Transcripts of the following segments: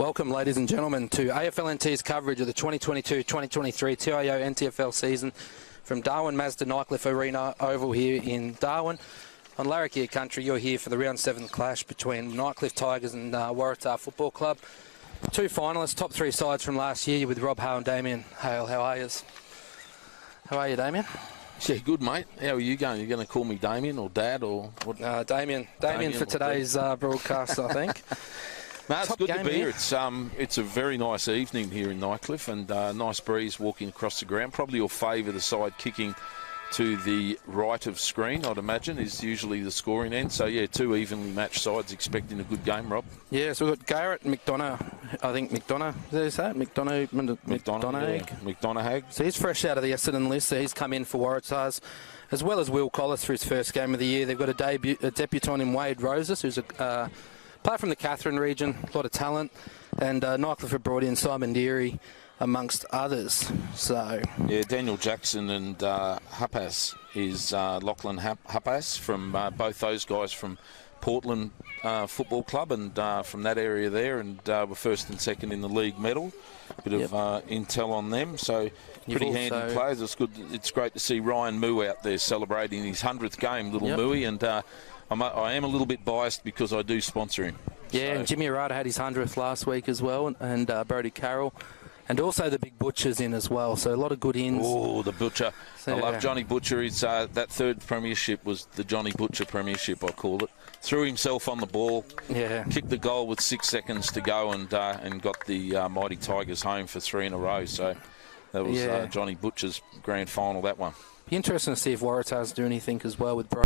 Welcome, ladies and gentlemen, to AFLNT's coverage of the 2022-2023 TIO NTFL season from Darwin Mazda Nightcliff Arena Oval here in Darwin. On Larrakia country, you're here for the round 7 clash between Nightcliff Tigers and Waratah Football Club. Two finalists, top three sides from last year with Rob Hale and Damien Hale. How are you? How are you, Damien? Yeah, good, mate. How are you going? You're going to call me Damien or Dad or what? Damien for today's broadcast, I think. No, it's Top good to game be here. here. It's a very nice evening here in Nightcliff, and nice breeze walking across the ground. Probably you'll favour the side kicking to the right of screen, I'd imagine, is usually the scoring end. So, yeah, two evenly matched sides expecting a good game, Rob. Yeah, so we've got Garrett McDonough. I think McDonough, is that? McDonough. So he's fresh out of the Essendon list. So he's come in for Waratahs, as well as Will Collis for his first game of the year. They've got a debutant in Wade Roses, who's a player from the Katherine region, a lot of talent. And Nightcliff have brought in Simon Deary, amongst others. So yeah, Daniel Jackson and Hapas is Lachlan Hapas from both those guys from Portland Football Club and from that area there, and were first and second in the league medal. Bit of intel on them, so pretty handy players. It's good. It's great to see Ryan Moo out there celebrating his 100th game, little Mooey, and I am a little bit biased because I do sponsor him. Yeah, and Jimmy Waratah had his 100th last week as well, and Brody Carroll. And also the big Butcher's in as well, so a lot of good ins. Oh, the Butcher. So, I love Johnny Butcher. It's, that third premiership was the Johnny Butcher premiership, I call it. Threw himself on the ball, kicked the goal with 6 seconds to go, and got the mighty Tigers home for 3 in a row. So that was Johnny Butcher's grand final, that one. Be interesting to see if Waratahs do anything as well with Bro.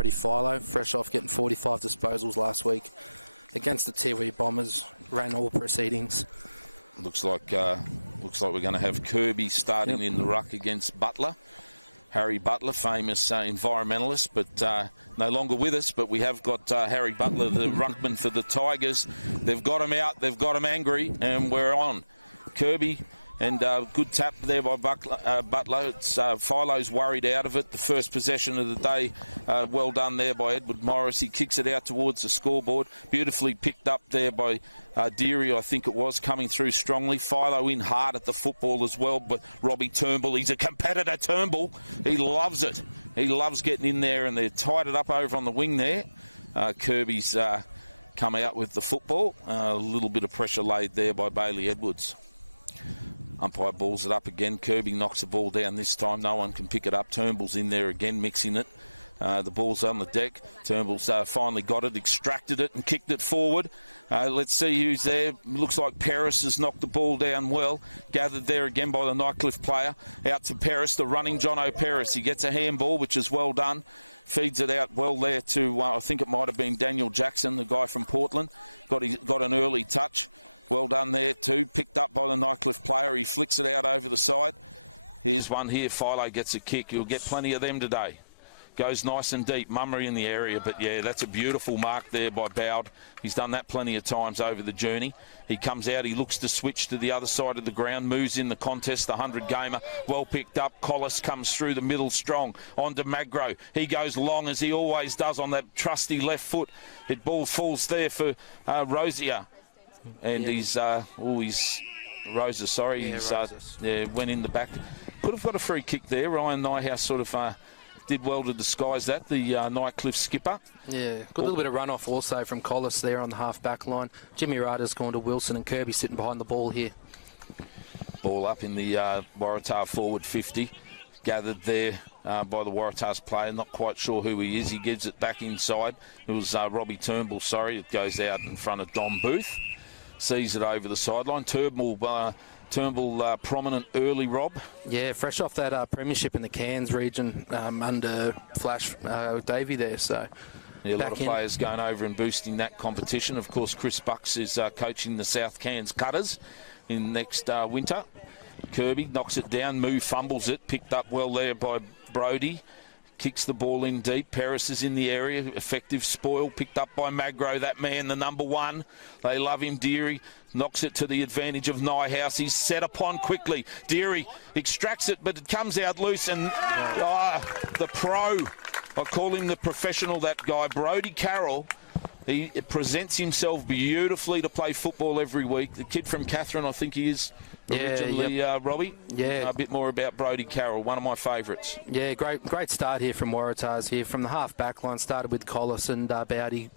There's one here. Philo gets a kick. You'll get plenty of them today. Goes nice and deep. Mummery in the area, but yeah, that's a beautiful mark there by Bowd. He's done that plenty of times over the journey. He comes out. He looks to switch to the other side of the ground. Moves in the contest. The 100-gamer. Well picked up. Collis comes through the middle strong. On to Magro. He goes long as he always does on that trusty left foot. It ball falls there for Rosier. And he's Rosa, sorry. Went in the back. Could have got a free kick there. Ryan Nyhouse sort of did well to disguise that, the Nightcliff skipper. Yeah, got a little bit of run-off also from Collis there on the half-back line. Jimmy Waratah's gone to Wilson, and Kirby sitting behind the ball here. Ball up in the Waratah forward 50. Gathered there by the Waratah's player. Not quite sure who he is. He gives it back inside. It was Robbie Turnbull, sorry. It goes out in front of Dom Booth. Sees it over the sideline. Turnbull prominent early, Rob. Yeah, fresh off that premiership in the Cairns region under Flash Davey there. So yeah, a lot of players going over and boosting that competition. Of course, Chris Bucks is coaching the South Cairns Cutters in next winter. Kirby knocks it down. Moo fumbles it. Picked up well there by Brody. Kicks the ball in deep. Paris is in the area. Effective spoil. Picked up by Magro, that man, the number one. They love him. Deary knocks it to the advantage of Nyhouse. He's set upon quickly. Deary extracts it, but it comes out loose. And the pro, I call him the professional, that guy, Brody Carroll, He presents himself beautifully to play football every week. The kid from Catherine, I think he is originally, Robbie. Yeah. A bit more about Brodie Carroll, one of my favourites. Yeah, great start here from Waratahs here. From the half back line, started with Cazalys and Bowdy.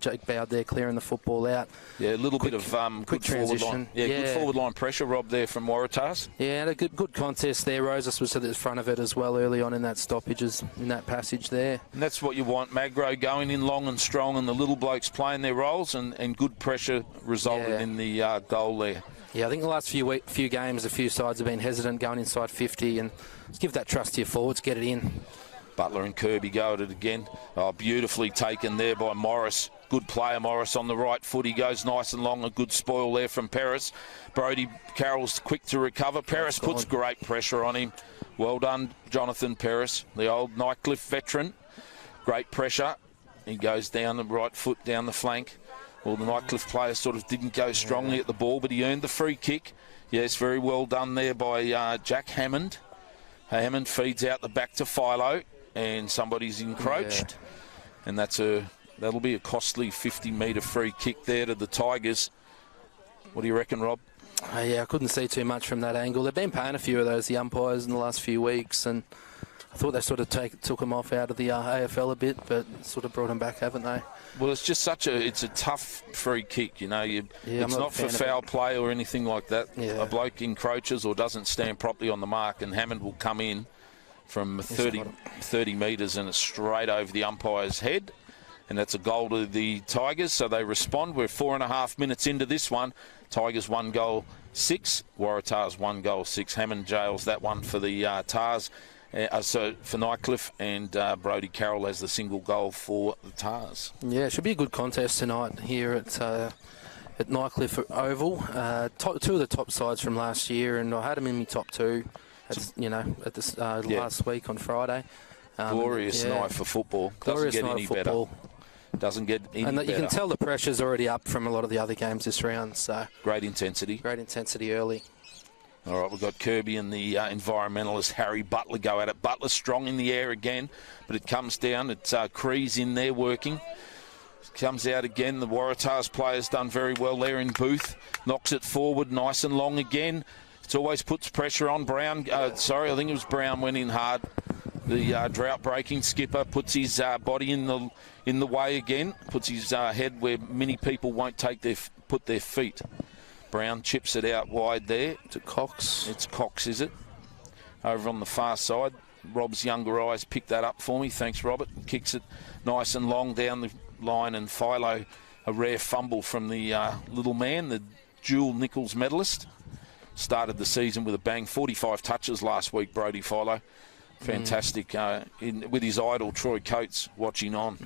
Jake Bowd there clearing the football out. Yeah, a little bit of quick good transition. Forward line. Yeah, good forward line pressure, Rob, there from Waratahs. Yeah, and a good contest there. Roses was to the front of it as well early on in that stoppages, in that passage there. And that's what you want. Magro going in long and strong, and the little blokes playing their roles, and good pressure resulted in the goal there. Yeah, I think the last few games, a few sides have been hesitant going inside 50, and just give that trust to your forwards, get it in. Butler and Kirby go at it again. Oh, beautifully taken there by Morris. Good player, Morris, on the right foot. He goes nice and long. A good spoil there from Paris. Brodie Carroll's quick to recover. Paris puts great pressure on him. Well done, Jonathan Paris, the old Nightcliff veteran. Great pressure. He goes down the right foot, down the flank. Well, the Nightcliff player sort of didn't go strongly at the ball, but he earned the free kick. Yes, very well done there by Jack Hammond. Hammond feeds out the back to Philo, and somebody's encroached. And that'll be a costly 50-metre free kick there to the Tigers. What do you reckon, Rob? Yeah, I couldn't see too much from that angle. They've been paying a few of those, the umpires, in the last few weeks, and I thought they sort of took them off out of the AFL a bit, but sort of brought them back, haven't they? Well, it's just it's a tough free kick, you know. It's not for foul play or anything like that. Yeah. A bloke encroaches or doesn't stand properly on the mark, and Hammond will come in from 30 metres and it's straight over the umpire's head. And that's a goal to the Tigers, so they respond. We're 4.5 minutes into this one. Tigers 1 goal 6, Waratahs 1 goal 6. Hammond jails that one for the Tars, so for Nightcliff, and Brodie Carroll has the single goal for the Tars. Yeah, it should be a good contest tonight here at Nightcliff Oval. Two of the top sides from last year, and I had them in my top two. At this last week on Friday. Glorious night for football. Glorious Doesn't get night any of football. better. Doesn't get any better. And you can tell the pressure's already up from a lot of the other games this round. So great intensity. Great intensity early. All right, we've got Kirby and the environmentalist Harry Butler go at it. Butler strong in the air again, but it comes down. It's Crees in there working. Comes out again. The Waratahs player's done very well there in Booth. Knocks it forward nice and long again. It always puts pressure on Brown. I think it was Brown went in hard. The drought-breaking skipper puts his body in the way again. Puts his head where many people won't put their feet. Brown chips it out wide there to Cox. It's Cox, is it? Over on the far side. Rob's younger eyes picked that up for me. Thanks, Robert. Kicks it nice and long down the line, and Philo, a rare fumble from the little man, the dual Nichols medalist. Started the season with a bang. 45 touches last week, Brodie Philo. Fantastic. With his idol, Troy Coates, watching on.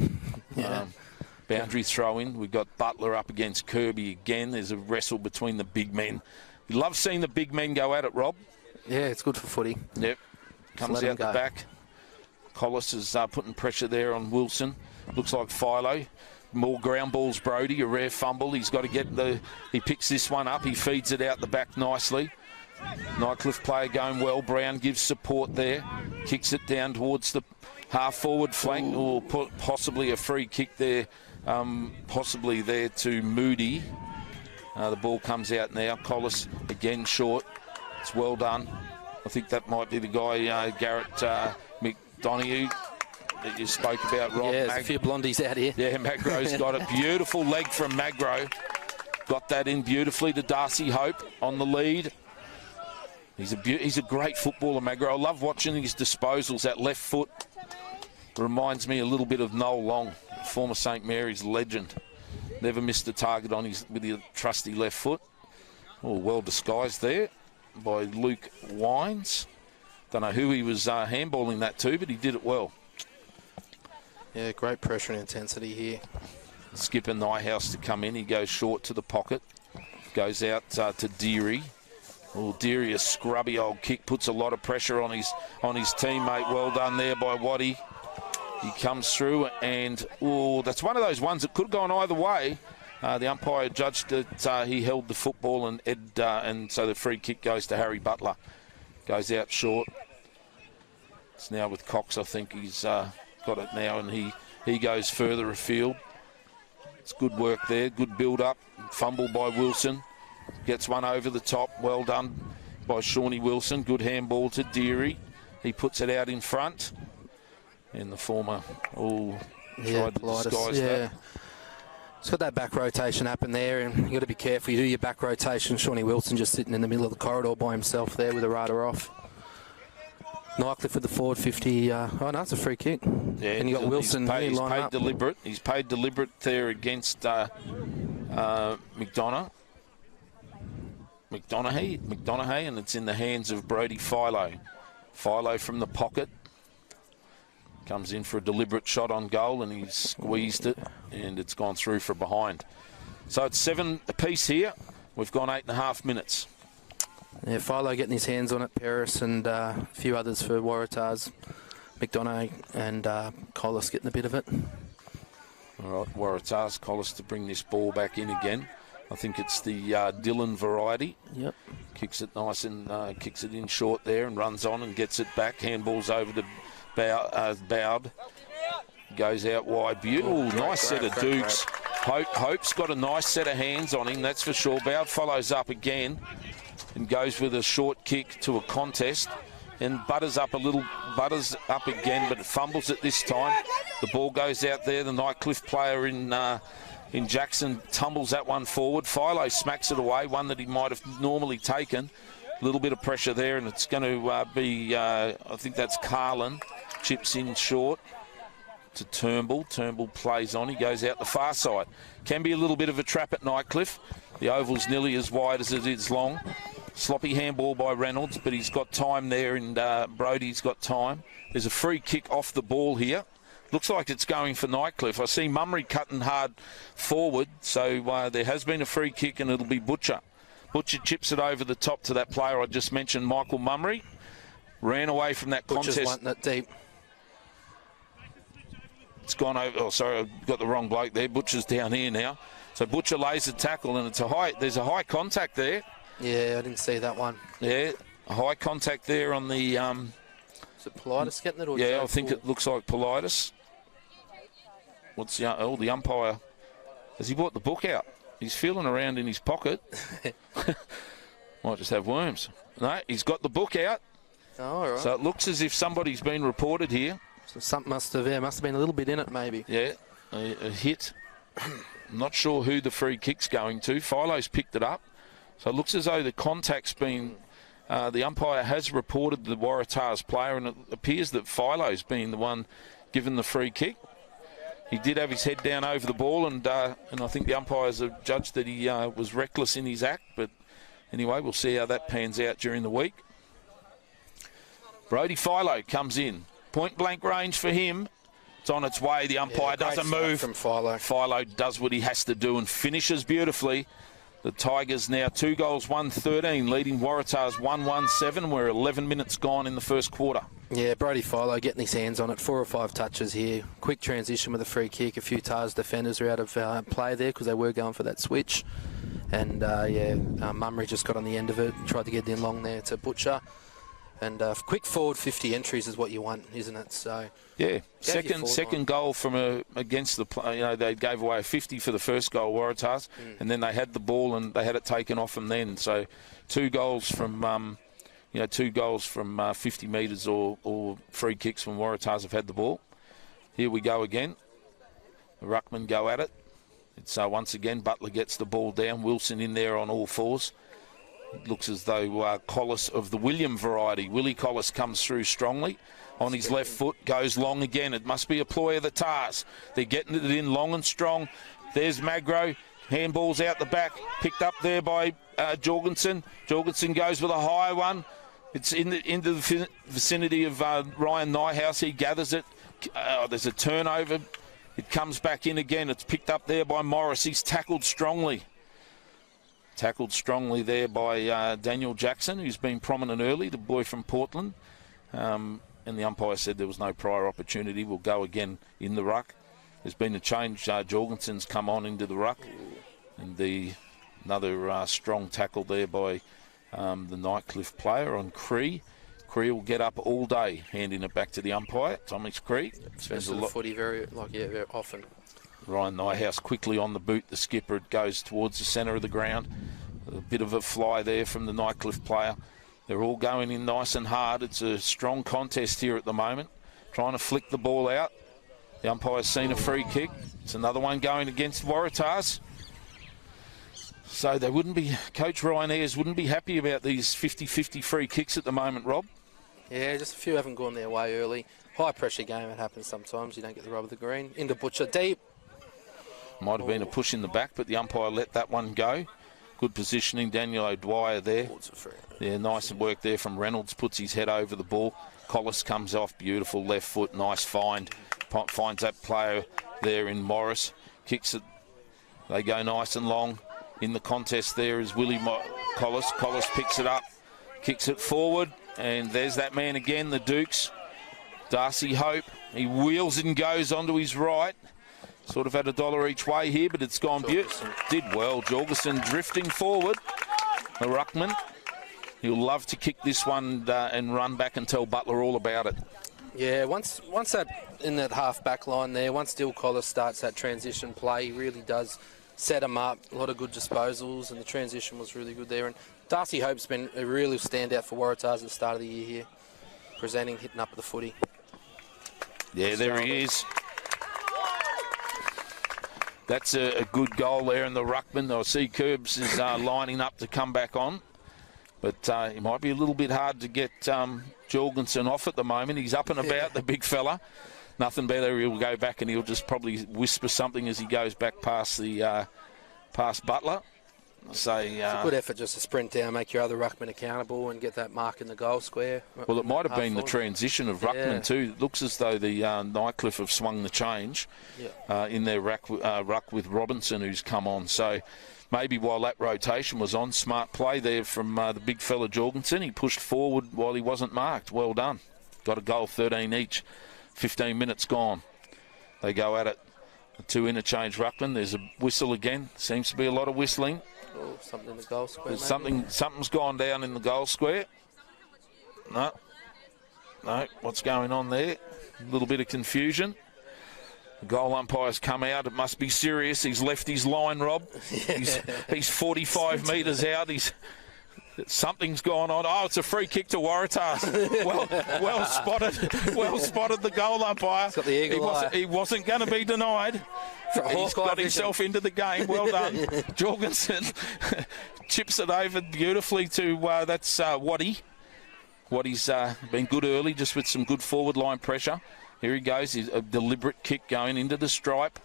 Boundary throw in. We've got Butler up against Kirby again. There's a wrestle between the big men. You love seeing the big men go at it, Rob. Yeah, it's good for footy. Yep. Comes out the back. Collis is putting pressure there on Wilson. Looks like Philo. More ground balls, Brodie, a rare fumble. He's got to get he picks this one up. He feeds it out the back nicely. Nightcliff player going well. Brown gives support there. Kicks it down towards the half-forward flank. Or possibly a free kick there. Possibly there to Moody. The ball comes out now. Collis again short. It's well done. I think that might be the guy, Garrett McDonough, that you spoke about, Rob. Yeah, there's a few blondies out here. Yeah, Magro's got a beautiful leg from Magro. Got that in beautifully to Darcy Hope on the lead. He's a great footballer, Magro. I love watching his disposals. That left foot reminds me a little bit of Noel Long, former St Mary's legend. Never missed a target with his trusty left foot. Oh, well disguised there by Luke Wines. Don't know who he was handballing that to, but he did it well. Yeah, great pressure and intensity here. Skipper Nyhouse to come in. He goes short to the pocket. Goes out to Deary. Oh, Deary, a scrubby old kick, puts a lot of pressure on his teammate. Well done there by Waddy. He comes through, and that's one of those ones that could have gone either way. The umpire judged that he held the football, and so the free kick goes to Harry Butler. Goes out short. It's now with Cox. I think he's got it now, and he goes further afield. It's good work there, good build-up. Fumble by Wilson. Gets one over the top. Well done by Shawnee Wilson. Good handball to Deary. He puts it out in front. And the former, tried to disguise that. It's got that back rotation happen there, and you've got to be careful. You do your back rotation. Shawnee Wilson just sitting in the middle of the corridor by himself there with a Waratah off. Nightcliff with the forward 50. Oh, no, it's a free kick. Yeah, and you got Wilson he's lining paid up. deliberate. He's paid deliberate there against McDonough, and it's in the hands of Brody Philo. Philo from the pocket. Comes in for a deliberate shot on goal, and he's squeezed it, and it's gone through for behind. So it's 7 apiece here. We've gone 8.5 minutes. Yeah, Philo getting his hands on it, Paris, and a few others for Waratahs. McDonough and Collis getting a bit of it. All right, Waratahs, Collis to bring this ball back in again. I think it's the Dylan variety. Yep. Kicks it nice and kicks it in short there and runs on and gets it back. Handballs over to Bowd. Goes out wide. Beautiful. Nice set of dukes. Hope's got a nice set of hands on him, that's for sure. Bowd follows up again and goes with a short kick to a contest. And butters up again, but it fumbles it this time. The ball goes out there. The Nightcliff player in Jackson tumbles that one forward. Philo smacks it away, one that he might have normally taken. A little bit of pressure there, and it's going to be, I think that's Carlin. Chips in short to Turnbull. Turnbull plays on. He goes out the far side. Can be a little bit of a trap at Nightcliff. The oval's nearly as wide as it is long. Sloppy handball by Reynolds, but he's got time there, and Brody's got time. There's a free kick off the ball here. Looks like it's going for Nightcliff. I see Mummery cutting hard forward, so there has been a free kick, and it'll be Butcher. Butcher chips it over the top to that player I just mentioned, Michael Mummery. Ran away from that Butcher's contest. wanting it deep. It's gone over. Oh, sorry, I've got the wrong bloke there. Butcher's down here now. So Butcher lays the tackle, and there's a high contact there. Yeah, I didn't see that one. Yeah, a high contact there on the... Is it Politis getting it? Or yeah, I think it looks like Politis. What's the umpire? Has he brought the book out? He's feeling around in his pocket. Might just have worms. No, he's got the book out. Oh, all right. So it looks as if somebody's been reported here. So something must have been a little bit in it, maybe. Yeah, a hit. I'm not sure who the free kick's going to. Philo's picked it up. So it looks as though the contact's been... the umpire has reported the Waratahs player, and it appears that Philo's been the one given the free kick. He did have his head down over the ball, and I think the umpires have judged that he was reckless in his act. But anyway, we'll see how that pans out during the week. Brody Philo comes in. Point blank range for him. It's on its way. The umpire doesn't move. From Philo. Philo does what he has to do and finishes beautifully. The Tigers now 2 goals, 1-13, leading Waratahs 1-1-7. We're 11 minutes gone in the first quarter. Yeah, Brody Philo getting his hands on it. 4 or 5 touches here. Quick transition with a free kick. A few Tars defenders are out of play there because they were going for that switch. And, Mummery just got on the end of it. Tried to get it in long there to Butcher. And quick forward 50 entries is what you want, isn't it? So yeah, second goal from against the they gave away a 50 for the first goal, Waratahs, and then they had the ball and they had it taken off them then. So 2 goals from 50 metres or free kicks from Waratahs have had the ball. Here we go again. The ruckmen go at it. It's once again Butler gets the ball down. Wilson in there on all fours. It looks as though Collis of the William variety. Willie Collis comes through strongly on his left foot, goes long again. It must be a ploy of the Tars. They're getting it in long and strong. There's Magro. Handball's out the back. Picked up there by Jorgensen. Jorgensen goes with a high one. It's in the vicinity of Ryan Nyhouse. He gathers it. There's a turnover. It comes back in again. It's picked up there by Morris. He's tackled strongly. Tackled strongly there by Daniel Jackson, who's been prominent early, the boy from Portland. And the umpire said there was no prior opportunity. We'll go again in the ruck. There's been a change. Jorgensen's come on into the ruck. And another strong tackle there by the Nightcliff player on Cree. Cree will get up all day, handing it back to the umpire. Thomas Cree. Especially the footy very often. Ryan Nyhouse quickly on the boot, the skipper. It goes towards the centre of the ground. A bit of a fly there from the Nightcliff player. They're all going in nice and hard. It's a strong contest here at the moment. Trying to flick the ball out. The umpire's seen a free kick. It's another one going against Waratahs. So they wouldn't be, Coach Ryan Ayres wouldn't be happy about these 50-50 free kicks at the moment, Rob. Yeah, just a few haven't gone their way early. High pressure game, it happens sometimes. You don't get the rub of the green. Into Butcher, deep. Might have been a push in the back, but the umpire let that one go. Good positioning, Daniel O'Dwyer there. Yeah, nice work there from Reynolds. Puts his head over the ball. Collis comes off, beautiful left foot, nice find. Finds that player there in Morris. Kicks it. They go nice and long. In the contest there is Willie Collis. Collis picks it up, kicks it forward, and there's that man again, the Dukes. Darcy Hope. He wheels and goes onto his right. Sort of at $1 each way here, but it's gone beautiful. Did well. Jorgensen drifting forward. The ruckman. He'll love to kick this one and run back and tell Butler all about it. Yeah, once that in that half back line there, once Dill Collis starts that transition play, he really does set him up. A lot of good disposals, and the transition was really good there. And Darcy Hope's been a really standout for Waratahs at the start of the year here, presenting, hitting up the footy. Yeah, there he is. That's a good goal there in the ruckman. I see Curbs is lining up to come back on. But it might be a little bit hard to get Jorgensen off at the moment. He's up and about, the big fella. Nothing better. He'll go back and he'll just probably whisper something as he goes back past the past Butler. So it's a good effort just to sprint down, make your other ruckman accountable, and get that mark in the goal square. Well, it might have been the transition of ruckman too. It looks as though the Nightcliff have swung the change in their ruck with Robinson, who's come on. So maybe while that rotation was on, smart play there from the big fella Jorgensen. He pushed forward while he wasn't marked. Well done. Got a goal, 13 each. 15 minutes gone. They go at it. The two interchange ruckman. There's a whistle again. Seems to be a lot of whistling. Oh, something in the goal square. Something's gone down in the goal square. No. What's going on there? A little bit of confusion. The goal umpire's come out. It must be serious. He's left his line, Rob. He's 45 metres out. Something's gone on. Oh, it's a free kick to Waratahs. Well spotted. Well spotted, the goal umpire. He's got the eagle eye. He wasn't going to be denied. He's got himself into the game. Well done. Jorgensen chips it over beautifully to, that's Waddy. Waddy's been good early, just with some good forward line pressure. Here he goes. A deliberate kick going into the stripe.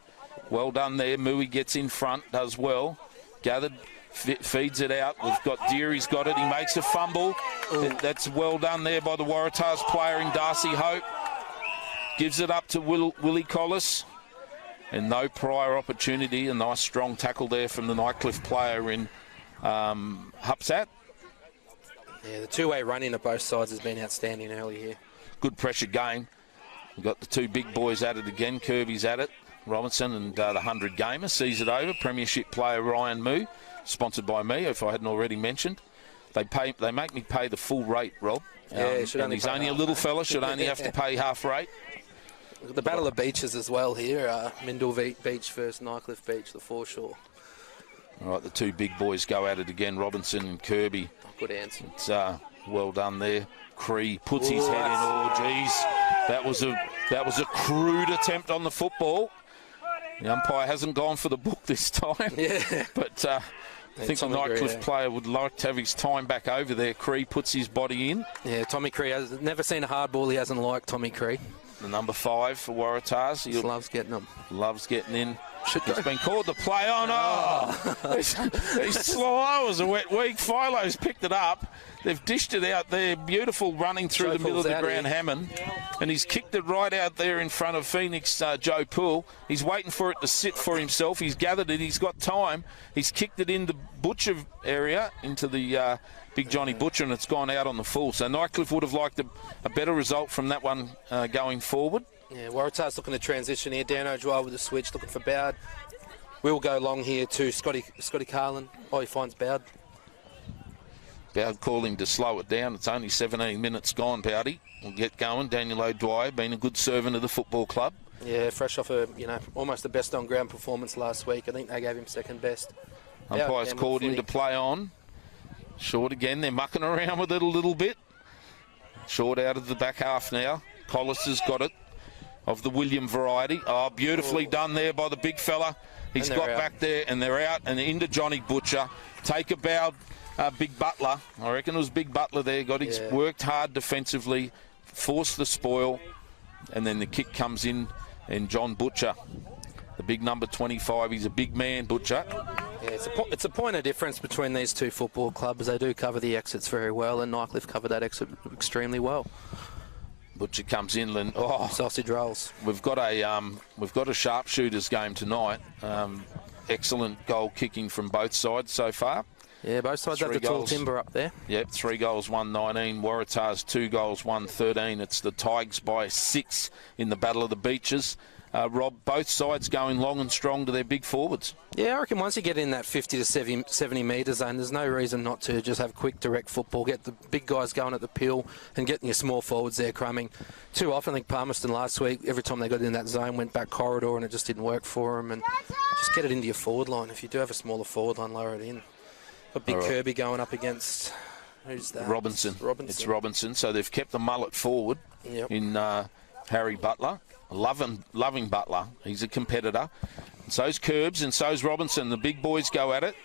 Well done there. Mui gets in front, does well. Gathered. Feeds it out. We've got Deary's got it. He makes a fumble. That's well done there by the Waratahs player in Darcy Hope. Gives it up to Willie Collis. And no prior opportunity. A nice strong tackle there from the Nightcliff player in Hupsat. Yeah, the two-way running of both sides has been outstanding early here. Good pressure game. We've got the two big boys at it again. Kirby's at it. Robinson and the 100 gamer sees it over. Premiership player Ryan Moo. Sponsored by me, if I hadn't already mentioned. They make me pay the full rate, Rob. And he's only a little fella, should only have to pay half rate. The Battle of Beaches as well here. Mindle Beach versus Nightcliff Beach, the foreshore. All right, the two big boys go at it again, Robinson and Kirby. Good answer. It's well done there. Cree puts his head in. Oh, geez. That was a crude attempt on the football. The umpire hasn't gone for the book this time. Yeah. But I think the Nightcliff player would like to have his time back over there. Cree puts his body in. Yeah, Tommy Cree has never seen a hard ball he hasn't liked, Tommy Cree. The number 5 for Waratahs. He loves getting them. Loves getting in. He's been called the play on. Oh, he's slow as a wet week. Philo's picked it up. They've dished it out there. Beautiful running through the middle of the ground, Hammond. And he's kicked it right out there in front of Phoenix, Joe Poole. He's waiting for it to sit for himself. He's gathered it. He's got time. He's kicked it in the Butcher area, into the Big Johnny Butcher, and it's gone out on the full. So Nightcliff would have liked a better result from that one going forward. Yeah, Waratah's looking to transition here. Dan O'Dwyer with the switch, looking for Bowd. We'll go long here to Scotty Carlin. Oh, he finds Bowd. Bowd calling to slow it down. It's only 17 minutes gone, Bowdy. We'll get going. Daniel O'Dwyer, been a good servant of the football club. Yeah, fresh off a, almost the best on-ground performance last week. I think they gave him second best. Umpires called him to play on. Short again. They're mucking around with it a little bit. Short out of the back half now. Collis has got it, of the William variety. Oh, beautifully done there by the big fella. He's got back there, and they're out and into Johnny Butcher. Take a bow, Big Butler. I reckon it was Big Butler there. Worked hard defensively, forced the spoil, and then the kick comes in, and John Butcher, the big number 25, he's a big man, Butcher. Yeah, it's a point of difference between these two football clubs. They do cover the exits very well, and Nightcliff covered that exit extremely well. Butcher comes in, sausage rolls. We've got a sharpshooters game tonight. Excellent goal kicking from both sides so far. Yeah, both sides have the tall timber up there. Yep, 3 goals, 119. Waratah's 2 goals, 113. It's the Tigers by 6 in the Battle of the Beaches. Rob, both sides going long and strong to their big forwards. Yeah, I reckon once you get in that 50 to 70 metre zone, there's no reason not to just have quick, direct football, get the big guys going at the peel and getting your small forwards there crumbing. Too often, I think Palmerston last week, every time they got in that zone, went back corridor and it just didn't work for them. And just get it into your forward line. If you do have a smaller forward line, lower it in. Got Big Kirby going up against, who's that? Robinson. It's Robinson. So they've kept the mullet forward in Harry Butler. Loving Butler. He's a competitor. And so's Curbs and so's Robinson. The big boys go at it.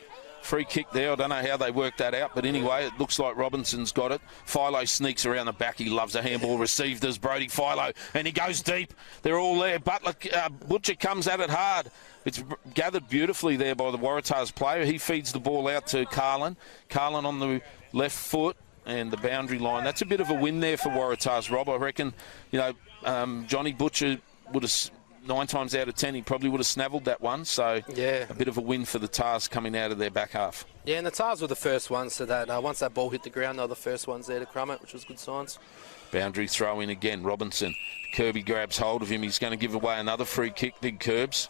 Free kick there. I don't know how they worked that out, but anyway, it looks like Robinson's got it. Philo sneaks around the back. He loves a handball received as Brody Philo, and he goes deep. They're all there. Butcher comes at it hard. It's gathered beautifully there by the Waratahs player. He feeds the ball out to Carlin. Carlin on the left foot and the boundary line. That's a bit of a win there for Waratahs, Rob. I reckon, Johnny Butcher would have, 9 times out of 10, he probably would have snavelled that one. So yeah, a bit of a win for the Tars coming out of their back half. Yeah, and the Tars were the first ones to that. Once that ball hit the ground, they were the first ones there to crumb it, which was good signs. Boundary throw in again. Robinson. Kirby grabs hold of him. He's going to give away another free kick. Big Curbs.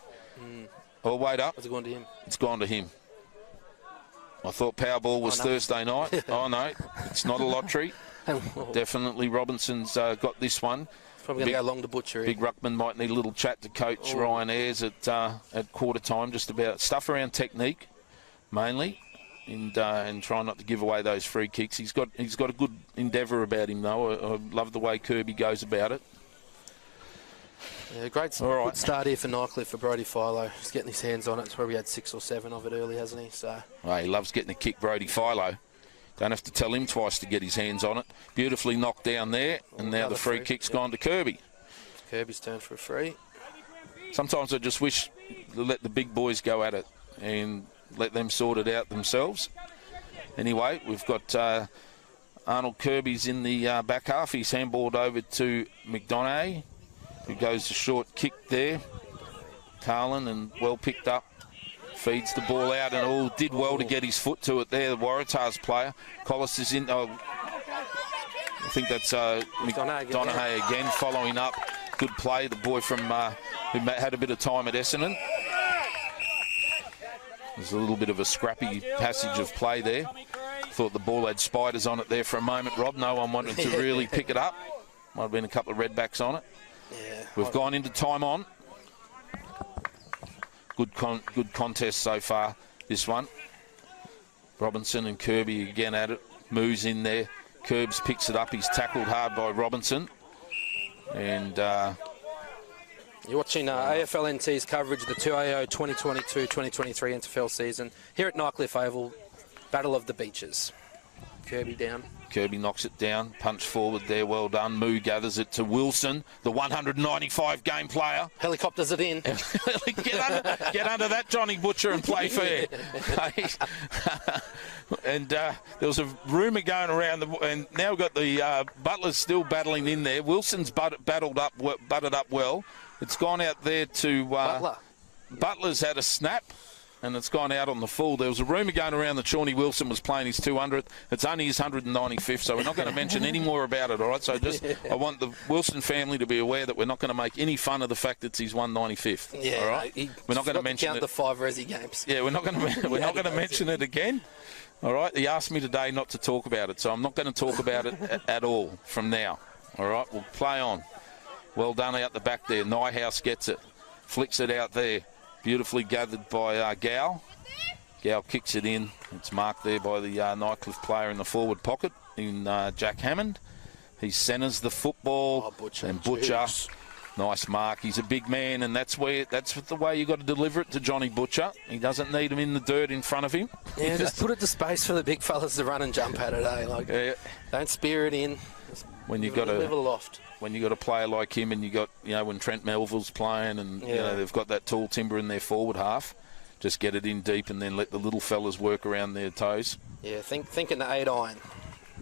Oh, wait up. Has it gone to him? It's gone to him. I thought Powerball was Thursday night. Oh, no. It's not a lottery. Definitely Robinson's got this one. Probably going to go along to Butcher. Big Ruckman might need a little chat to Coach Ryan Ayres at quarter time, just about stuff around technique, mainly, and try not to give away those free kicks. He's got a good endeavour about him, though. I love the way Kirby goes about it. Yeah, good start here for Nightcliff for Brody Philo. He's getting his hands on it. He's probably had 6 or 7 of it early, hasn't he? So. He loves getting a kick, Brody Philo. Don't have to tell him twice to get his hands on it. Beautifully knocked down there, and now the free kick's gone to Kirby. Kirby's turn for a free. Sometimes I just wish to let the big boys go at it and let them sort it out themselves. Anyway, we've got Arnold Kirby's in the back half. He's handballed over to McDonough, who goes a short kick there. Carlin, and well picked up. Feeds the ball out and did well to get his foot to it there. The Waratahs player. Collis is in. I think that's McDonough again following up. Good play. The boy from who had a bit of time at Essendon. There's a little bit of a scrappy passage of play there. Thought the ball had spiders on it there for a moment, Rob. No one wanted to really pick it up. Might have been a couple of redbacks on it. Yeah. We've gone into time on. Good contest so far, this one. Robinson and Kirby again at it. Moves in there. Curbs picks it up. He's tackled hard by Robinson. And you're watching AFL NT's coverage of the TIO 2022-2023 NTFL season here at Nightcliff Oval. Battle of the Beaches. Kirby down. Kirby knocks it down. Punch forward there. Well done. Moo gathers it to Wilson, the 195 game player. Helicopters it in. Get under that, Johnny Butcher, and play fair. And there was a rumour going around, and now we've got the Butler's still battling in there. Wilson's butted up well. It's gone out there to Butler. Butler's had a snap. And it's gone out on the full. There was a rumour going around that Shawnee Wilson was playing his 200th. It's only his 195th, so we're not going to mention any more about it, all right? So I want the Wilson family to be aware that we're not going to make any fun of the fact that it's his 195th. Yeah, all right? We're not going to mention count the 5 Resi games. Yeah, we're not going to mention it again. All right? He asked me today not to talk about it, so I'm not going to talk about it at all from now. All right? We'll play on. Well done out the back there. Nyhouse gets it. Flicks it out there. Beautifully gathered by Gow. Gow kicks it in. It's marked there by the Nightcliff player in the forward pocket in Jack Hammond. He centres the football. Oh, Butcher. And Butcher. Nice mark. He's a big man, and that's the way you got to deliver it to Johnny Butcher. He doesn't need him in the dirt in front of him. Yeah, just put it to space for the big fellas to run and jump at it, eh? Like, don't spear it in. When you got a player like him, and you got, when Trent Melville's playing, and they've got that tall timber in their forward half, just get it in deep, and then let the little fellas work around their toes. Yeah, thinking the 8 iron.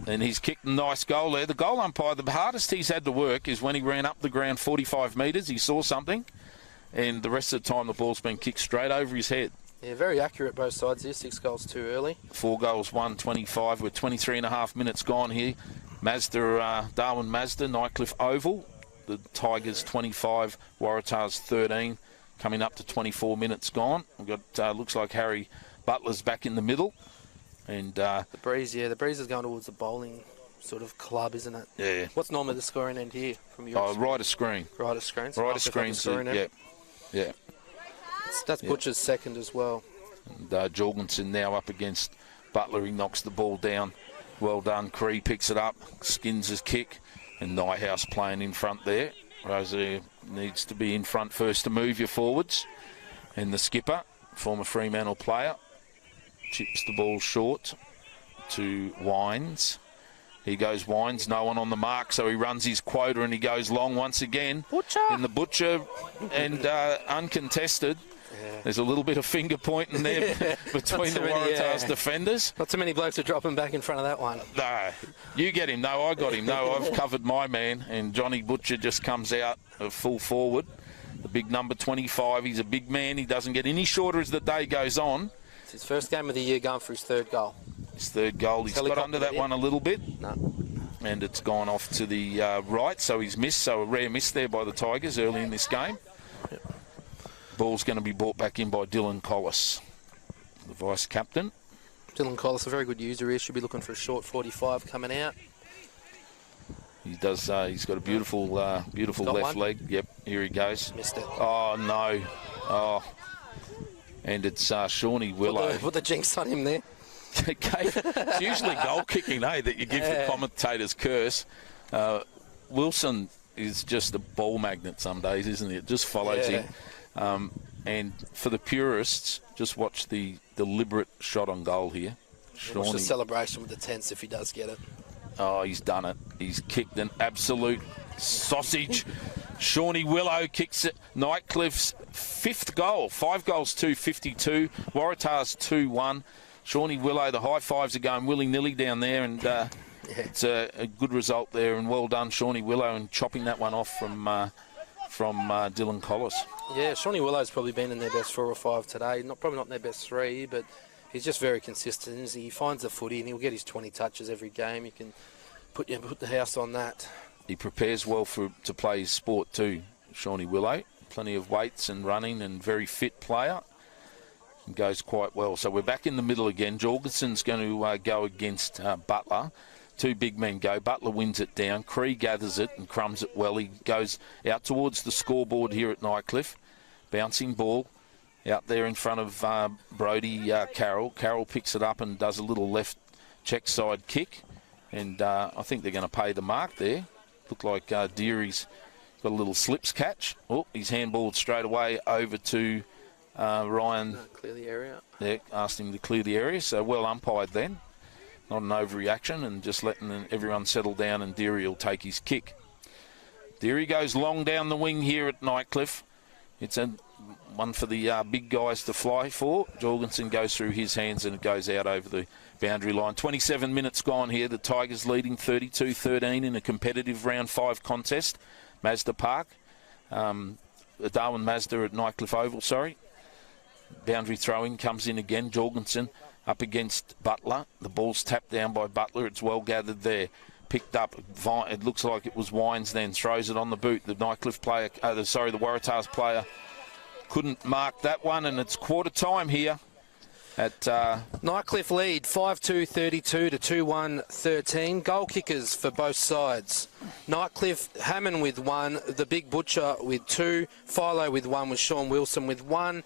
And he's kicked a nice goal there. The goal umpire, the hardest he's had to work is when he ran up the ground 45 metres. He saw something, and the rest of the time the ball's been kicked straight over his head. Yeah, very accurate both sides here. 6 goals too early. 4 goals, 1-25 with 23 and a half minutes gone here. Darwin Mazda, Nightcliff Oval. The Tigers 25, Waratahs 13, coming up to 24 minutes gone. We've got, looks like Harry Butler's back in the middle. And the breeze is going towards the bowling sort of club, isn't it? Yeah. What's normally the scoring end here from your right of screen. Right of screen. Right of screen. Yeah. That's Butcher's second as well. And Jorgensen now up against Butler. He knocks the ball down. Well done. Cree picks it up, skins his kick, and Nyhouse playing in front there. Rosaire needs to be in front first to move your forwards. And the skipper, former Fremantle player, chips the ball short to Wines. He goes Wines, no one on the mark, so he runs his quota and he goes long once again. Butcher! In the Butcher and uncontested. Yeah. There's a little bit of finger pointing there between the Waratahs defenders. Not too many blokes are dropping back in front of that one. No, you get him. No, I got him. No, I've covered my man. And Johnny Butcher just comes out full forward. The big number 25. He's a big man. He doesn't get any shorter as the day goes on. It's his first game of the year, going for his 3rd goal. His 3rd goal. He's got under that one a little bit. No. And it's gone off to the right, so he's missed. So a rare miss there by the Tigers early in this game. Yep. Ball's going to be brought back in by Dylan Collis, the vice-captain. Dylan Collis, a very good user here. Should be looking for a short 45 coming out. He does. He's got a beautiful left leg. Yep, here he goes. Missed it. Oh, no. Oh. And it's Shawnee Willow. Put the jinx on him there. It's usually goal kicking, that you give the commentator's curse. Wilson is just a ball magnet some days, isn't he? It just follows him. And for the purists, just watch the deliberate shot on goal here. Watch the celebration with the tents if he does get it. Oh, he's done it. He's kicked an absolute sausage. Shawnee Willow kicks it. Nightcliff's 5th goal. 5 goals, 2-52. Waratah's 2-1. Shawnee Willow, the high fives are going willy-nilly down there, and it's a good result there. And well done, Shawnee Willow, and chopping that one off from Dylan Collis. Yeah, Shawnee Willow's probably been in their best 4 or 5 today. Probably not in their best 3, but he's just very consistent. He finds the footy, and he'll get his 20 touches every game. You can put the house on that. He prepares well to play his sport too, Shawnee Willow. Plenty of weights and running, and very fit player. And goes quite well. So we're back in the middle again. Jorgensen's going to go against Butler. 2 big men go. Butler wins it down. Cree gathers it and crumbs it well. He goes out towards the scoreboard here at Nightcliff. Bouncing ball out there in front of Brody Carroll. Carroll picks it up and does a little left check side kick. And I think they're going to pay the mark there. Looked like Deary's got a little slips catch. Oh, he's handballed straight away over to Ryan. Clear the area. Yeah, asked him to clear the area. So well umpired then. Not an overreaction, and just letting everyone settle down, and Deary will take his kick. Deary goes long down the wing here at Nightcliff. It's one for the big guys to fly for. Jorgensen goes through his hands and it goes out over the boundary line. 27 minutes gone here. The Tigers leading 32-13 in a competitive round 5 contest. Mazda Park. Darwin Mazda at Nightcliff Oval, sorry. Boundary throwing comes in again. Jorgensen up against Butler. The ball's tapped down by Butler. It's well gathered there. Picked up. It looks like it was Wines then. Throws it on the boot. The Nightcliff player, the Waratahs player couldn't mark that one, and it's quarter time here at Nightcliff lead 5-2-32 to 2-1-13. Goal kickers for both sides. Nightcliff, Hammond with 1, the Big Butcher with 2, Philo with 1, with Sean Wilson with 1.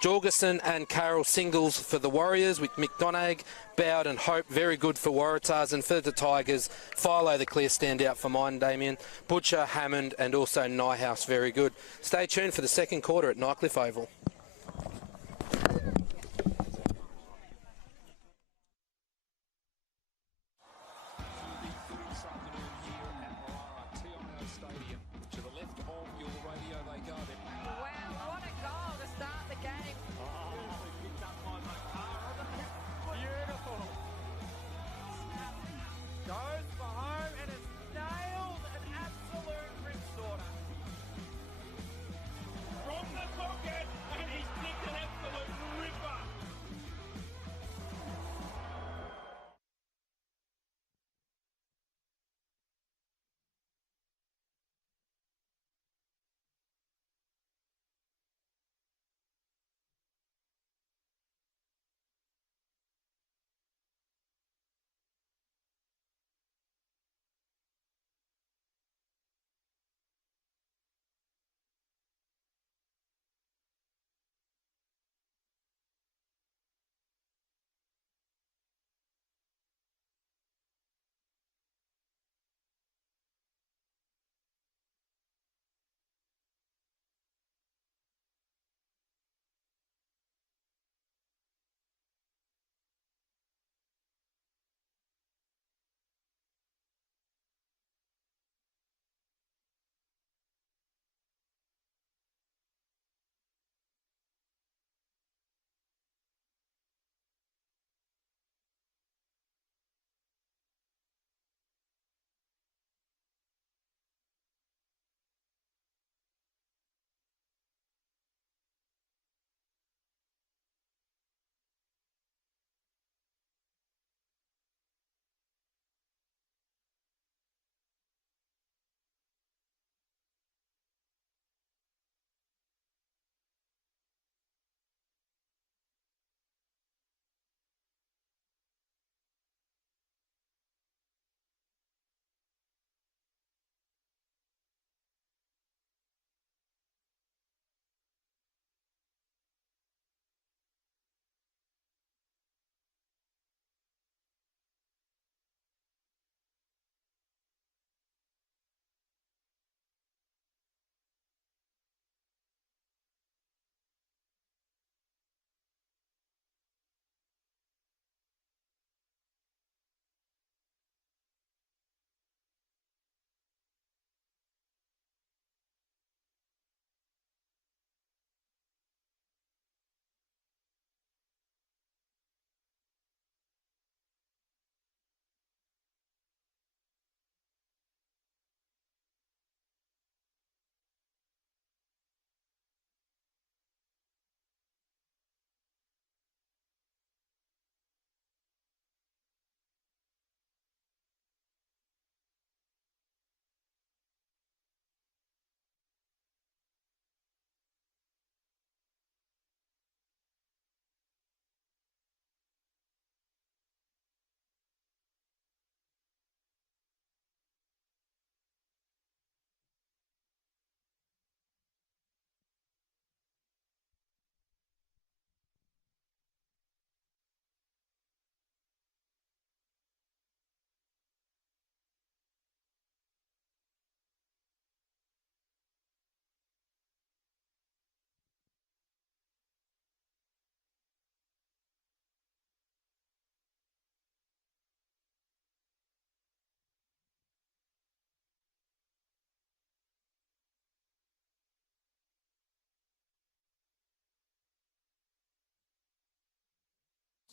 Jorgensen and Carroll singles for the Warriors, with McDonagh, Bowd and Hope very good for Waratahs, and for the Tigers, Philo the clear standout for mine, Damien. Butcher, Hammond and also Nyhouse very good. Stay tuned for the second quarter at Nightcliff Oval.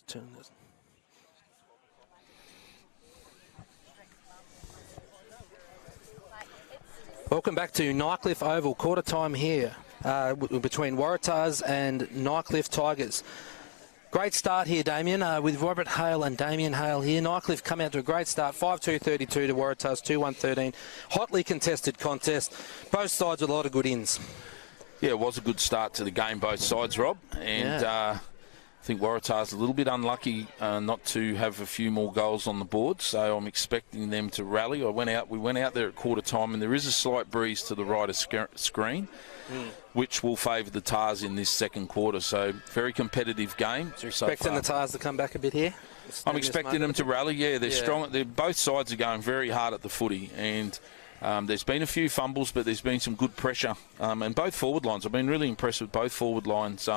Turn this. Welcome back to Nightcliff Oval. Quarter time here between Waratahs and Nightcliff Tigers. Great start here, Damien, with Robert Hale and Damien Hale here. Nightcliff come out to a great start, 5-2-32 to Waratahs, 2-1-13. Hotly contested contest. Both sides with a lot of good ins. Yeah, it was a good start to the game, both sides, Rob. And I think Waratah's a little bit unlucky not to have a few more goals on the board, so I'm expecting them to rally. We went out there at quarter time, and there is a slight breeze to the right of screen, which will favour the Tars in this second quarter. So very competitive game. So you're expecting the Tars to come back a bit here? I'm expecting them to rally. Yeah, they're strong. Both sides are going very hard at the footy, and there's been a few fumbles, but there's been some good pressure. And both forward lines, I've been really impressed with both forward lines,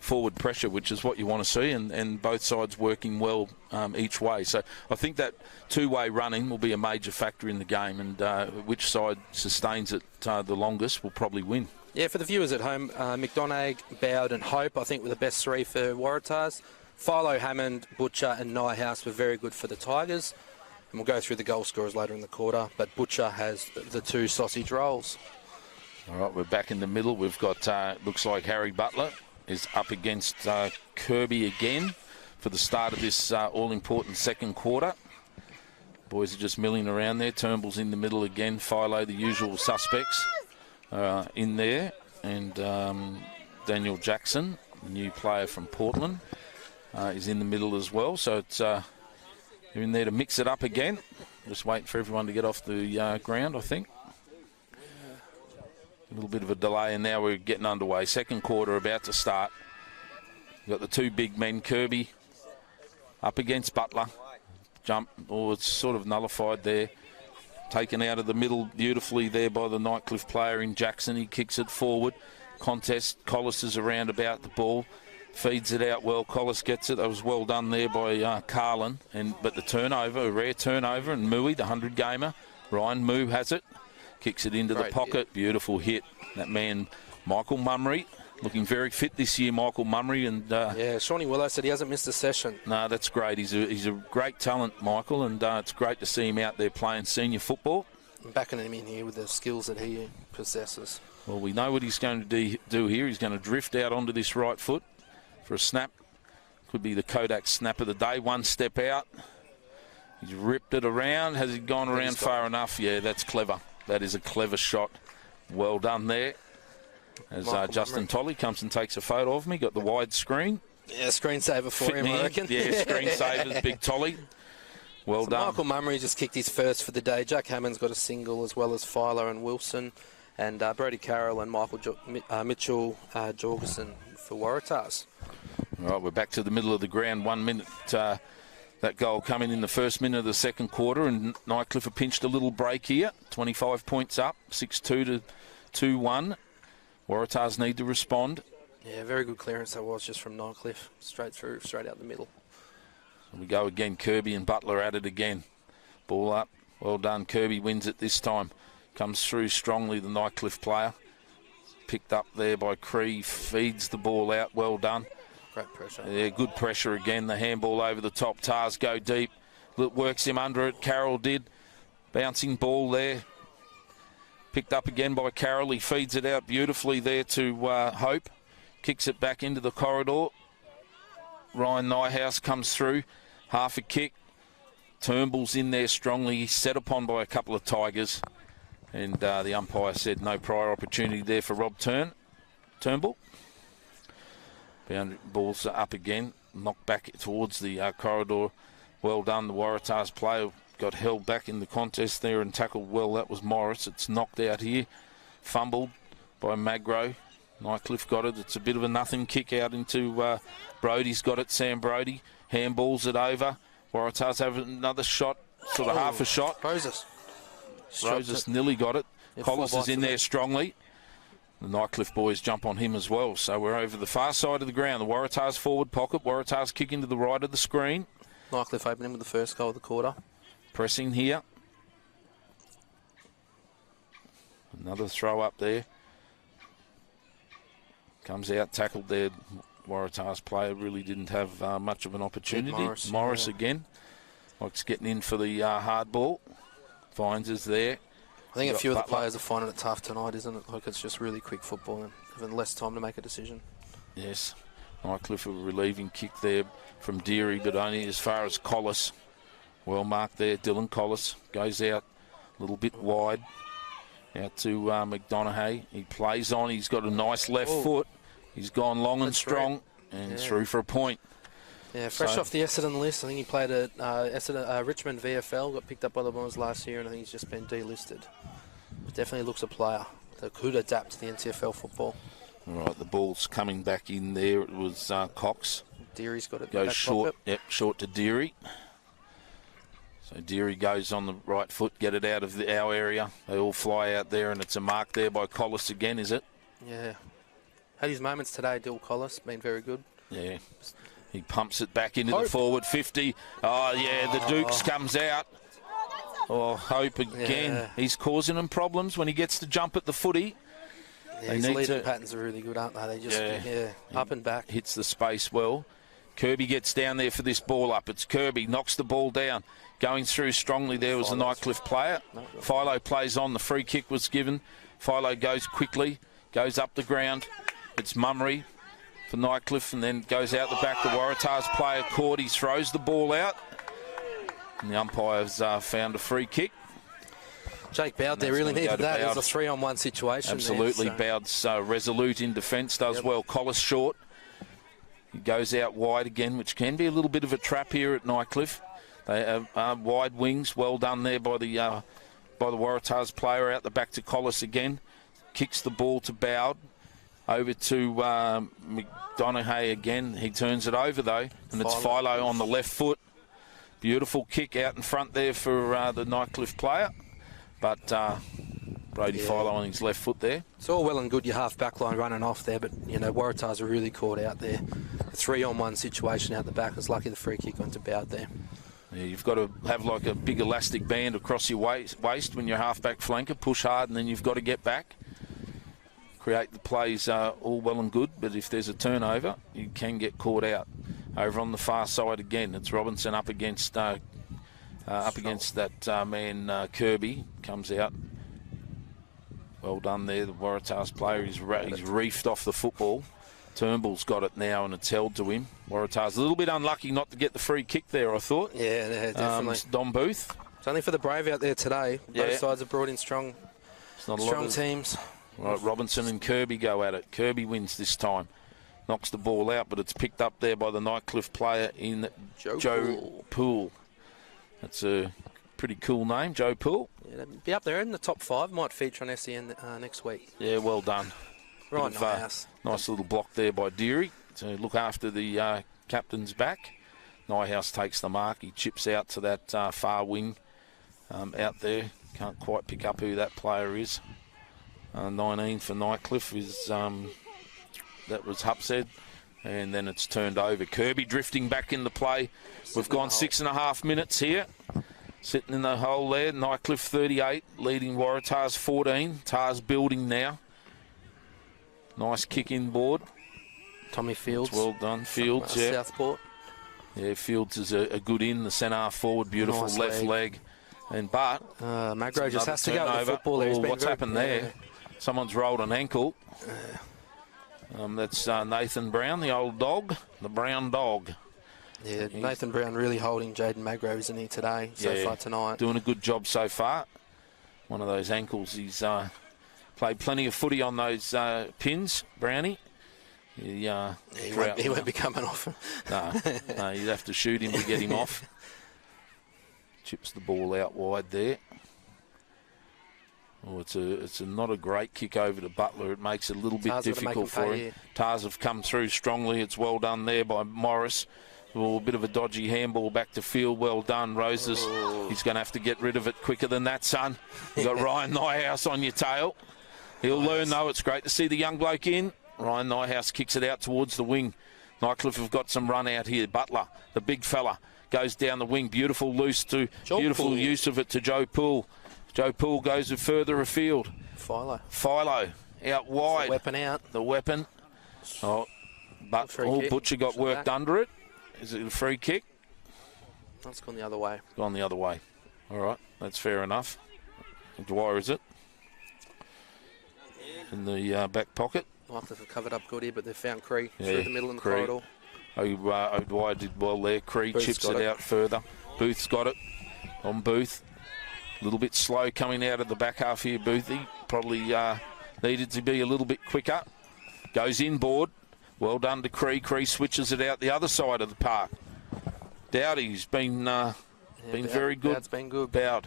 forward pressure, which is what you want to see, and both sides working well each way. So I think that two-way running will be a major factor in the game, and which side sustains it the longest will probably win. Yeah, for the viewers at home, McDonagh, Bowd and Hope, I think, were the best three for Waratahs. Philo, Hammond, Butcher and Nyhouse were very good for the Tigers. And we'll go through the goal scorers later in the quarter, but Butcher has the two sausage rolls. All right, we're back in the middle. We've got, looks like Harry Butler is up against Kirby again for the start of this all-important second quarter. Boys are just milling around there. Turnbull's in the middle again. Philo, the usual suspects, in there. And Daniel Jackson, the new player from Portland, is in the middle as well. So it's they're in there to mix it up again. Just waiting for everyone to get off the ground, I think. A little bit of a delay, and now we're getting underway. Second quarter about to start. We've got the two big men, Kirby up against Butler. Jump, it's sort of nullified there. Taken out of the middle beautifully there by the Nightcliff player in Jackson. He kicks it forward. Contest, Collis is around about the ball. Feeds it out well. Collis gets it. That was well done there by Carlin. But the turnover, a rare turnover, and Mooey, the 100-gamer, Ryan Moo has it. Kicks it into the pocket. Hit. Beautiful hit. That man, Michael Mummery, looking very fit this year, Michael Mummery. And yeah, Shawnee Willow said he hasn't missed a session. No, that's great. He's a great talent, Michael, and it's great to see him out there playing senior football. I'm backing him in here with the skills that he possesses. Well, we know what he's going to do here. He's going to drift out onto this right foot for a snap. Could be the Kodak snap of the day. One step out. He's ripped it around. Has he gone around far enough? Yeah, that's clever. That is a clever shot. Well done there. As Justin Tolley comes and takes a photo of me. Got the wide screen. Yeah, screensaver for him, I reckon. Yeah, screensavers, big Tolley. Well done. Michael Mummery just kicked his first for the day. Jack Hammond's got a single, as well as Philo and Wilson. And Brody Carroll and Mitchell Jorgensen for Waratahs. All right, we're back to the middle of the ground. 1 minute. That goal coming in the first minute of the second quarter, and Nightcliff have pinched a little break here. 25 points up, 6-2 to 2-1. Waratahs need to respond. Yeah, very good clearance that was just from Nightcliff. Straight through, straight out the middle. So we go again. Kirby and Butler at it again. Ball up. Well done. Kirby wins it this time. Comes through strongly, the Nightcliff player. Picked up there by Cree. Feeds the ball out. Well done. Great pressure. Yeah, good pressure again. The handball over the top. Tars go deep. Works him under it. Carroll did. Bouncing ball there. Picked up again by Carroll. He feeds it out beautifully there to Hope. Kicks it back into the corridor. Ryan Nyhouse comes through. Half a kick. Turnbull's in there strongly. He's set upon by a couple of Tigers. And the umpire said no prior opportunity there for Rob Turnbull. Boundary balls are up again. Knocked back towards the corridor. Well done. The Waratahs player got held back in the contest there and tackled well. That was Morris. It's knocked out here. Fumbled by Magro. Nightcliff got it. It's a bit of a nothing kick out into Brody's got it. Sam Brody handballs it over. Waratahs have another shot. Sort of half a shot. Roses nearly got it. Collis is in there strongly. The Nightcliff boys jump on him as well. So we're over the far side of the ground. The Waratahs forward pocket. Waratahs kick into the right of the screen. Nightcliff opening with the first goal of the quarter. Pressing here. Another throw up there. Comes out, tackled there. Waratahs player really didn't have much of an opportunity. Morris again. Likes getting in for the hard ball. Finds us there. I think a few of the players are finding it tough tonight, isn't it? Like, it's just really quick football and having less time to make a decision. Yes. Nightcliff a relieving kick there from Deary, but only as far as Collis. Well marked there. Dylan Collis goes out a little bit wide. Out to McDonagh. He plays on. He's got a nice left foot. He's gone long and strong. and through for a point. Yeah, fresh off the Essendon list. I think he played at Richmond VFL, got picked up by the Bombers last year, and I think he's just been delisted. But definitely looks a player that could adapt to the NTFL football. All right, the ball's coming back in there. It was Cox. Deary's got it. Goes short. Yep, short to Deary. So Deary goes on the right foot, get it out of our area. They all fly out there, and it's a mark there by Collis again, is it? Yeah. Had his moments today, Dill Collis, been very good. Yeah. He pumps it back into the forward 50. Oh, yeah, the Dukes comes out. Oh, Hope again. Yeah. He's causing them problems when he gets to jump at the footy. Yeah, his leading patterns are really good, aren't they? They just, up and back. Hits the space well. Kirby gets down there for this ball up. It's Kirby, knocks the ball down. Going through strongly there was a Nightcliff player. Philo plays on. The free kick was given. Philo goes quickly, goes up the ground. It's Mummery for Nightcliff, and then goes out the back. The Waratah's player, Cordy, throws the ball out. And the umpires found a free kick. Jake Bowd there really needed that. It was a 3-on-1 situation. Absolutely. There, so. Bowd's resolute in defence, does well. Collis short. He goes out wide again, which can be a little bit of a trap here at Nightcliff. They have wide wings. Well done there by the Waratah's player out the back to Collis again. Kicks the ball to Bowd. Over to McDonough again. He turns it over, though, and it's Philo on the left foot. Beautiful kick out in front there for the Nightcliff player. But Brody Philo on his left foot there. It's all well and good, your half-back line running off there, but, you know, Waratahs are really caught out there. A 3-on-1 situation out the back. It's lucky the free kick went to Bowd there. Yeah, you've got to have like a big elastic band across your waist when you're half-back flanker. Push hard, and then you've got to get back. Create the plays all well and good, but if there's a turnover, you can get caught out. Over on the far side again, it's Robinson up against that man Kirby. Comes out. Well done there, the Waratah's player. He's reefed off the football. Turnbull's got it now, and it's held to him. Waratah's a little bit unlucky not to get the free kick there, I thought. Yeah, definitely. Don Booth. It's only for the Brave out there today. Both sides have brought in strong teams. Right, Robinson and Kirby go at it. Kirby wins this time. Knocks the ball out, but it's picked up there by the Nightcliff player in Joe Poole. That's a pretty cool name, Joe Poole. Yeah, be up there in the top 5. Might feature on SEN next week. Yeah, well done. Right, nice little block there by Deary to look after the captain's back. Nyhouse takes the mark. He chips out to that far wing out there. Can't quite pick up who that player is. 19 for Nightcliff is that was Hupsed, and then it's turned over. Kirby drifting back into play. We've gone 6.5 minutes here. Sitting in the hole there. Nightcliff 38, leading Waratahs 14. Tars building now. Nice kick in board. Tommy Fields. Well done, Fields. Yeah. Southport. Yeah, Fields is a good in. The centre half forward, beautiful nice left leg. And but Magro just has to go with the football there. What's happened there? Someone's rolled an ankle. That's Nathan Brown, the old dog, the brown dog. Yeah, Nathan Brown really holding Jaden Magro, isn't he, today, so far tonight? Doing a good job so far. One of those ankles, he's played plenty of footy on those pins, Brownie. He won't be coming off. No, you'd have to shoot him to get him off. Chips the ball out wide there. Oh, it's not a great kick over to Butler. It makes it a little bit difficult for him. Tars have come through strongly. It's well done there by Morris. Oh, a bit of a dodgy handball back to field. Well done, Roses. He's going to have to get rid of it quicker than that, son. You've got Ryan Nyhouse on your tail. He'll learn, though. It's great to see the young bloke in. Ryan Nyhouse kicks it out towards the wing. Nightcliff have got some run out here. Butler, the big fella, goes down the wing. Beautiful use of it to Joe Poole. Joe Poole goes further afield. Philo out wide. The weapon out. The weapon. But Butcher got worked under it. Is it a free kick? That's gone the other way. Gone the other way. All right, that's fair enough. Dwyer, is it? In the back pocket. Nightcliff have covered up good here, but they've found Cree through the middle in the corridor. O'Dwyer did well there. Cree chips it out further. Booth's got it on Booth. A little bit slow coming out of the back half here, Boothie. Probably needed to be a little bit quicker. Goes inboard. Well done to Cree. Cree switches it out the other side of the park. Dowdy's been very good. Dowd's been good. Bowd.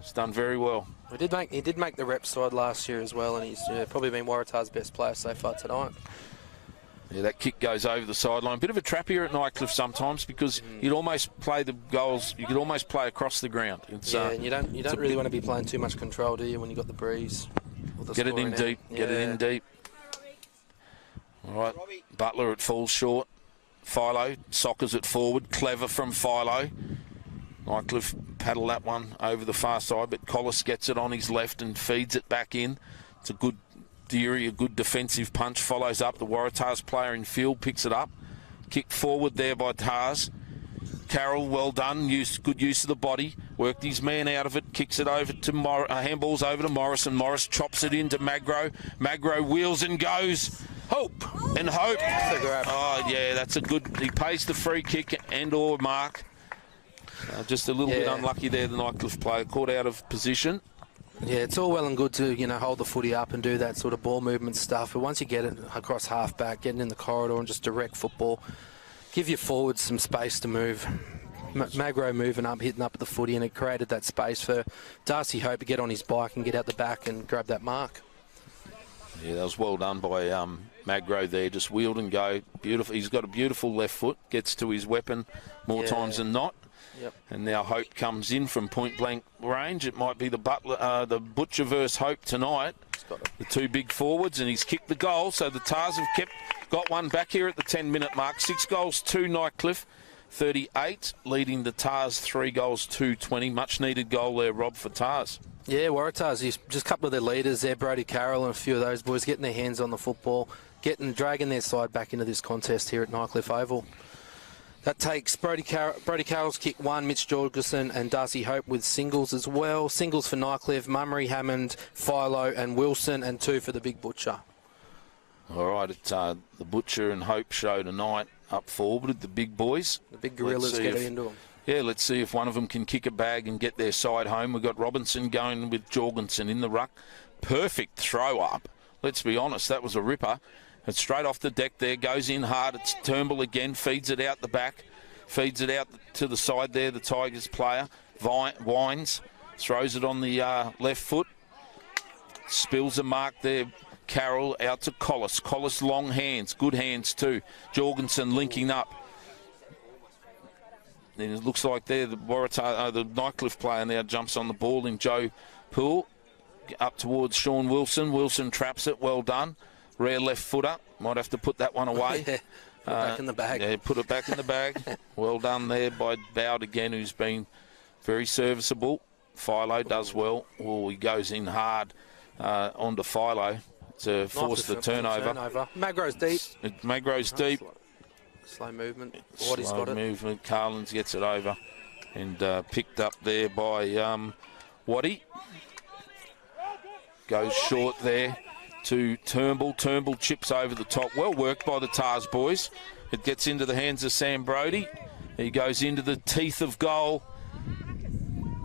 He's done very well. He did make the rep side last year as well, and he's probably been Waratah's best player so far tonight. Yeah, that kick goes over the sideline. Bit of a trap here at Nightcliff sometimes because you'd almost play the goals. You could almost play across the ground. It's, and you don't really want to be playing too much control, do you, when you got the breeze? Get it in deep. Get it in deep. All right, Butler, it falls short. Philo soccers it forward. Clever from Philo. Nightcliff paddle that one over the far side, but Collis gets it on his left and feeds it back in. It's a good Deary, a good defensive punch, follows up. The Waratahs player in field picks it up. Kick forward there by Tars. Carroll, well done. Good use of the body. Worked his man out of it. Kicks it over to handballs over to Morris, and Morris chops it into Magro. Magro wheels and goes. Hope. Oh, yeah, that's a good... He pays the free kick and or mark. Just a little bit unlucky there, the Nightcliff player. Caught out of position. Yeah, it's all well and good to, hold the footy up and do that sort of ball movement stuff. But once you get it across half-back, getting in the corridor and just direct football, give your forwards some space to move. Magro moving up, hitting up the footy, and it created that space for Darcy Hope to get on his bike and get out the back and grab that mark. Yeah, that was well done by Magro there. Just wheeled and go. Beautiful. He's got a beautiful left foot. Gets to his weapon more times than not. Yep. And now Hope comes in from point-blank range. It might be the the Butcher versus Hope tonight. The two big forwards, and he's kicked the goal. So the Tars have got one back here at the 10-minute mark. 6 goals, 2 Nightcliff, 38, leading the Tars 3 goals, 2-20. Much-needed goal there, Rob, for Tars. Yeah, Waratahs, just a couple of their leaders there, Brody Carroll and a few of those boys getting their hands on the football, dragging their side back into this contest here at Nightcliff Oval. That takes Brody Carroll's kick 1, Mitch Jorgensen and Darcy Hope with singles as well. Singles for Nightcliff, Mummery, Hammond, Philo and Wilson, and 2 for the Big Butcher. All right, it's the Butcher and Hope show tonight up forward, the big boys. The big gorillas get it into them. Yeah, let's see if one of them can kick a bag and get their side home. We've got Robinson going with Jorgensen in the ruck. Perfect throw up. Let's be honest, that was a ripper. It's straight off the deck there, goes in hard. It's Turnbull again, feeds it out the back, feeds it out to the side there, the Tigers player. Wines, throws it on the left foot. Spills a mark there. Carroll out to Collis. Collis long hands, good hands too. Jorgensen linking up. Then it looks like there the Waratah, the Nightcliff player now jumps on the ball in Joe Poole. Up towards Sean Wilson. Wilson traps it, well done. Rare left footer. Might have to put that one away. Put it back in the bag. Yeah, put it back in the bag. Well done there by Bowd again, who's been very serviceable. Philo does well. Oh, he goes in hard onto Philo to force the turnover. Magro's deep. Magro's deep. Slow movement. Waddy's got it. Slow movement. Carlins gets it over and picked up there by Waddy. Goes short there to Turnbull. Turnbull chips over the top. Well worked by the Tars boys. It gets into the hands of Sam Brodie. He goes into the teeth of goal.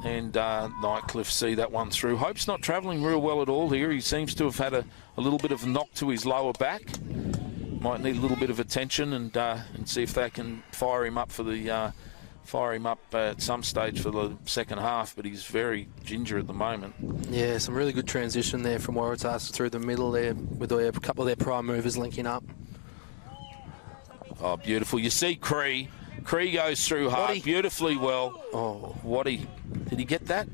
And Nightcliff see that one through. Hope's not travelling real well at all here. He seems to have had a little bit of a knock to his lower back. Might need a little bit of attention and see if they can fire him up for the at some stage for the second half, but he's very ginger at the moment. Yeah, some really good transition there from Waratahs through the middle there with a couple of their prime movers linking up. Oh, beautiful. You see Cree. Cree goes through hard Waddy. Beautifully well. Oh, Waddy. Did he get that?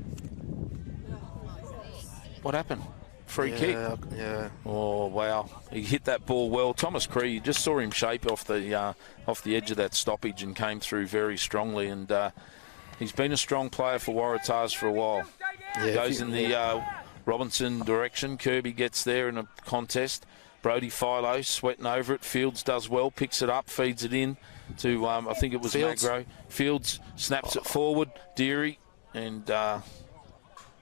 What happened? Free kick. Yeah. Oh wow, he hit that ball well. Thomas Cree, you just saw him shape off the edge of that stoppage and came through very strongly. And he's been a strong player for Waratahs for a while. Yeah, goes in the Robinson direction. Kirby gets there in a contest. Brody Philo sweating over it. Fields does well, picks it up, feeds it in to I think it was Magro. Fields snaps it forward. Deary and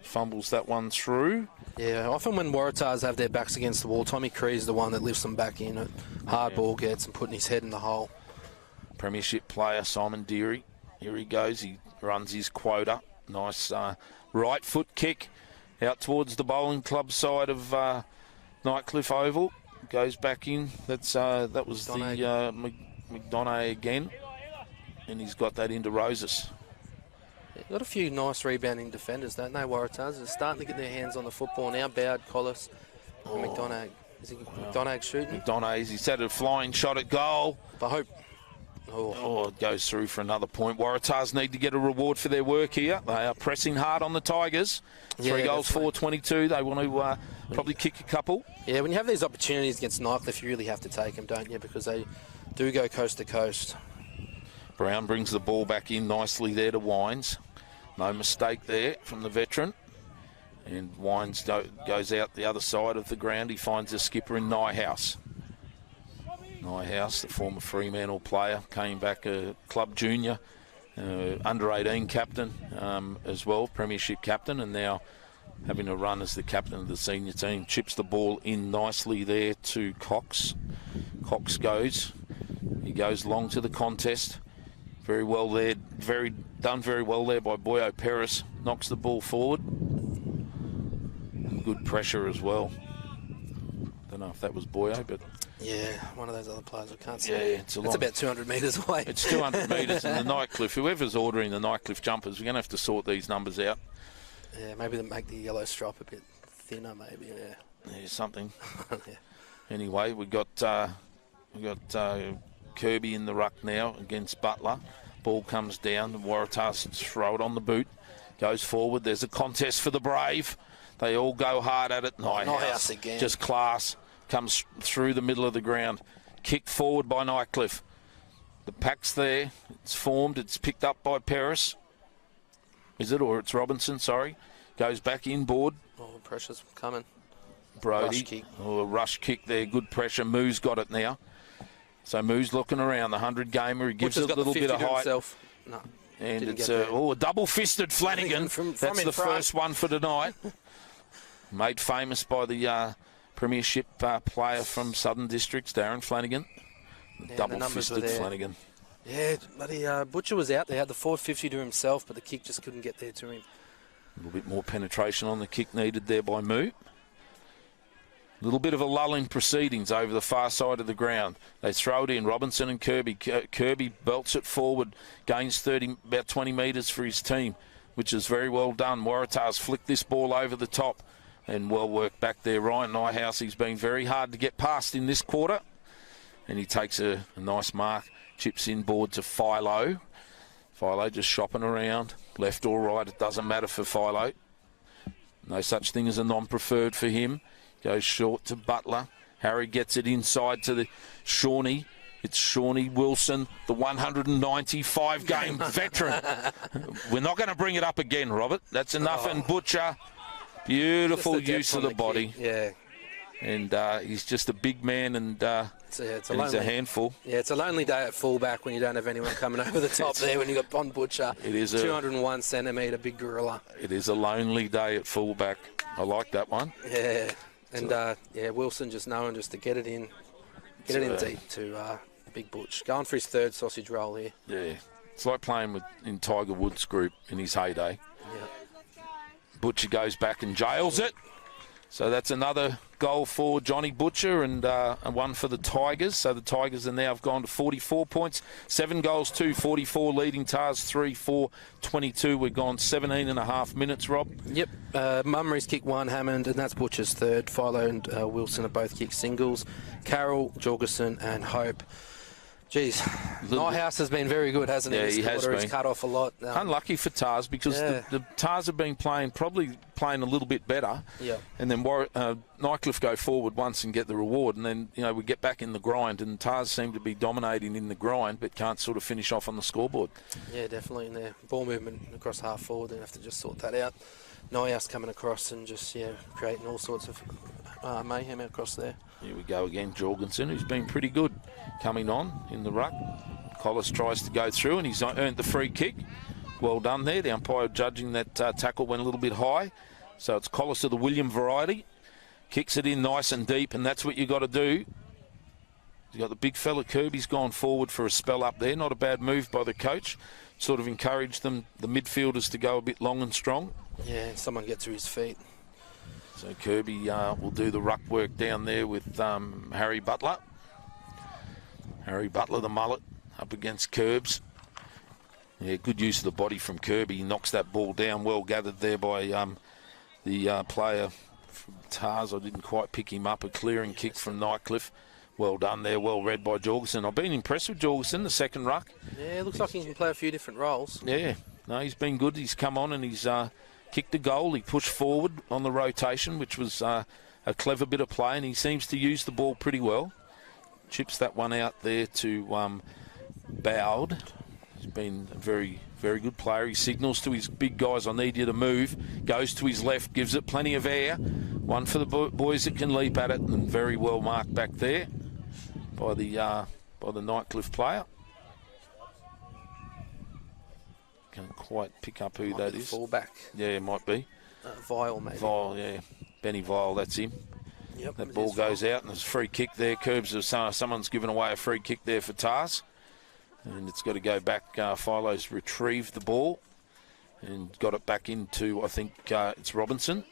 fumbles that one through. Yeah, often when Waratahs have their backs against the wall, Tommy Cree's the one that lifts them back in. Hard ball gets and putting his head in the hole. Premiership player Simon Deary. Here he goes. He runs his quota. Nice right foot kick out towards the bowling club side of Nightcliff Oval. goes back in. That was the McDonough again. And he's got that into Roses. Yeah, got a few nice rebounding defenders, don't they, Waratahs? They're starting to get their hands on the football now. Bowd, Collis, McDonough. Is he McDonough shooting? McDonough, he's had a flying shot at goal. I hope. Oh, it goes through for another point. Waratahs need to get a reward for their work here. They are pressing hard on the Tigers. 3 goals, 4-22. They want to probably kick a couple. Yeah, when you have these opportunities against Nightcliff, you really have to take them, don't you? Because they do go coast to coast. Brown brings the ball back in nicely there to Wines. No mistake there from the veteran. And Wines goes out the other side of the ground. He finds a skipper in Nyhouse. Nyhouse, the former Fremantle player, came back a club junior, under-18 captain as well, premiership captain, and now having a run as the captain of the senior team. Chips the ball in nicely there to Cox. Cox goes. He goes long to the contest. Very well there, done very well there by Boyo Peris. Knocks the ball forward. Good pressure as well. Don't know if that was Boyo, but... Yeah, one of those other players I can't see. Yeah, it's about 200 metres away. It's 200 metres in the Nightcliff. Whoever's ordering the Nightcliff jumpers, we're going to have to sort these numbers out. Yeah, maybe they make the yellow stripe a bit thinner, maybe, yeah. Yeah, something. Yeah. Anyway, we got Kirby in the ruck now against Butler. Ball comes down. The Waratahs throw it on the boot. Goes forward. There's a contest for the Brave. They all go hard at it. Nyhouse again. Just class. Comes through the middle of the ground. Kicked forward by Nightcliff. The pack's there. It's formed. It's picked up by Peris. Is it? Or it's Robinson, sorry. Goes back inboard. Oh, pressure's coming. Brody. Rush kick. Oh, a rush kick there. Good pressure. Moo's got it now. So Moo's looking around. The 100-gamer. He gives it a little bit of height. Himself. No, and it's a double-fisted Flanagan. That's the first one for tonight. Made famous by the premiership player from Southern Districts, Darren Flanagan. Yeah, Double-fisted Flanagan. Yeah, bloody Butcher was out there, had the 450 to himself, but the kick just couldn't get there to him. A little bit more penetration on the kick needed there by Moo. A little bit of a lull in proceedings over the far side of the ground. They throw it in, Robinson and Kirby. Kirby belts it forward, gains about 20 metres for his team, which is very well done. Waratahs flick this ball over the top. And well worked back there. Ryan Nyhouse, he's been very hard to get past in this quarter. And he takes a nice mark. Chips inboard to Philo. Philo just shopping around. Left or right, it doesn't matter for Philo. No such thing as a non-preferred for him. Goes short to Butler. Harry gets it inside to the Shawnee. It's Shawnee Wilson, the 195-game veteran. We're not going to bring it up again, Robert. That's enough. And Butcher... Beautiful use of the body. Yeah. And he's just a big man, and he's a handful. Yeah, it's a lonely day at fullback when you don't have anyone coming over the top there when you've got Bond Butcher. It is 201 centimetre, big gorilla. It is a lonely day at fullback. I like that one. Yeah. And, Wilson just knowing just to get it in deep to Big Butch. Going for his third sausage roll here. Yeah. It's like playing in Tiger Woods' group in his heyday. Yeah. Butcher goes back and jails it. So that's another goal for Johnny Butcher and one for the Tigers. So the Tigers are now have gone to 44 points. 7 goals, 2-44, leading Tars 3-4-22. We've gone 17 and a half minutes, Rob. Yep. Mummery's kicked 1, Hammond, and that's Butcher's third. Philo and Wilson have both kicked singles. Carroll, Jorgensen and Hope. Geez, Nyhouse has been very good, hasn't he? Yeah, he has been. He's cut off a lot. Unlucky for Tars because the Tars have been probably playing a little bit better. Yeah. And then Nightcliff go forward once and get the reward, and then we get back in the grind. And Tars seem to be dominating in the grind, but can't sort of finish off on the scoreboard. Yeah, definitely. In there, ball movement across half forward, they have to just sort that out. Nyhouse coming across and just creating all sorts of mayhem across there. Here we go again, Jorgensen, who's been pretty good coming on in the ruck. Collis tries to go through, and he's earned the free kick. Well done there. The umpire judging that tackle went a little bit high. So it's Collis of the William variety. Kicks it in nice and deep, and that's what you got to do. You got the big fella, Kirby's gone forward for a spell up there. Not a bad move by the coach. Sort of encouraged them, the midfielders, to go a bit long and strong. Yeah, someone get to his feet. So Kirby will do the ruck work down there with Harry Butler. Harry Butler, the mullet, up against Curbs. Yeah, good use of the body from Kirby. He knocks that ball down. Well gathered there by the player from Tars. I didn't quite pick him up. A clearing kick from Nightcliff. Well done there. Well read by Jorgensen. I've been impressed with Jorgensen, the second ruck. Yeah, looks like he can play a few different roles. Yeah, no, he's been good. He's come on and he's kicked a goal. He pushed forward on the rotation, which was a clever bit of play, and he seems to use the ball pretty well. Chips that one out there to Bowd. He's been a very, very good player. He signals to his big guys, I need you to move. Goes to his left, gives it plenty of air. One for the boys that can leap at it, and very well marked back there by the Nightcliff player. Can't quite pick up who that is. Fullback. Yeah, it might be. Vile, maybe. Vile, yeah. Benny Vile, that's him. Yep, that ball goes out, and there's a free kick there. Curbs, someone's given away a free kick there for Tars. And it's got to go back. Philo's retrieved the ball and got it back into, I think it's Robinson.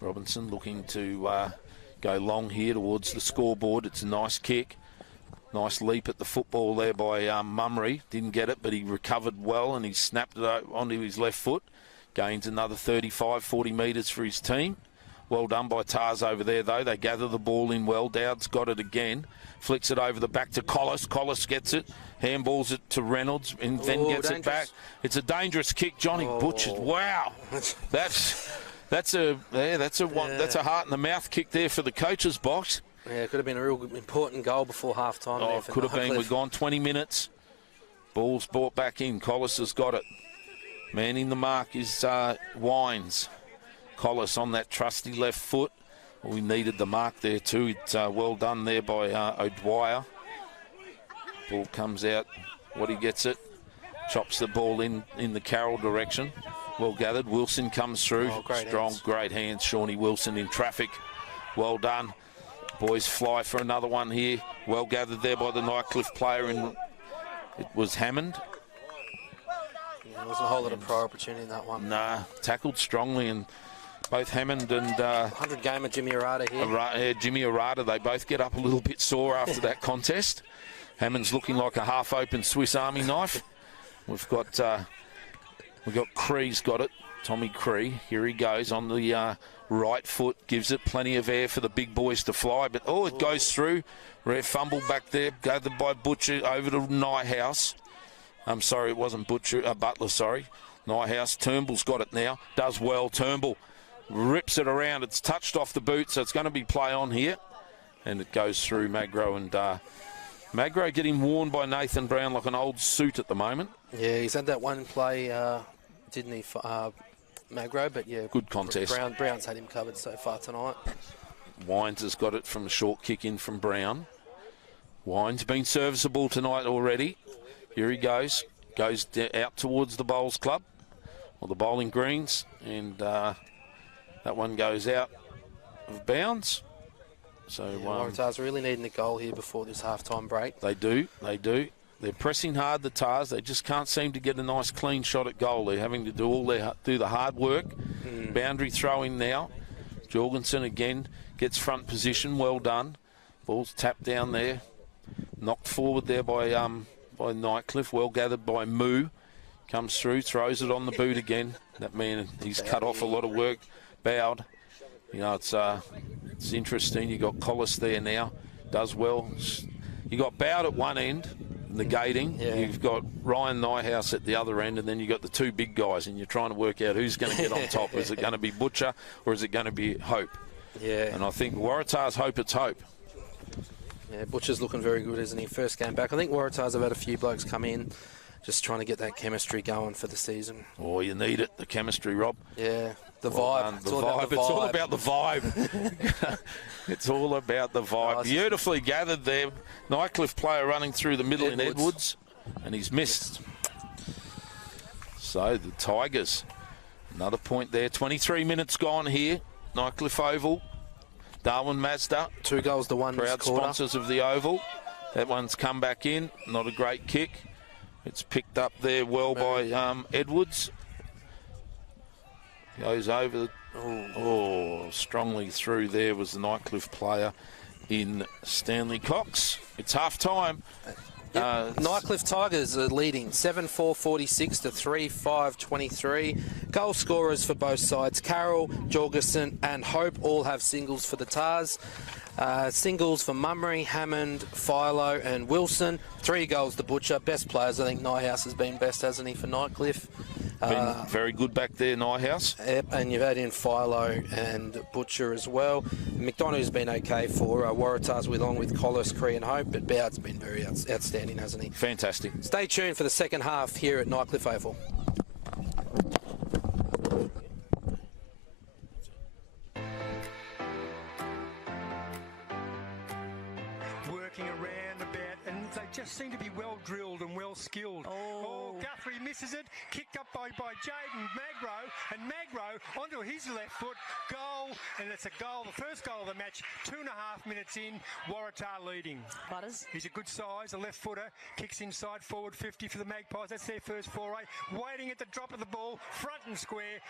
Robinson looking to go long here towards the scoreboard. It's a nice kick. Nice leap at the football there by Mummery. Didn't get it, but he recovered well and he snapped it onto his left foot. Gains another 35, 40 metres for his team. Well done by Tars over there, though. They gather the ball in well. Dowd's got it again. Flicks it over the back to Collis. Collis gets it. Handballs it to Reynolds and then gets it back. It's a dangerous kick. Johnny butchered. Wow. That's a heart in the mouth kick there for the coach's box. Yeah, it could have been a real important goal before half-time. Oh, it could have been. We've gone 20 minutes. Ball's brought back in. Collis has got it. Manning the mark is Wines. Collis on that trusty left foot. Well, we needed the mark there too. It's well done there by O'Dwyer. Ball comes out. What he gets it. Chops the ball in the Carroll direction. Well gathered. Wilson comes through. Strong, great hands. Shawnee Wilson in traffic. Well done. Boys fly for another one here. Well gathered there by the Nightcliff player, and it was Hammond. Yeah, there wasn't a whole lot of prior opportunity in that one. Nah, tackled strongly, and both Hammond and 100 gamer Jimmy Waratah here. Jimmy Waratah, they both get up a little bit sore after that contest. Hammond's looking like a half-open Swiss Army knife. We've got Cree's got it. Tommy Cree. Here he goes on the right foot, gives it plenty of air for the big boys to fly, but it goes through. Rare fumble back there, gathered by Butcher over to Nyhouse. I'm sorry, it wasn't Butler, sorry. Nyhouse. Turnbull's got it now, does well. Turnbull rips it around. It's touched off the boot, so it's going to be play on here, and it goes through Magro, and Magro getting worn by Nathan Brown like an old suit at the moment. Yeah, he's had that one play, didn't he, for Magro, but yeah. Good contest. Brown's had him covered so far tonight. Wines has got it from a short kick in from Brown. Wines been serviceable tonight already. Here he goes. Goes out towards the Bowls Club, or the Bowling Greens, and that one goes out of bounds. So Waratah's really needing a goal here before this half-time break. They do. They're pressing hard, the Tars. They just can't seem to get a nice clean shot at goal. They're having to do the hard work. Boundary throw in now. Jorgensen again gets front position. Well done. Ball's tapped down there. Knocked forward there by Nightcliff. Well gathered by Moo. Comes through, throws it on the boot again. That man, he's cut off a lot of work. Bowed. You know, it's interesting. You got Collis there now. Does well. You got Bowed at one end, negating. Yeah. You've got Ryan Nyhouse at the other end, and then you've got the two big guys, and you're trying to work out who's going to get on top. Is it going to be Butcher, or is it going to be Hope? Yeah. And I think Waratah's Hope, it's Hope. Yeah, Butcher's looking very good, isn't he? First game back. I think Waratah's have had a few blokes come in, just trying to get that chemistry going for the season. Oh, you need it, the chemistry, Rob. Yeah. The vibe. It's all about the vibe. It's all about the vibe. Beautifully gathered there. Nightcliff player running through the middle in Edwards, and he's missed. So the Tigers, another point there. 23 minutes gone here. Nightcliff Oval. Darwin Mazda. 2 goals to 1. Proud sponsors of the Oval. That one's come back in. Not a great kick. It's picked up there well by Edwards. Goes over. Strongly through there was the Nightcliff player in Stanley Cox. It's half time. Nightcliff Tigers are leading 7-4-46 to 3-5-23. Goal scorers for both sides, Carroll, Jorgensen and Hope all have singles for the Tars. Singles for Mummery, Hammond, Philo and Wilson. 3 goals to Butcher. Best players, I think Nyhouse has been best, hasn't he, for Nightcliff? Been very good back there, Nyhouse. Yep, and you've had in Philo and Butcher as well. McDonough's been okay for Waratahs along with Collis, Cree and Hope, but Bowd's been very outstanding, hasn't he? Fantastic. Stay tuned for the second half here at Nightcliff Oval. Working around about, and they just seem to be well drilled and well skilled. Guthrie misses it, kicked up by Jaden Magro, and Magro onto his left foot, goal, and it's a goal, the first goal of the match, 2.5 minutes in, Waratah leading. Butters. He's a good size, a left footer, kicks inside, forward 50 for the Magpies, that's their first foray, waiting at the drop of the ball, front and square,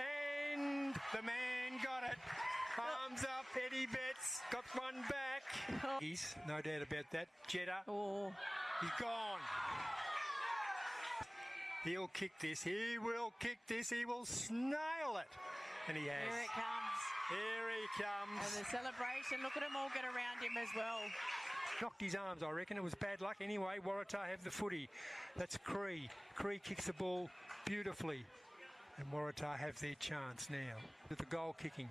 and the man got it. Arms up, Eddie Betts, got one back. He's no doubt about that. Jeddah, he's gone. He'll kick this, he will kick this, he will snail it. And he has. Here it comes. Here he comes. And the celebration, look at them all get around him as well. Knocked his arms, I reckon. It was bad luck. Anyway, Waratah have the footy. That's Cree. Cree kicks the ball beautifully. And Waratah have their chance now with the goal kicking.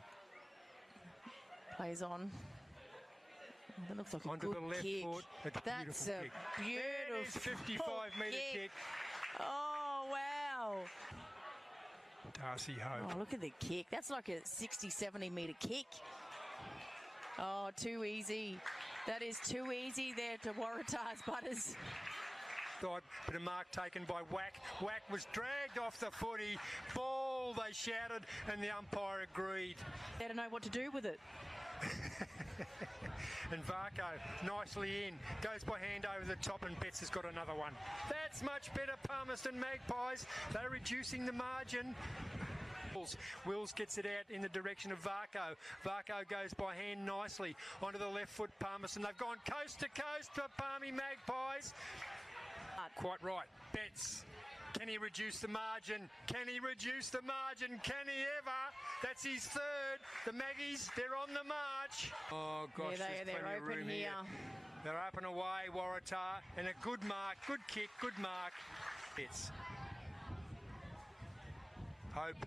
Plays on. That looks like a Onto good the left kick. foot. That's a kick. beautiful 55-metre kick. Oh, wow. Darcy Hope. Oh, look at the kick. That's like a 60, 70-metre kick. Oh, too easy. That is too easy there to Waratah's Butters. But a mark taken by Wack. Wack was dragged off the footy. Ball, they shouted, and the umpire agreed. They don't know what to do with it. And Varco nicely in, goes by hand over the top, and Betts has got another one. That's much better, Palmerston Magpies. They're reducing the margin. Wills gets it out in the direction of Varco. Varco goes by hand nicely onto the left foot, Palmerston. They've gone coast to coast for Palmy Magpies. Quite right. Betts. Can he reduce the margin? Can he reduce the margin? Can he ever? That's his third. The Maggies, they're on the march. Oh, gosh, Yeah, they're plenty of open room here. They're up and away, Waratah. And a good mark, good kick, good mark. Betts. Hope.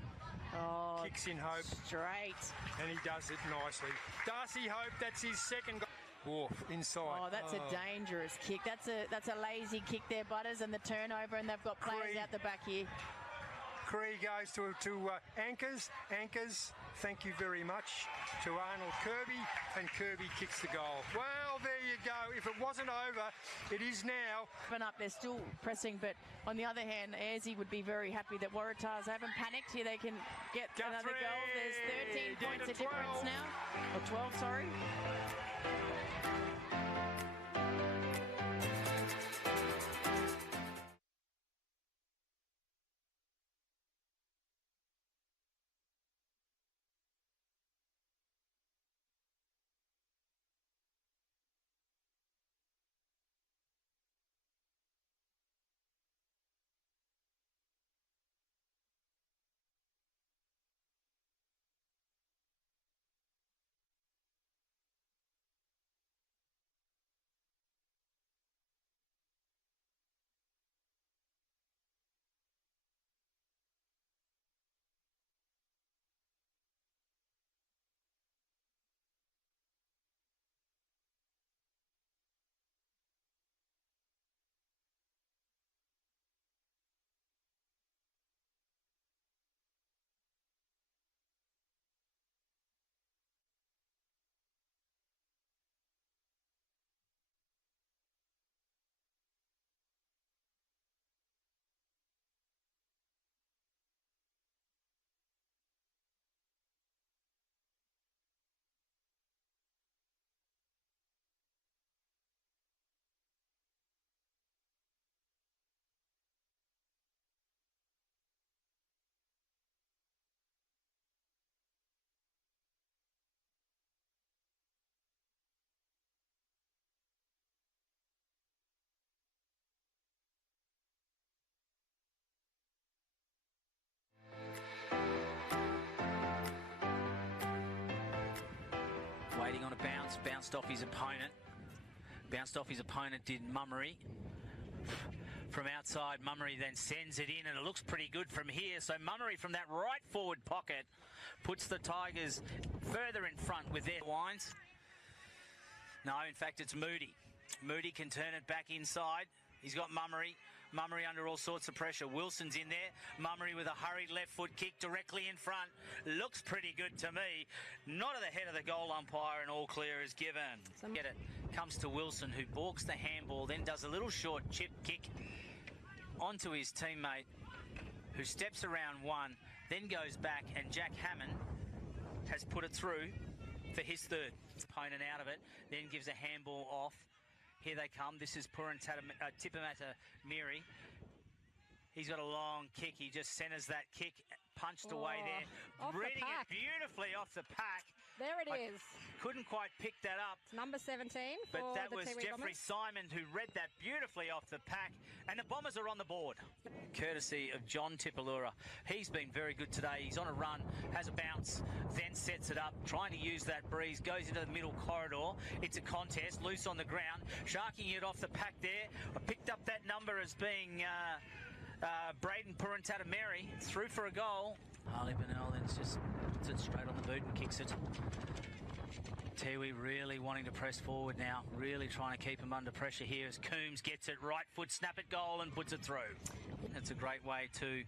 Oh, Kicks in Hope. straight. And he does it nicely. Darcy Hope, that's his second goal. Wolf inside. Oh, that's a dangerous kick. That's a lazy kick there, Butters, and the turnover, and they've got players Cree. out the back here. Cree goes to Anchors. Anchors, thank you very much to Arnold Kirby, and Kirby kicks the goal. Well, there you go. If it wasn't over, it is now. Up, they're still pressing, but on the other hand, Ayresy would be very happy that Waratahs haven't panicked here. They can get another goal. There's 13 down points to of difference 12. now, or 12, sorry. It's bounced off his opponent. Did Mummery. From outside, Mummery then sends it in, and it looks pretty good from here. So Mummery from that right forward pocket puts the Tigers further in front with their wines. No, in fact, it's Moody. Moody can turn it back inside. He's got Mummery. Mummery under all sorts of pressure. Wilson's in there. Mummery with a hurried left foot kick directly in front. Looks pretty good to me. Not at the head of the goal umpire, and all clear is given. Get it. Comes to Wilson, who balks the handball, then does a little short chip kick onto his teammate, who steps around one, then goes back, and Jack Hammond has put it through for his third. Opponent out of it, then gives a handball off. Here they come. This is Tipamata Miri. He's got a long kick. He just centres that kick, punched away there. Reading it beautifully off the pack. There it is. Couldn't quite pick that up. It's number 17 for but that the was Tiwi Jeffrey Bombers. Simon who read that beautifully off the pack. And the Bombers are on the board. Courtesy of John Tipalura. He's been very good today. He's on a run, has a bounce, then sets it up, trying to use that breeze, goes into the middle corridor. It's a contest, loose on the ground, sharking it off the pack there. I picked up that number as being Braden Purantatameri, through for a goal. Harley Bennell then just puts it straight on the boot and kicks it. Tiwi really wanting to press forward now, really trying to keep him under pressure here as Coombs gets it, right foot snap at goal and puts it through. It's a great way to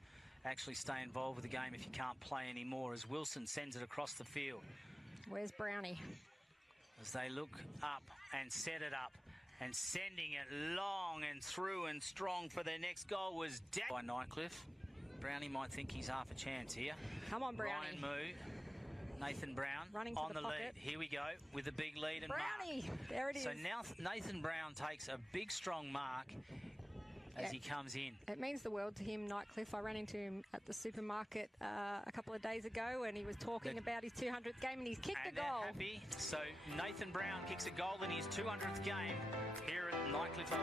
actually stay involved with the game if you can't play anymore, as Wilson sends it across the field. Where's Brownie? As they look up and set it up, and sending it long and through and strong for their next goal was by Nightcliff. Brownie might think he's half a chance here. Come on, Brownie. Ryan Moo, Nathan Brown running on the lead. Here we go with a big lead and Brownie, mark. There it is. So now Nathan Brown takes a big strong mark as he comes in. It means the world to him, Nightcliff. I ran into him at the supermarket a couple of days ago, and he was talking about his 200th game, and he's kicked a goal. Happy. So Nathan Brown kicks a goal in his 200th game here at Nightcliff Oval.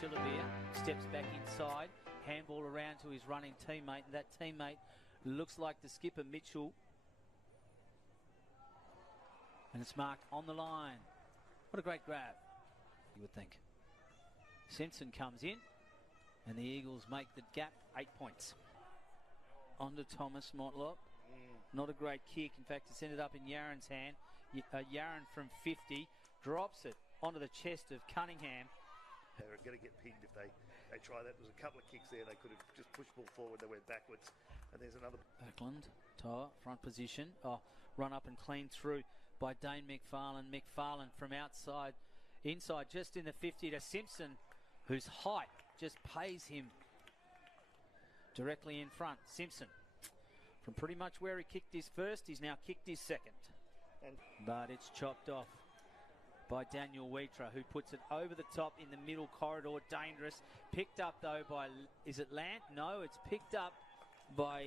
Shillabir steps back inside, handball around to his running teammate, and that teammate looks like the skipper, Mitchell. And it's marked on the line. What a great grab, you would think. Simpson comes in, and the Eagles make the gap 8 points. On to Thomas Motlop. Not a great kick. In fact, it's ended up in Yaron's hand. Yaron from 50 drops it onto the chest of Cunningham. They're going to get pinned if they try that. There was a couple of kicks there. They could have just pushed ball forward. They went backwards. And there's another. Backlund, Toa, front position. Run up and clean through by Dane McFarlane. McFarlane from outside, inside, just in the 50 to Simpson, whose height just pays him directly in front. Simpson, from pretty much where he kicked his first, he's now kicked his second. But it's chopped off. by Daniel Wheatra, who puts it over the top in the middle corridor. Dangerous. Picked up, though, by... Is it Lant? No, it's picked up by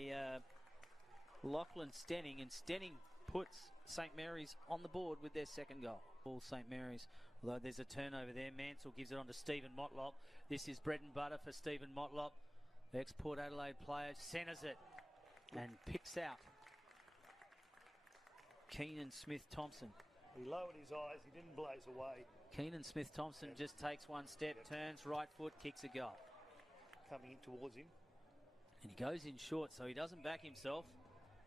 Lachlan Stenning, and Stenning puts St Mary's on the board with their second goal. All St Mary's, although there's a turnover there. Mansell gives it on to Stephen Motlop. This is bread and butter for Stephen Motlop. The ex-Port Adelaide player centres it and picks out Keenan Smith-Thompson. He lowered his eyes, he didn't blaze away. Keenan Smith-Thompson just takes one step, turns right foot, kicks a goal. Coming in towards him. And he goes in short, so he doesn't back himself.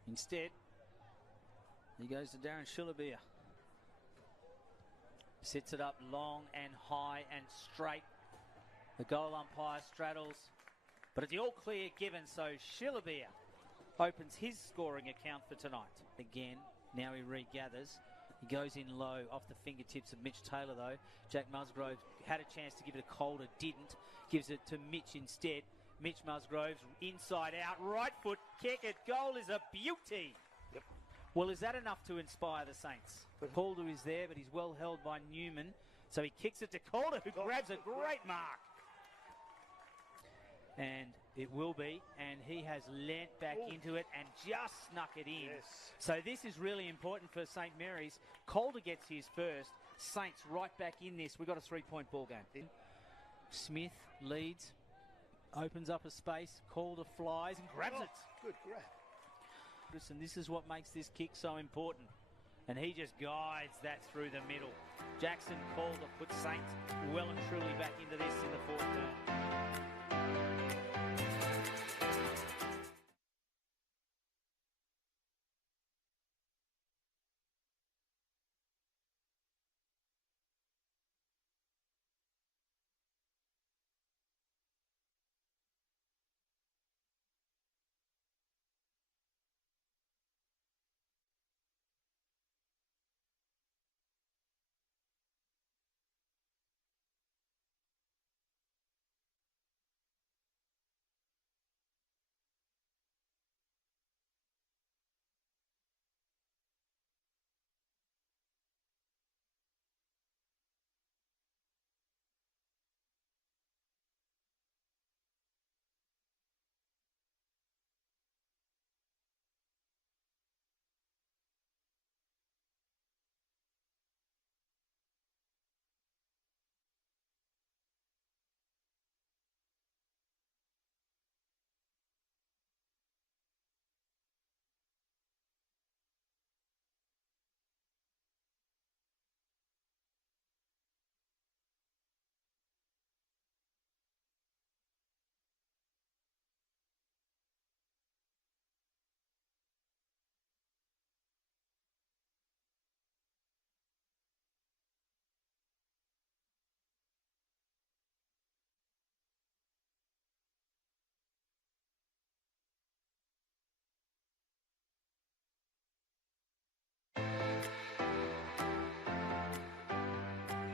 Instead, he goes to Darren Schillebeer. Sits it up long and high and straight. The goal umpire straddles, but it's the all clear given, so Schillebeer opens his scoring account for tonight. Again, now he regathers. He goes in low off the fingertips of Mitch Taylor, though. Jack Musgrove had a chance to give it a Calder, didn't. Gives it to Mitch instead. Mitch Musgrove's inside out, right foot kick. It goal is a beauty. Yep. Well, is that enough to inspire the Saints? Calder is there, but he's well held by Newman. So he kicks it to Calder, who grabs a great mark. And it will be, and he has leant back into it and just snuck it in. Yes. So this is really important for St Mary's. Calder gets his first. Saints right back in this. We've got a 3-point ball game. Smith leads, opens up a space. Calder flies and grabs it. Good grab. And this is what makes this kick so important. And he just guides that through the middle. Jackson Calder puts Saints well and truly back into this in the fourth term.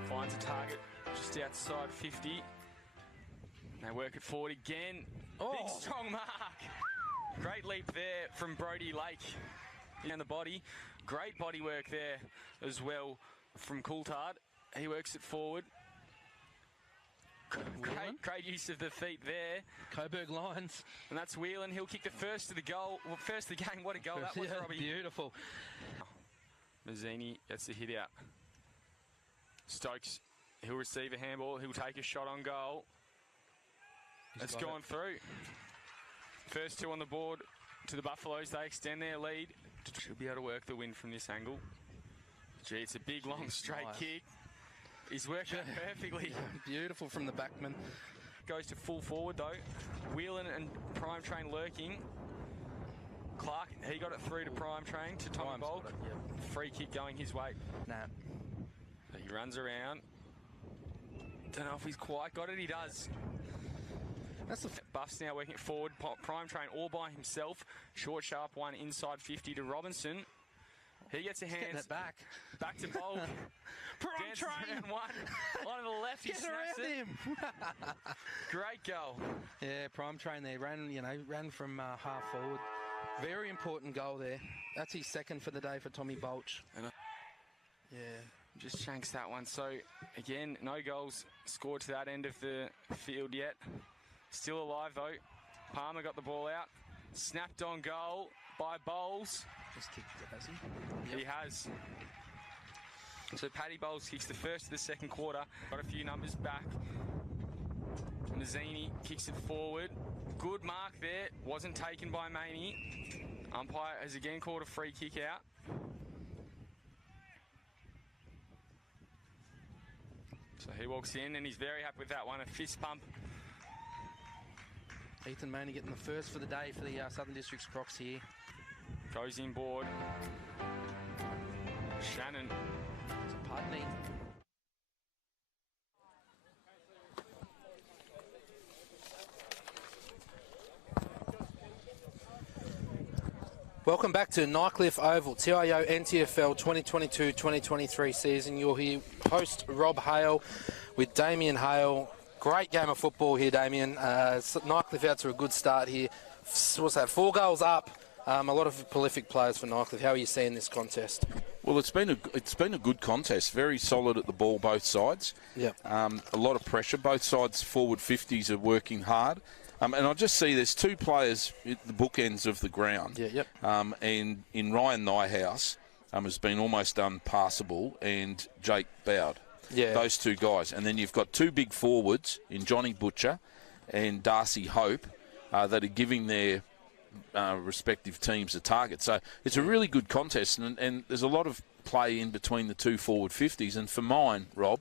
Finds a target just outside 50. They work it forward again. Big strong mark. Great leap there from Brodie Lake down the body. Great body work there as well from Coulthard. He works it forward. Great use of the feet there. Coburg Lions. And that's Whelan. He'll kick the first of the goal. Well, first of the game. What a goal that was, Robbie. Beautiful. Mazzini gets the hit out. Stokes, he'll receive a handball. He'll take a shot on goal. It's gone through. First two on the board to the Buffaloes. They extend their lead. Should be able to work the win from this angle. Gee, it's a big, long, straight kick. He's working perfectly. Beautiful from the backman. Goes to full forward, though. Whelan and Prime Train lurking. Clark, he got it through to Prime Train, to Tommy Bulk. Free kick going his way. Nah. He runs around. Don't know if he's quite got it. He does. That's the Buffs now working it forward. Prime Train all by himself. Short, sharp one inside 50 to Robinson. He gets a hand back to Bulk. Prime Train one on the left. He snaps it. Him. Great goal. Yeah, Prime Train there ran from half forward. Very important goal there. That's his second for the day for Tommy Bulch. Yeah, Just shanks that one. So, again, no goals scored to that end of the field yet. Still alive, though. Palmer got the ball out. Snapped on goal by Bowles. Just kicked it, has he? He has. So Paddy Bowles kicks the first of the second quarter. Got a few numbers back. Mazzini kicks it forward. Good mark there. Wasn't taken by Maney. Umpire has again called a free kick out. So he walks in and he's very happy with that one. A fist pump. Ethan Maney getting the first for the day for the Southern Districts Crocs here. Goes inboard. Shannon. Putney. Welcome back to Nightcliff Oval, TIO NTFL 2022-2023 season. You'll hear host Rob Hale with Damien Hale. Great game of football here, Damien. Nightcliff out to a good start here. What's that, 4 goals up. A lot of prolific players for Nightcliff. How are you seeing this contest? Well, it's been a good contest. Very solid at the ball, both sides. Yeah. A lot of pressure. Both sides forward 50s are working hard. And I just see there's 2 players at the bookends of the ground. Yeah, yep. And in Ryan Nyhouse has been almost unpassable, and Jake Bowd. Yeah. Those 2 guys. And then you've got 2 big forwards in Johnny Butcher and Darcy Hope that are giving their respective teams a target. So it's a really good contest, and there's a lot of play in between the 2 forward 50s. And for mine, Rob,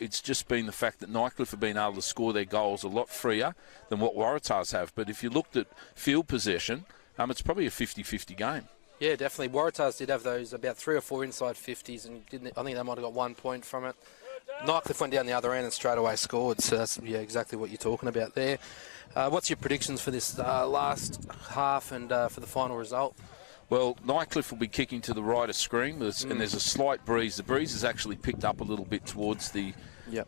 it's just been the fact that Nightcliff have been able to score their goals a lot freer than what Waratahs have. But if you looked at field possession, it's probably a 50-50 game. Yeah, definitely. Waratahs did have those about 3 or 4 inside 50s, and I think they might have got 1 point from it. Nightcliff went down the other end and straight away scored. So that's exactly what you're talking about there. What's your predictions for this last half and for the final result? Well, Nightcliff will be kicking to the right of screen, and there's a slight breeze. The breeze has actually picked up a little bit towards the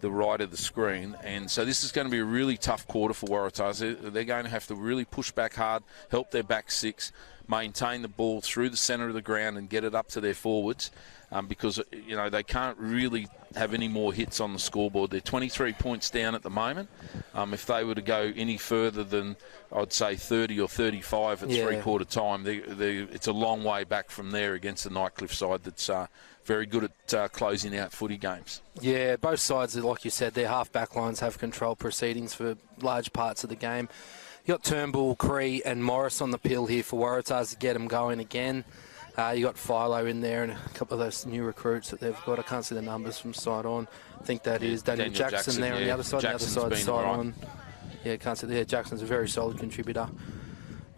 right of the screen, and so this is going to be a really tough quarter for Waratahs. They're going to have to really push back hard, help their back 6, maintain the ball through the centre of the ground and get it up to their forwards, because they can't really have any more hits on the scoreboard. They're 23 points down at the moment. If they were to go any further than, I'd say, 30 or 35 at three-quarter time, it's a long way back from there against the Nightcliff side that's very good at closing out footy games. Yeah, both sides, like you said, their half-back lines have controlled proceedings for large parts of the game. You got Turnbull, Cree and Morris on the pill here for Waratahs to get them going again. You got Philo in there and a couple of those new recruits that they've got. I can't see the numbers from side on. I think that is Daniel Jackson there on the other side. Jackson's the other side right. on. Yeah, can't see there. Jackson's a very solid contributor.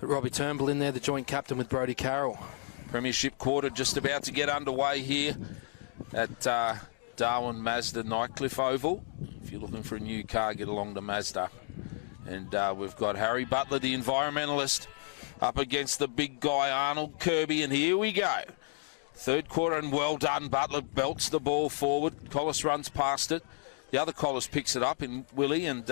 But Robbie Turnbull in there, the joint captain with Brodie Carroll. Premiership quarter just about to get underway here at Darwin Mazda Nightcliff Oval. If you're looking for a new car, get along to Mazda. And we've got Harry Butler, the environmentalist, up against the big guy Arnold Kirby, and here we go. Third quarter, and well done. Butler belts the ball forward. Collis runs past it. The other Collis picks it up in Willie and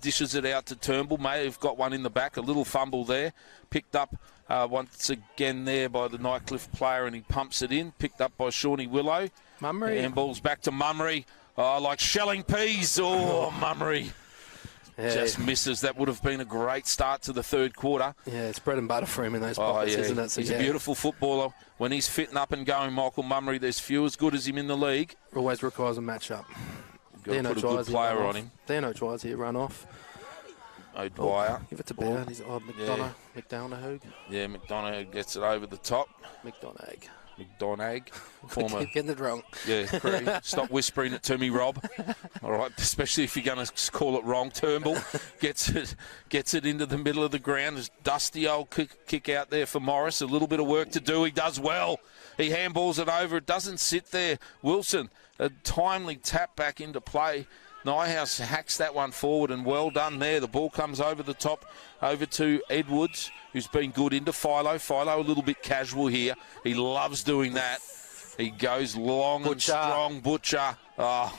dishes it out to Turnbull. May have got one in the back. A little fumble there. Picked up once again there by the Nightcliff player, and he pumps it in. Picked up by Shawnee Willow. Mummery. And ball's back to Mummery. Oh, like shelling peas. Oh, Mummery. Yeah. Just misses. That would have been a great start to the third quarter. Yeah, it's bread and butter for him in those pockets, isn't it? So, he's a beautiful footballer. When he's fit and up and going, Michael Mummery, there's few as good as him in the league. Always requires a match-up. Got to put a good player on him. There are no tries here, run off. O'Dwyer. Give it to Bowd. He's McDonough. Yeah, McDonough gets it over the top. McDonagh. Former. Getting it wrong. Yeah, stop whispering it to me, Rob. All right, especially if you're going to call it wrong. Turnbull gets it into the middle of the ground. There's dusty old kick out there for Morris. A little bit of work to do. He does well. He handballs it over. It doesn't sit there. Wilson, a timely tap back into play. Nyhouse hacks that one forward, and well done there. The ball comes over the top, over to Edwards, who's been good into Philo. Philo a little bit casual here. He loves doing that. He goes long and strong. Butcher. Oh,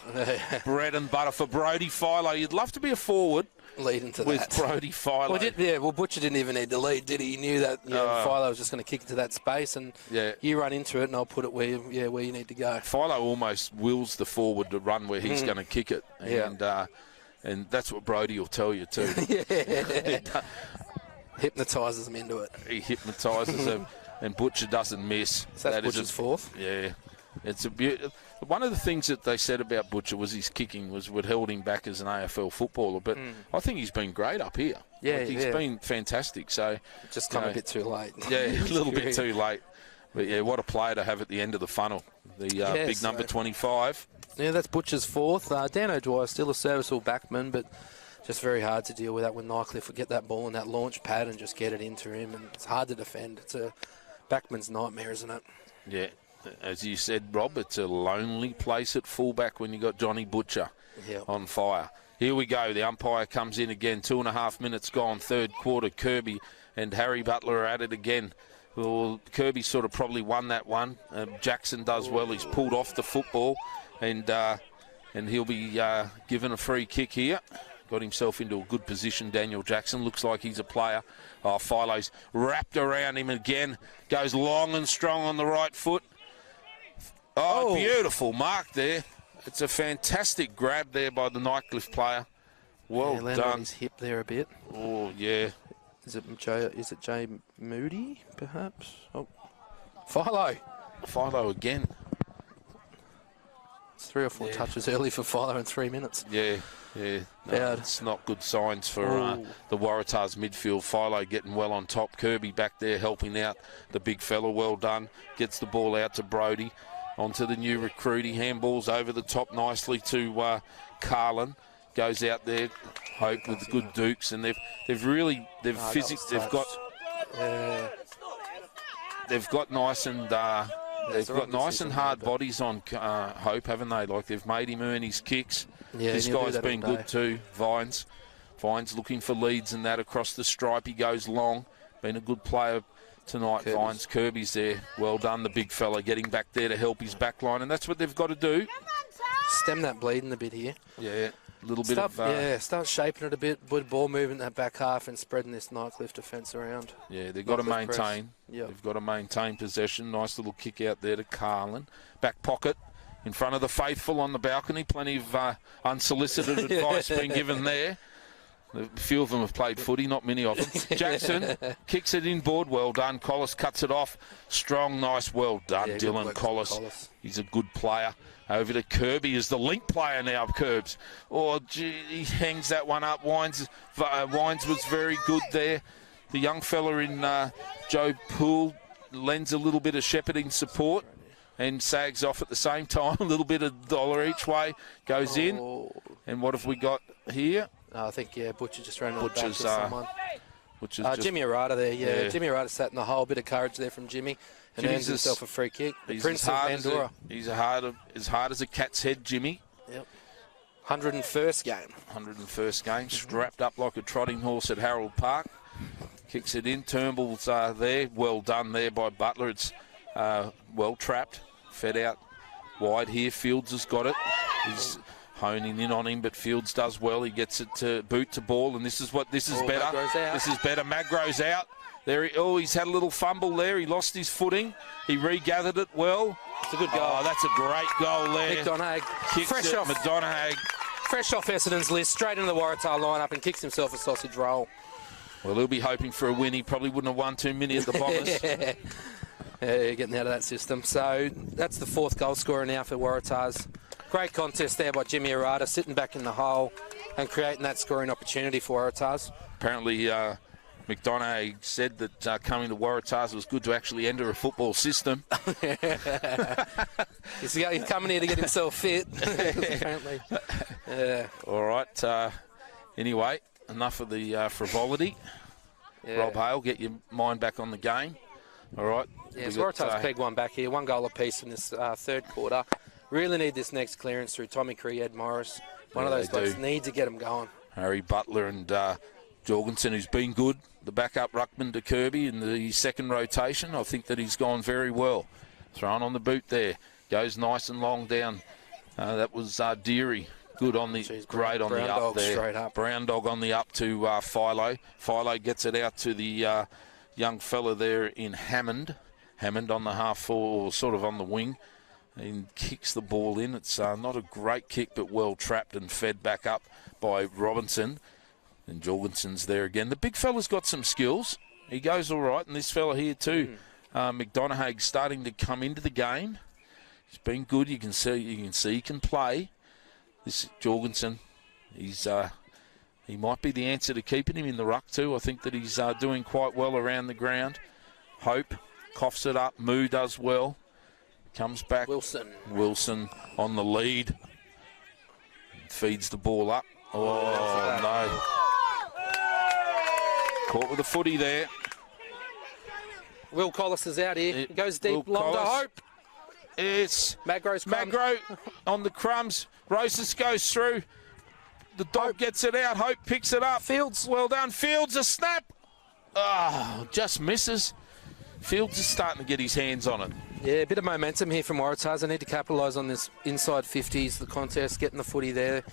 bread and butter for Brodie. Philo, you'd love to be a forward lead into with that. Brody Philo. Well, Butcher didn't even need to lead, did he? He knew that Philo was just going to kick into that space, and you run into it, and I'll put it where you need to go. Philo almost wills the forward to run where he's going to kick it, and that's what Brody will tell you too. Hypnotises them into it. He hypnotises them, and Butcher doesn't miss. So that's Butcher's fourth. Yeah, it's a beautiful. One of the things that they said about Butcher was his kicking was what held him back as an AFL footballer, but I think he's been great up here. Yeah, he's been fantastic. So just come a bit too late. Yeah, a little bit too late. But yeah, what a player to have at the end of the funnel. The big number 25. Yeah, that's Butcher's fourth. Dan O'Dwyer still a serviceable backman, but just very hard to deal with that when Nightcliff would get that ball in that launch pad and just get it into him, and it's hard to defend. It's a backman's nightmare, isn't it? Yeah. As you said, Rob, it's a lonely place at fullback when you got Johnny Butcher on fire. Here we go. The umpire comes in again. 2.5 minutes gone. Third quarter. Kirby and Harry Butler are at it again. Well, Kirby sort of probably won that one. Jackson does well. He's pulled off the football, and he'll be given a free kick here. Got himself into a good position. Daniel Jackson looks like he's a player. Oh, Philo's wrapped around him again. Goes long and strong on the right foot. Oh, beautiful mark there. It's a fantastic grab there by the Nightcliff player. Well landed done. On his hip there a bit. Oh, yeah. Is it Jay Moody, perhaps? Oh, Philo again. It's 3 or 4 touches early for Philo in 3 minutes. Yeah. No, it's not good signs for the Waratahs midfield. Philo getting well on top. Kirby back there helping out the big fella. Well done. Gets the ball out to Brody. Onto the new recruit. He handballs over the top nicely to Carlin. Goes out there, Hope with good dukes, and they've got nice and hard bodies on Hope, haven't they? Like they've made him earn his kicks. Yeah, this guy's been good too. Vines looking for leads and that across the stripe. He goes long. Been a good player tonight. Vines. Kirby's there. Well done, the big fella, getting back there to help his back line, and that's what they've got to do. Stem that bleeding a bit here. Yeah, a little bit of... start shaping it a bit. Good ball movement that back half and spreading this Nightcliff defence around. Yeah, they've got to maintain. They've got to maintain possession. Nice little kick out there to Carlin. Back pocket in front of the faithful on the balcony. Plenty of unsolicited advice being given there. A few of them have played footy, not many of them. Jackson kicks it inboard. Well done. Collis cuts it off. Strong, nice. Well done, Dylan Collis. He's a good player. Over to Kirby is the link player now, Curbs. Oh, gee, he hangs that one up. Wines was very good there. The young fella in Joe Poole lends a little bit of shepherding support and sags off at the same time. A little bit of $1 each way. Goes in. And what have we got here? I think, Butcher just ran on the back of someone. Jimmy Arata there, Jimmy Arata sat in the hole. Bit of courage there from Jimmy. And earns himself a free kick. The Prince of Mandurah. He's as hard as a cat's head, Jimmy. Yep. 101st game. 101st game. Strapped up like a trotting horse at Harold Park. Kicks it in. Turnbull's there. Well done there by Butler. It's well trapped. Fed out wide here. Fields has got it. He's honing in on him, but Fields does well. He gets it to boot to ball, and this is better. This is better. Magro's out. There, he's had a little fumble there. He lost his footing. He regathered it well. It's a good goal. Oh, that's a great goal there. McDonagh. Fresh off Essendon's list, straight into the Waratah lineup and kicks himself a sausage roll. Well, he'll be hoping for a win. He probably wouldn't have won too many at the Bombers. Getting out of that system. So that's the 4th goal scorer now for Waratahs. Great contest there by Jimmy Arata, sitting back in the hole and creating that scoring opportunity for Waratahs. Apparently, McDonagh said that coming to Waratahs was good to actually enter a football system. He's coming here to get himself fit, apparently. All right. Anyway, enough of the frivolity. Rob Hale, get your mind back on the game. All right. Yes, Waratahs pegged one back here. 1 goal apiece in this third quarter. Really need this next clearance through Tommy Cree, Ed Morris. One of those guys need to get them going. Harry Butler and Jorgensen, who's been good, the backup ruckman to Kirby in the second rotation. I think that he's gone very well. Thrown on the boot there. Goes nice and long down. That was Deary. Good on the, great on the up there. Straight up. Brown dog on the up to Philo. Philo gets it out to the young fella there in Hammond. Hammond on the half forward, or sort of on the wing, and kicks the ball in. It's not a great kick, but well trapped and fed back up by Robinson. And Jorgensen's there again. The big fella's got some skills. He goes all right, and this fella here too. McDonagh starting to come into the game. He's been good. You can see he can play. This Jorgensen, he might be the answer to keeping him in the ruck too. I think that he's doing quite well around the ground. Hope coughs it up. Moo does well. Comes back. Wilson on the lead. Feeds the ball up. Oh, no. Caught with a footy there. Will Collis is out here. He goes deep, Will long to Collis. Hope. It's Magro's Magro on the crumbs. Rosas goes through. The dog gets it out. Hope picks it up. Fields. Well done. Fields, a snap. Oh, just misses. Fields is starting to get his hands on it. Yeah, a bit of momentum here from Waratahs. I need to capitalise on this inside 50s, the contest, getting the footy there.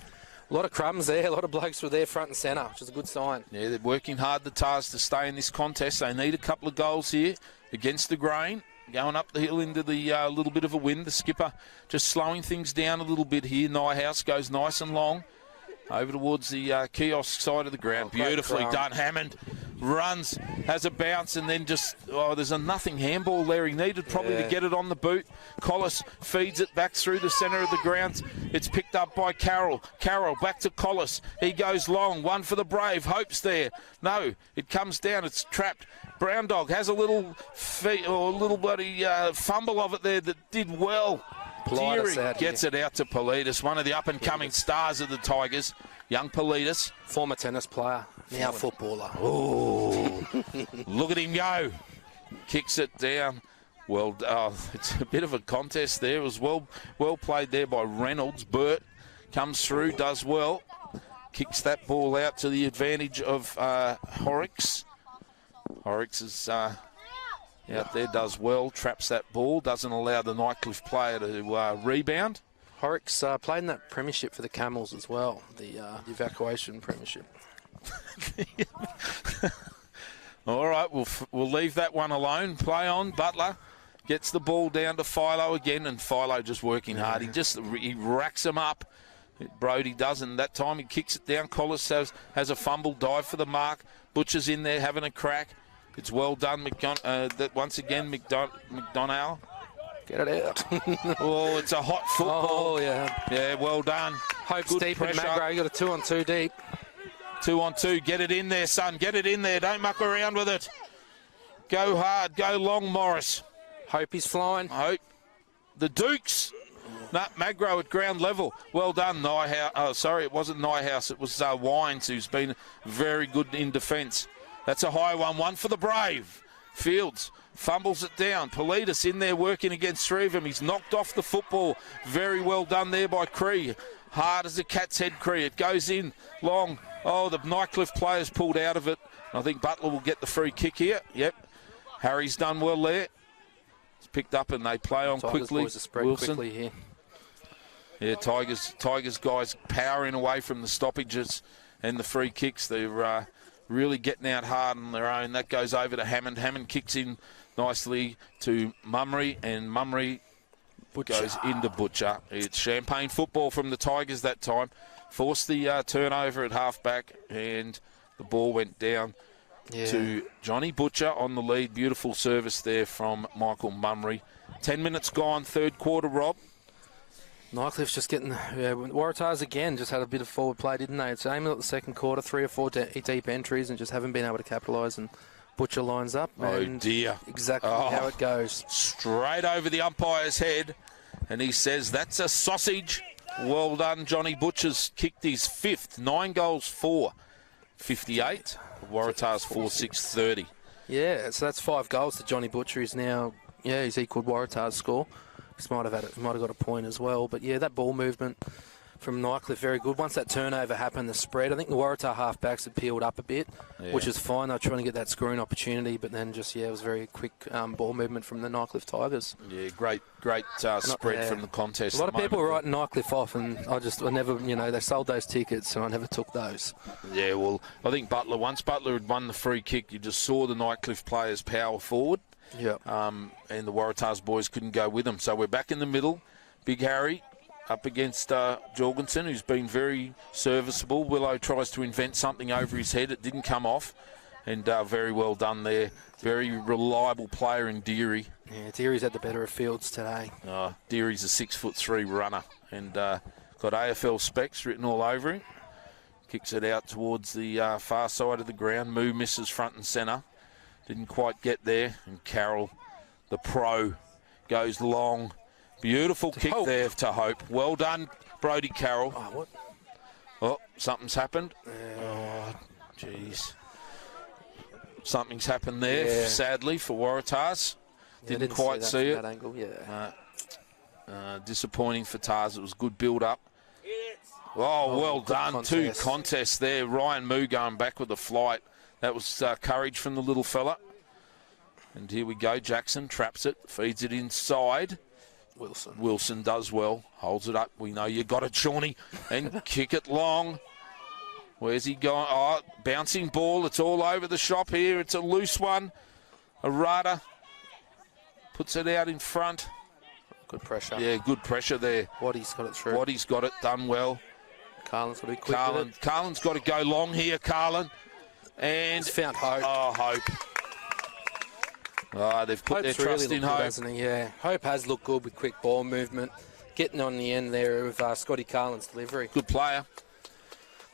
A lot of crumbs there. A lot of blokes were there front and centre, which is a good sign. Yeah, they're working hard, the Tars, to stay in this contest. They need a couple of goals here against the grain. Going up the hill into the little bit of a wind. The skipper just slowing things down a little bit here. Nyhouse goes nice and long over towards the kiosk side of the ground. Beautifully done. Hammond runs, has a bounce, and then just, there's a nothing handball there. He needed probably to get it on the boot. Collis feeds it back through the centre of the ground. It's picked up by Carroll. Carroll back to Collis. He goes long. One for the Brave. Hope's there. No, it comes down. It's trapped. Brown Dog has a little bloody fumble of it there that did well. Deary gets it out to Politis, one of the up-and-coming stars of the Tigers. Young Politis. Former tennis player, now footballer. Oh, look at him go. Kicks it down. Well, it's a bit of a contest there. It was well played there by Reynolds. Burt comes through, does well. Kicks that ball out to the advantage of Horrocks. Horrocks is out there, does well, traps that ball, doesn't allow the Nightcliff player to rebound. Horrocks played in that premiership for the Camels as well, the evacuation premiership. All right, we'll leave that one alone. Play on. Butler gets the ball down to Philo again, and Philo just working hard. He racks them up. Brody doesn't. That time he kicks it down. Collis has a fumble, dive for the mark. Butcher's in there having a crack. It's well done. Once again, McDonagh. Get it out. Oh, it's a hot football. Oh, yeah. Yeah, well done. Hope's Good deep pressure. in Magro. You got a 2-on-2 deep. 2-on-2. Get it in there, son. Get it in there. Don't muck around with it. Go hard. Go long, Morris. Hope he's flying. Hope. The Dukes. No, Magro at ground level. Well done, Nyhouse. Oh, sorry, it wasn't Nyhouse. It was Wines, who's been very good in defence. That's a high one. One for the Brave. Fields fumbles it down. Politis in there working against three of them. He's knocked off the football. Very well done there by Cree. Hard as a cat's head, Cree. It goes in long. Oh, the Nightcliff players pulled out of it. I think Butler will get the free kick here. Yep. Harry's done well there. It's picked up and they play on quickly. Wilson. Quickly here. Yeah, Tigers guys powering away from the stoppages and the free kicks. They're really getting out hard on their own. That goes over to Hammond. Hammond kicks in nicely to Mummery, and Mummery goes into Butcher. It's champagne football from the Tigers that time. Forced the turnover at halfback, and the ball went down to Johnny Butcher on the lead. Beautiful service there from Michael Mummery. 10 minutes gone, third quarter, Rob. Nightcliff's just getting... Waratahs again just had a bit of forward play, didn't they? It's aiming at the second quarter, 3 or 4 deep entries and just haven't been able to capitalise, and Butcher lines up. Oh, dear. Exactly how it goes. Straight over the umpire's head, and he says, that's a sausage. Well done, Johnny Butcher's kicked his fifth. 9 goals, 4. 58. Waratahs 4-6-30. Yeah, so that's 5 goals to Johnny Butcher. He's now, he's equalled Waratah's score. He might have got a point as well. But, yeah, that ball movement from Nightcliff, very good. Once that turnover happened, the spread, I think the Waratah halfbacks had peeled up a bit, which is fine. They were trying to get that scoring opportunity, but then just, it was very quick ball movement from the Nightcliff Tigers. Yeah, great spread from the contest. A lot of people were writing Nightcliff off, and I never, they sold those tickets, and I never took those. Yeah, well, I think once Butler had won the free kick, you just saw the Nightcliff players power forward. Yeah. And the Waratah's boys couldn't go with them. So we're back in the middle. Big Harry up against Jorgensen, who's been very serviceable. Willow tries to invent something over his head. It didn't come off. And very well done there. Very reliable player in Deary. Yeah, Deary's had the better of Fields today. Deary's a 6'3" runner. And got AFL specs written all over him. Kicks it out towards the far side of the ground. Moo misses front and centre. Didn't quite get there. And Carroll, the pro, goes long. Beautiful kick there to Hope. Well done, Brodie Carroll. Oh, something's happened. Oh, jeez. Something's happened there, sadly, for Waratahs. Didn't quite see it. That angle, disappointing for Tars. It was good build-up. Oh, well done. Two contests there. Ryan Moo going back with the flight. That was courage from the little fella. And here we go. Jackson traps it, feeds it inside. Wilson does well, holds it up. We know you got it, Shawnee. And kick it long. Where's he going? Oh, bouncing ball. It's all over the shop here. It's a loose one. Waratah puts it out in front. Good pressure. Yeah, good pressure there. Waddy's got it through. Waddy's got it done well. Carlin's got to be quick with it. Carlin's got to go long here, Carlin. And he's found Hope. Oh, Hope. They've put their trust in Hope. Hasn't he? Yeah, Hope has looked good with quick ball movement. Getting on the end there of Scotty Carlin's delivery. Good player.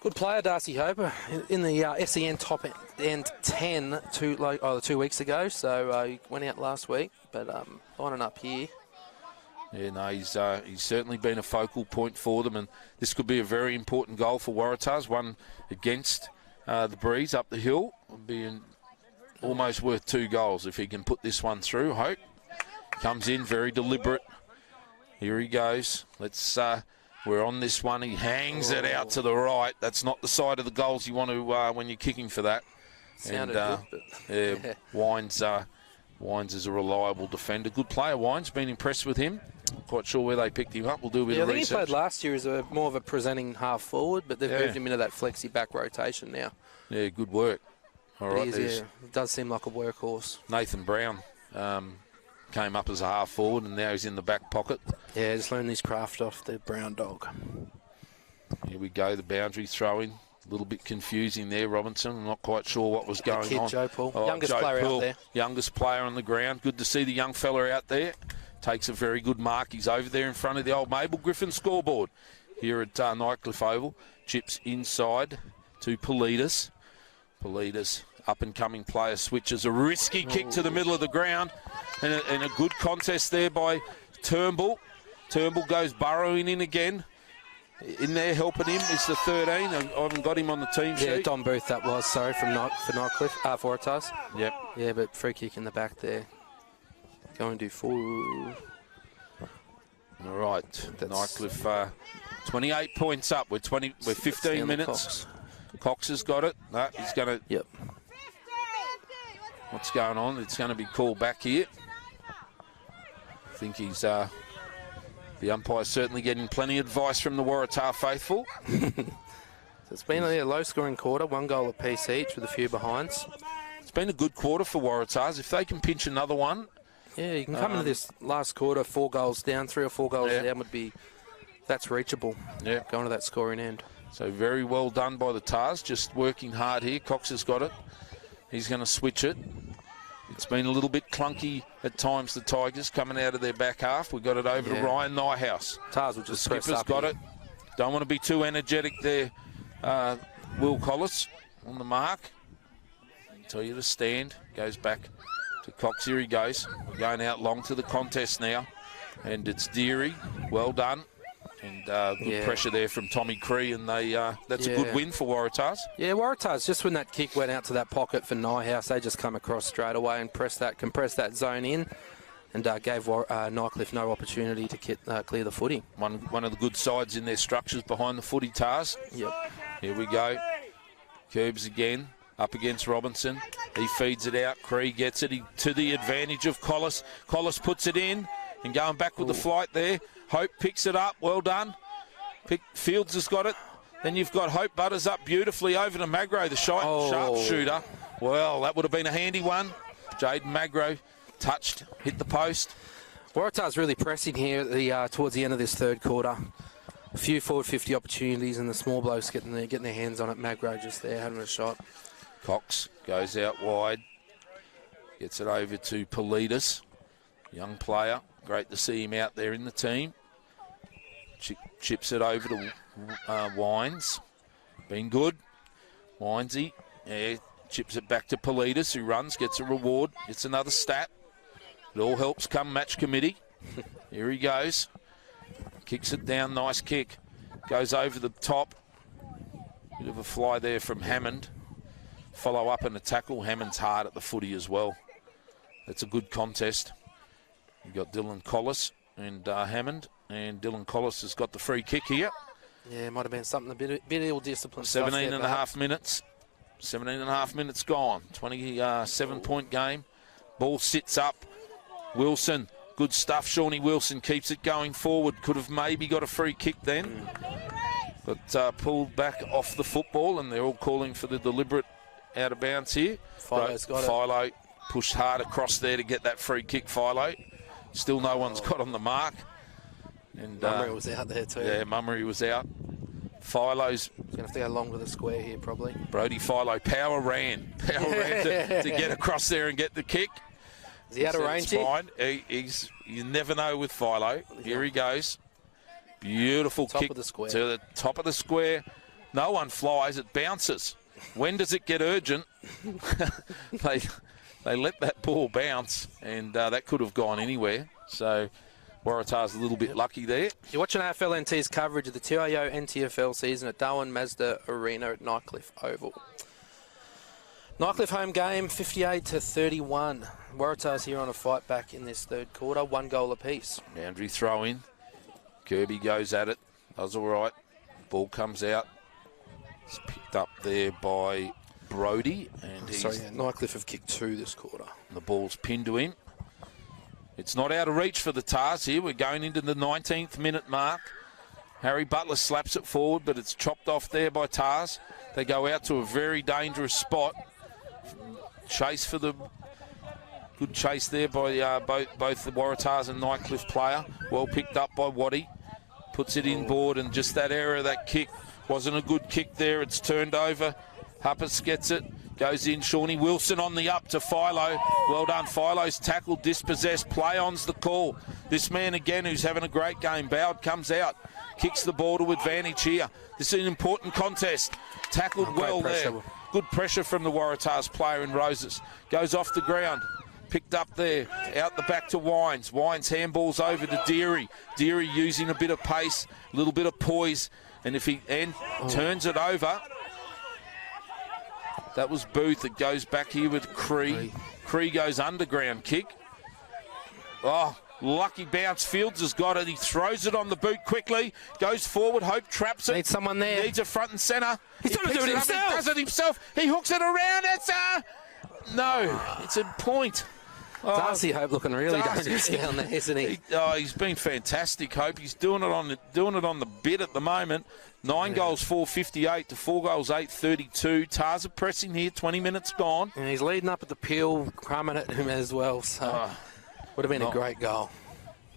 Good player, Darcy Hope, in the SEN top end 10 2 weeks ago. So he went out last week, but lining up here. Yeah, no, he's certainly been a focal point for them, and this could be a very important goal for Waratahs. One against the Breeze up the hill, will be almost worth 2 goals if he can put this one through. Hope comes in very deliberate. Here he goes. We're on this one. He hangs it out to the right. That's not the side of the goals you want to when you're kicking for that. Sounded good, but Wines is a reliable defender. Good player, Wines. Been impressed with him. Quite sure where they picked him up. We'll do a bit of research. I think he played last year as more of a presenting half forward, but they've moved him into that flexi back rotation now. Yeah, good work. All right, it does seem like a workhorse. Nathan Brown came up as a half forward, and now he's in the back pocket. Yeah, just learned his craft off the Brown dog. Here we go, the boundary throw-in. A little bit confusing there, Robinson. I'm not quite sure what was going on. Joe Poole, youngest player out there. Youngest player on the ground. Good to see the young fella out there. Takes a very good mark. He's over there in front of the old Mabel Griffin scoreboard here at Nightcliff Oval. Chips inside to Politis. Politis, up-and-coming player, switches a risky kick to the middle of the ground. And a good contest there by Turnbull. Turnbull goes burrowing in again. In there helping him is the 13. I haven't got him on the team sheet. Yeah, Don Booth that was, sorry, for Nightcliff, Waratahs. Yep. Yeah, but free kick in the back there. Going to forward. All right, Nightcliff 28 points up. We're 15 minutes. Cox has got it. No, he's going to... Yep. What's going on? It's going to be called back here. I think he's... the umpire's certainly getting plenty of advice from the Waratah faithful. It's been a low-scoring quarter, 1 goal apiece each with a few behinds. It's been a good quarter for Waratahs. If they can pinch another one... Yeah, you can come into this last quarter 4 goals down, 3 or 4 goals down would be... That's reachable. Yeah. Going to that scoring end. So very well done by the Tars, just working hard here. Cox has got it. He's going to switch it. It's been a little bit clunky at times, the Tigers, coming out of their back half. We got it over to Ryan Nyhouse. Tars will just the skipper's got it. Don't want to be too energetic there, Will Collis on the mark. Tell you to stand. Goes back to Cox. Here he goes. We're going out long to the contest now. And it's Deary. Well done. And good pressure there from Tommy Cree, and that's a good win for Waratahs. Yeah, Waratahs, just when that kick went out to that pocket for Nyhouse, they just come across straight away and compress that zone in. and gave Nightcliff no opportunity to clear the footy. One of the good sides in their structures behind the footy, Tars. Yep. Here we go. Curbs again, up against Robinson. He feeds it out. Cree gets it to the advantage of Collis. Collis puts it in and going back with the flight there. Hope picks it up. Well done. Fields has got it. Then you've got Hope Butters up beautifully over to Magro, the sharpshooter. Well, that would have been a handy one. Jaden Magro touched, hit the post. Waratah's really pressing here towards the end of this third quarter. A few forward 50 opportunities, and the small blokes getting their hands on it. Magro just there having a shot. Cox goes out wide. Gets it over to Politis. Young player. Great to see him out there in the team. Chips it over to Wines. Been good. Winesy. Yeah, chips it back to Politis, who runs, gets a reward. Gets another stat. It all helps come match committee. Here he goes. Kicks it down. Nice kick. Goes over the top. Bit of a fly there from Hammond. Follow up and a tackle. Hammond's hard at the footy as well. That's a good contest. You've got Dylan Collis and Hammond. And Dylan Collis has got the free kick here. Yeah, it might have been something a bit ill-disciplined. 17 and a half minutes. 17 and a half minutes gone. 27-point game. Ball sits up. Wilson, good stuff. Shawnee Wilson keeps it going forward. Could have maybe got a free kick then. But pulled back off the football, and they're all calling for the deliberate out of bounds here. Philo's got it. Philo pushed hard across there to get that free kick, Philo. Still no one's got on the mark. And Mummery was out there too. Yeah, Mummery was out. Philo's going to have to go long with the square here, probably. Brody Philo power ran to get across there and get the kick. Is he out of range here? Fine. You never know with Philo. Here he goes. Beautiful kick of the square. to the top of the square. No one flies. It bounces. When does it get urgent? They let that ball bounce, and that could have gone anywhere. So Waratah's a little bit lucky there. You're watching AFL NT's coverage of the TIO NTFL season at Darwin Mazda Arena at Nightcliff Oval. Nightcliff home game, 58-31. Waratah's here on a fight back in this third quarter, 1 goal apiece. Boundary throw in. Kirby goes at it. Does all right. Ball comes out. It's picked up there by Brody. And Nightcliff have kicked 2 this quarter. The ball's pinned to him. It's not out of reach for the Tars here. We're going into the 19th minute mark. Harry Butler slaps it forward, but it's chopped off there by Tars. They go out to a very dangerous spot. Chase for the... Good chase there by both the Waratahs and Nightcliff player. Well picked up by Waddy. Puts it inboard, and just that error of that kick wasn't a good kick there. It's turned over. Huppers gets it. Goes in. Shawnee Wilson on the up to Philo. Well done. Philo's tackled, dispossessed. Play on's the call. This man again who's having a great game. Bowd comes out. Kicks the ball to advantage here. This is an important contest. Tackled well there. Good pressure from the Waratahs player in Roses. Goes off the ground. Picked up there. Out the back to Wines. Wines handballs over to Deary. Deary using a bit of pace, a little bit of poise. And if he turns it over... That was Booth. It goes back here with Cree. Cree goes underground kick. Oh, lucky bounce. Fields has got it. He throws it on the boot quickly. Goes forward. Hope traps it. Needs someone there. Needs a front and centre. He's trying to do it himself. He does it himself. He hooks it around. It's no. It's a point. Darcy Hope looking really dangerous down there, isn't he? He's been fantastic, Hope. He's doing it on the bit at the moment. 9 goals, 458 to 4 goals, 832. Tars are pressing here. 20 minutes gone. And he's leading up at the peel, crumbing at him as well. So would have been a great goal.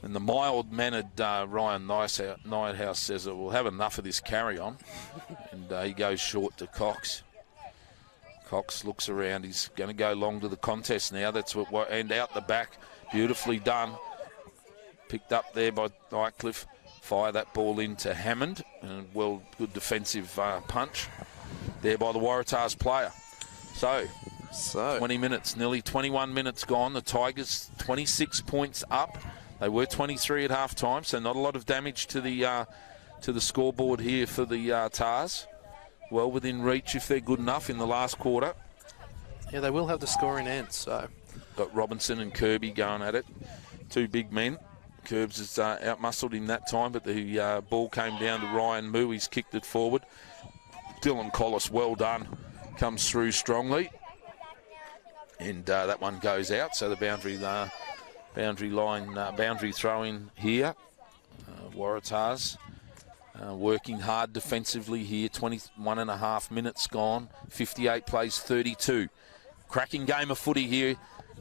And the mild-mannered Ryan Nighthouse says that we'll have enough of this carry on. And he goes short to Cox. Cox looks around. He's going to go long to the contest now. That's what, and out the back. Beautifully done. Picked up there by Nightcliff. Fire that ball into Hammond. And good defensive punch there by the Waratahs player. So 20 minutes, nearly 21 minutes gone. The Tigers 26 points up. They were 23 at half time, so not a lot of damage to the scoreboard here for the Tars. Well within reach if they're good enough in the last quarter. Yeah, they will have the scoring end, so. Got Robinson and Kirby going at it. two big men. Curbs has outmuscled him that time, but the ball came down to Ryan Moo. He's kicked it forward. Dylan Collis, well done, comes through strongly. And that one goes out, so the boundary throw in here. Waratahs working hard defensively here. 21 and a half minutes gone. 58 plays 32. Cracking game of footy here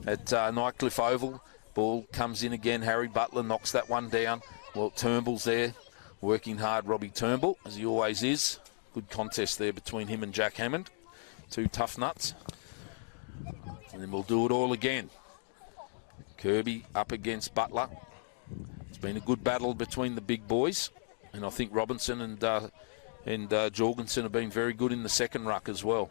at Nightcliff Oval. Ball comes in again. Harry Butler knocks that one down. Well, Turnbull's there, working hard. Robbie Turnbull, as he always is. Good contest there between him and Jack Hammond. Two tough nuts. And then we'll do it all again. Kirby up against Butler. It's been a good battle between the big boys. And I think Robinson and Jorgensen have been very good in the second ruck as well.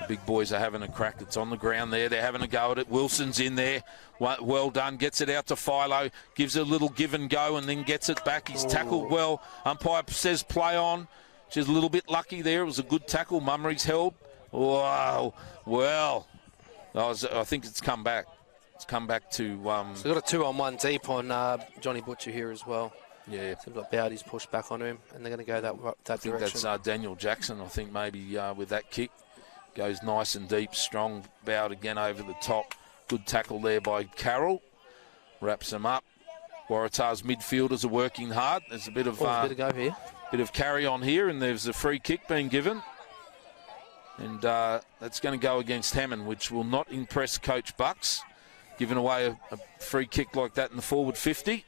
The big boys are having a crack. It's on the ground there. They're having a go at it. Wilson's in there. Well done. Gets it out to Philo. Gives it a little give and go and then gets it back. He's tackled well. Umpire says play on. She's a little bit lucky there. It was a good tackle. Mummery's held. Wow. Well, I think it's come back. It's come back to... So they've got a 2-on-1 deep on Johnny Butcher here as well. Yeah. Seems like Bowdy's pushed back onto him, and they're going to go that direction. That's Daniel Jackson, I think, maybe with that kick. Goes nice and deep, strong. Bowd again over the top. Good tackle there by Carroll. Wraps him up. Waratah's midfielders are working hard. There's a bit of go here. Bit of carry on here, and there's a free kick being given. And that's going to go against Hammond, which will not impress Coach Bucks. Giving away a free kick like that in the forward 50.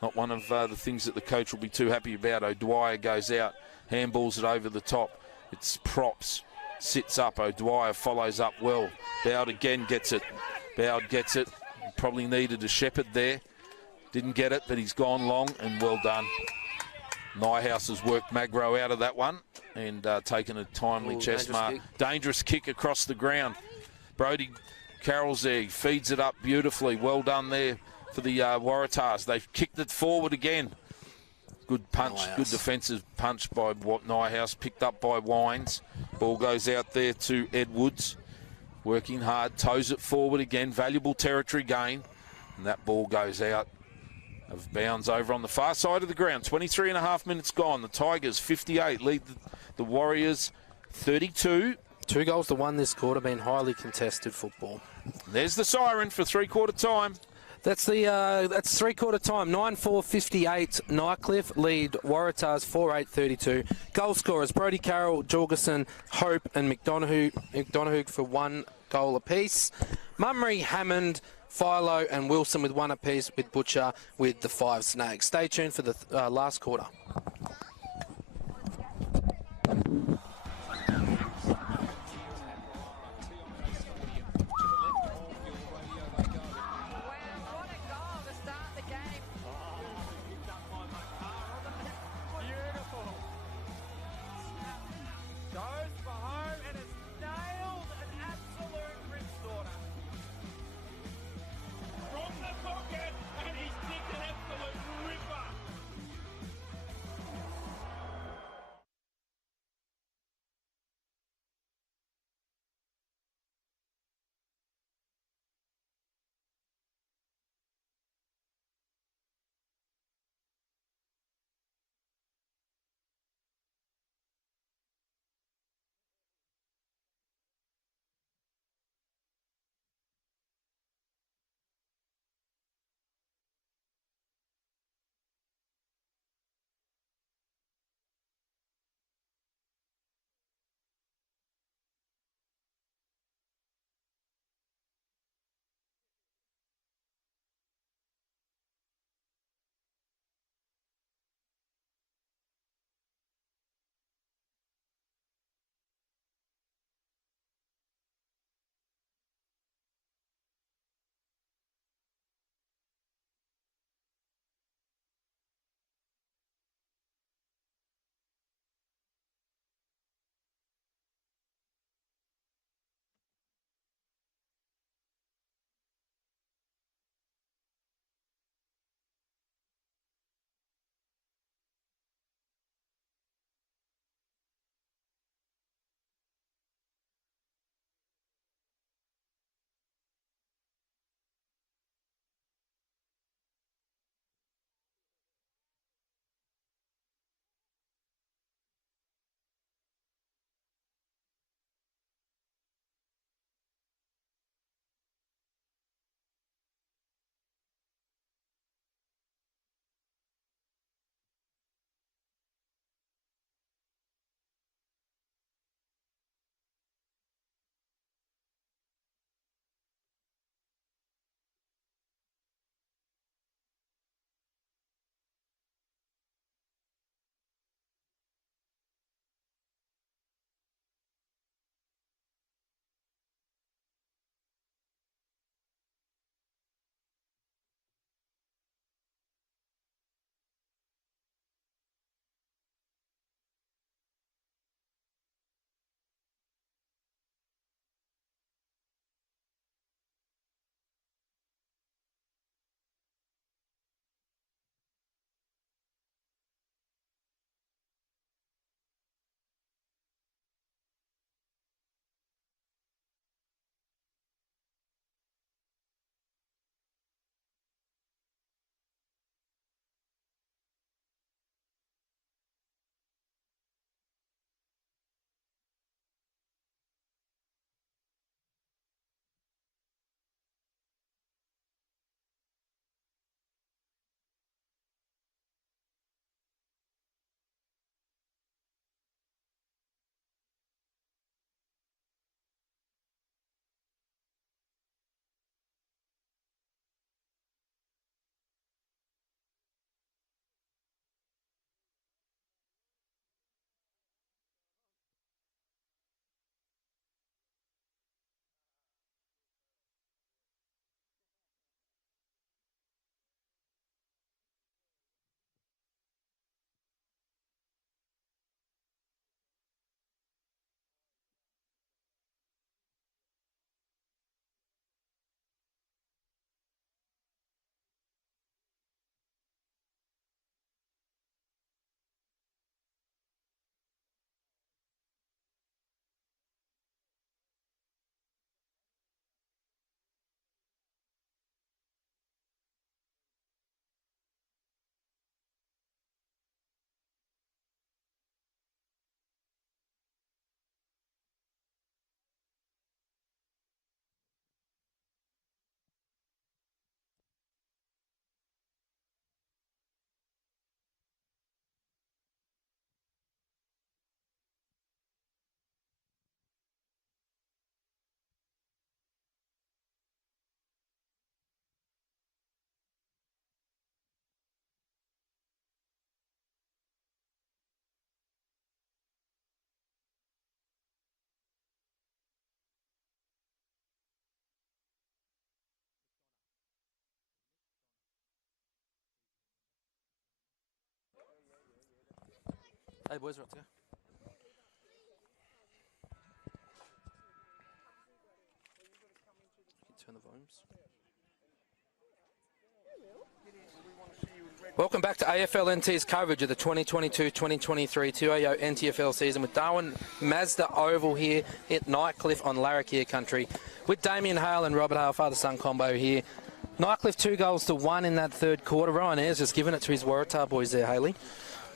Not one of the things that the coach will be too happy about. O'Dwyer goes out, handballs it over the top. It's props, sits up. O'Dwyer follows up well. Bowd again gets it. Bowd gets it. Probably needed a shepherd there. Didn't get it, but he's gone long and well done. Nyhouse has worked Magro out of that one and taken a timely chest mark. Dangerous kick across the ground. Brody Carroll's there. He feeds it up beautifully. Well done there for the Waratahs. They've kicked it forward again. Good punch, good defensive punch by Nyhouse, picked up by Wines. Ball goes out there to Edwards. Working hard, toes it forward again. Valuable territory gain. And that ball goes out of bounds over on the far side of the ground. 23 and a half minutes gone. The Tigers 58 lead the Warriors 32. 2 goals to 1 this quarter, been highly contested football. There's the siren for three-quarter time. That's three-quarter time. 9-4-58. Nightcliff lead Waratahs 4-8-32. Goal scorers Brody Carroll, Jorgensen, Hope, and McDonough for 1 goal apiece. Mummery, Hammond, Philo, and Wilson with 1 apiece, with Butcher with the 5 snags. Stay tuned for the last quarter. Hey, boys, right to go. Turn the volumes. Welcome back to AFL NT's coverage of the 2022-2023 TIO NTFL season with Darwin Mazda Oval here at Nightcliff on Larrakia country with Damien Hale and Robert Hale, father-son combo here. Nightcliff 2-1 in that third quarter. Ryan Ayres just given it to his Waratah boys there, Haley.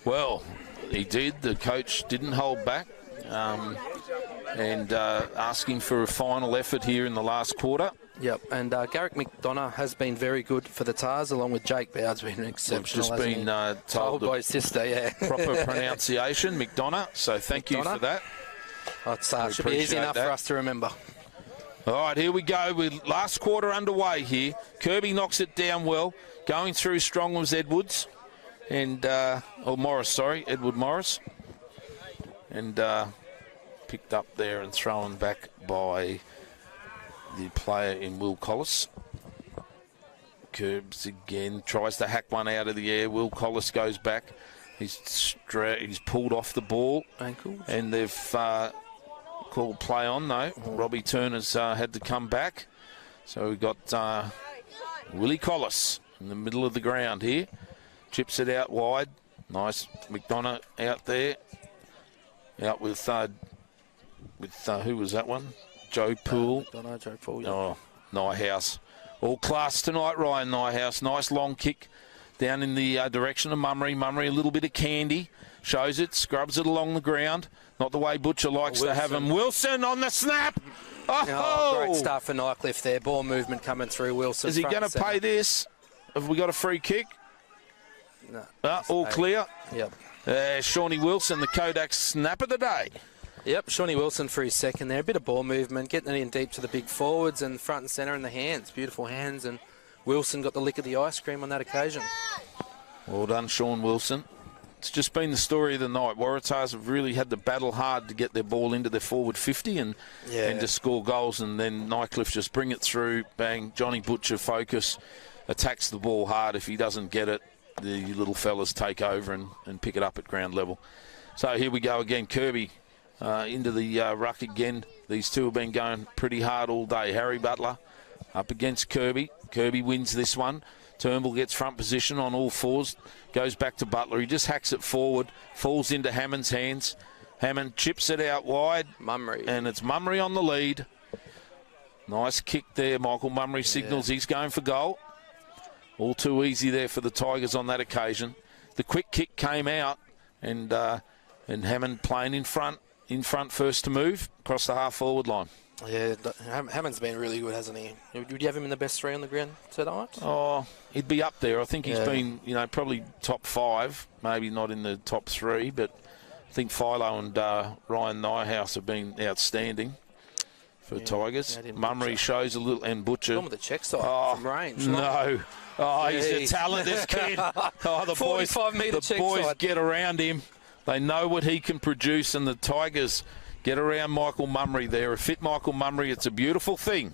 Well, he did. The coach didn't hold back and asking for a final effort here in the last quarter. Yep, and Garrick McDonough has been very good for the Tars, along with Jake Bowd's been exceptional. We've just been told by his sister, yeah. Proper pronunciation, McDonough. So thank you for that. It should be easy enough for us to remember. All right, here we go with last quarter underway here. Kirby knocks it down well. Going through strong was Edwards. And, Edward Morris. And picked up there and thrown back by the player in Will Collis. Curbs again, tries to hack one out of the air. Will Collis goes back. He's pulled off the ball. Ankles. And they've called play on, though. Robbie Turner's had to come back. So we've got Willie Collis in the middle of the ground here. Chips it out wide. Nice. McDonough out there. Out with who was that one? Joe Poole. Joe Poole, yeah. Oh, Nyhouse. All class tonight, Ryan Nyhouse. Nice long kick down in the direction of Mummery. Mummery, a little bit of candy. Shows it, scrubs it along the ground. Not the way Butcher likes to have him. Wilson on the snap. Oh, great start for Nightcliff there. Ball movement coming through. Wilson. Is he going to pay this? Have we got a free kick? No. All clear. Yep. Shawnee Wilson, the Kodak snap of the day. Yep, Shawnee Wilson for his second there. A bit of ball movement, getting it in deep to the big forwards and front and centre in the hands. Beautiful hands, and Wilson got the lick of the ice cream on that occasion. Well done, Sean Wilson. It's just been the story of the night. Waratahs have really had to battle hard to get their ball into their forward 50 and to score goals, and then Nightcliff just bring it through, bang, Johnny Butcher focus, attacks the ball hard. If he doesn't get it, the little fellas take over and pick it up at ground level. So here we go again, Kirby. Into the ruck again. These two have been going pretty hard all day. Harry Butler up against Kirby. Kirby wins this one. Turnbull gets front position on all fours. Goes back to Butler. He just hacks it forward. Falls into Hammond's hands. Hammond chips it out wide. Mummery. And it's Mummery on the lead. Nice kick there. Michael Mummery signals he's going for goal. All too easy there for the Tigers on that occasion. The quick kick came out and Hammond playing in front first to move across the half-forward line. Yeah, Hammond's been really good, hasn't he? Would you have him in the best three on the ground tonight? Oh, he'd be up there. I think he's been, probably top 5, maybe not in the top 3, but I think Philo and Ryan Nyhouse have been outstanding for Tigers. Mummery shows a little, and Butcher. With the check side from range. No. Oh, he's a talent, this kid. The 45-metre check boys side. Get around him. They know what he can produce, and the Tigers get around Michael Mummery there. A fit Michael Mummery, it's a beautiful thing.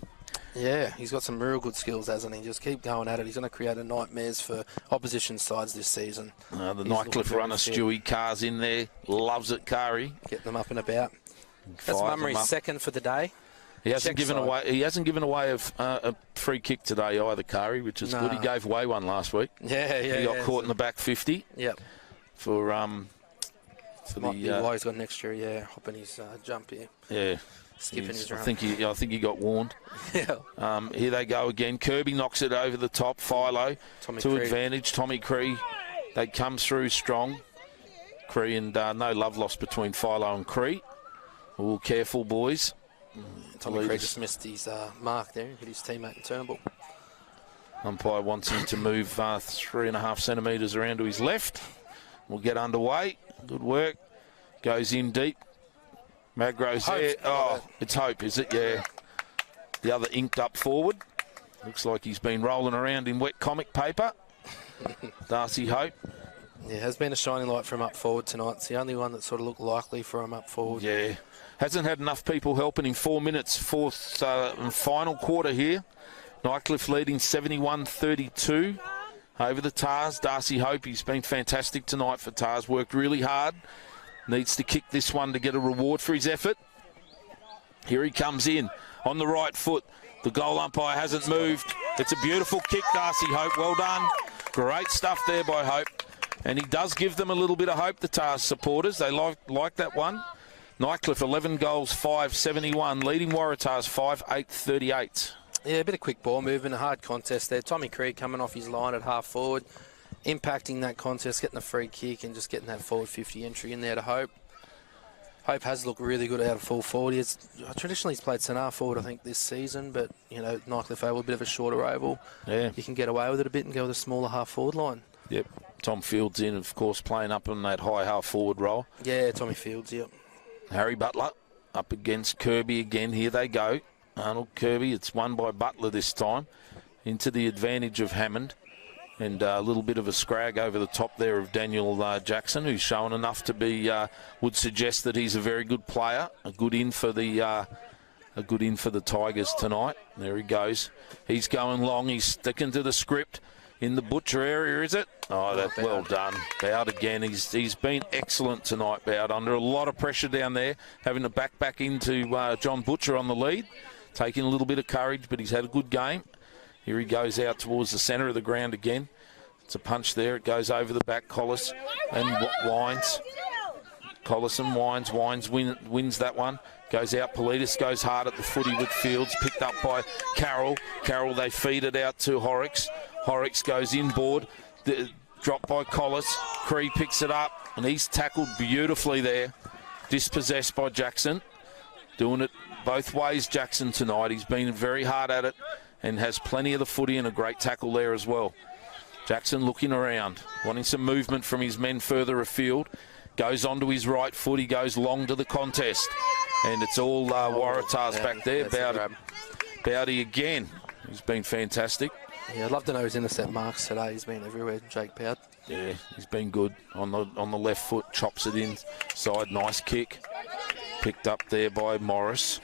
Yeah, he's got some real good skills, hasn't he? Just keep going at it. He's going to create a nightmares for opposition sides this season. The Nightcliff runner, Stewie Carr's in there. Loves it, Kari. Getting them up and about. That's Mummery's second for the day. He hasn't given away a free kick today either, Kari, which is good. He gave away one last week. Yeah. He got caught in the back 50. Yep. For might be why he's got next year, hopping his jump here. Yeah. Skipping his run. I think he got warned. Yeah. Here they go again. Kirby knocks it over the top. Philo to advantage. Tommy Cree. They come through strong. Cree and no love lost between Philo and Cree. All careful, boys. Tommy Cree just missed his mark there and hit his teammate in Turnbull. Umpire wants him to move 3.5 centimetres around to his left. We'll get underway. Good work. Goes in deep. Magro's there. Oh, it's Hope, is it? Yeah. The other inked up forward. Looks like he's been rolling around in wet comic paper. Darcy Hope. Yeah, has been a shining light for him up forward tonight. It's the only one that sort of looked likely for him up forward. Yeah. Hasn't had enough people helping in 4 minutes. Fourth and final quarter here. Nightcliff leading 71-32 over the Tars. Darcy Hope, he's been fantastic tonight for Tars. Worked really hard. Needs to kick this one to get a reward for his effort. Here he comes in on the right foot. The goal umpire hasn't moved. It's a beautiful kick, Darcy Hope. Well done. Great stuff there by Hope. And he does give them a little bit of hope, the Tars supporters. They like that one. Nightcliff, 11 goals, 5-71. Leading Waratahs, 5-8-38. Yeah, a bit of quick ball movement, a hard contest there. Tommy Creed coming off his line at half forward, impacting that contest, getting a free kick and just getting that forward 50 entry in there to Hope. Hope has looked really good out of full forward. Traditionally, he's played centre forward, I think, this season, but, you know, Nightcliff Oval, a bit of a shorter oval. Yeah. You can get away with it a bit and go with a smaller half forward line. Yep. Tom Fields in, of course, playing up on that high half forward role. Yeah, Tommy Fields, yep. Harry Butler up against Kirby again. Here they go. Arnold Kirby, it's won by Butler this time, into the advantage of Hammond. And a little bit of a scrag over the top there of Daniel Jackson, who's shown enough to be, would suggest that he's a very good player. A good in for the Tigers tonight. There he goes. He's going long. He's sticking to the script. In the Butcher area, is it? Oh, that's well done. Bowd again. He's been excellent tonight, Bowd. Under a lot of pressure down there, having to back into John Butcher on the lead. Taking a little bit of courage, but he's had a good game. Here he goes out towards the centre of the ground again. It's a punch there. It goes over the back. Collis and Wines. Collis and Wines. Wines wins that one. Goes out. Politis goes hard at the footy with Fields. Picked up by Carroll. Carroll, they feed it out to Horrocks. Horrocks goes inboard. Dropped by Collis. Cree picks it up. And he's tackled beautifully there. Dispossessed by Jackson. Doing it both ways, Jackson, tonight. He's been very hard at it. And has plenty of the footy and a great tackle there as well. Jackson looking around, wanting some movement from his men further afield. Goes onto his right foot. He goes long to the contest. And it's all Waratahs back there. Bowdy again. He's been fantastic. Yeah, I'd love to know his intercept marks today. He's been everywhere, Jake Bowd. Yeah, he's been good on the left foot. Chops it inside. Nice kick. Picked up there by Morris.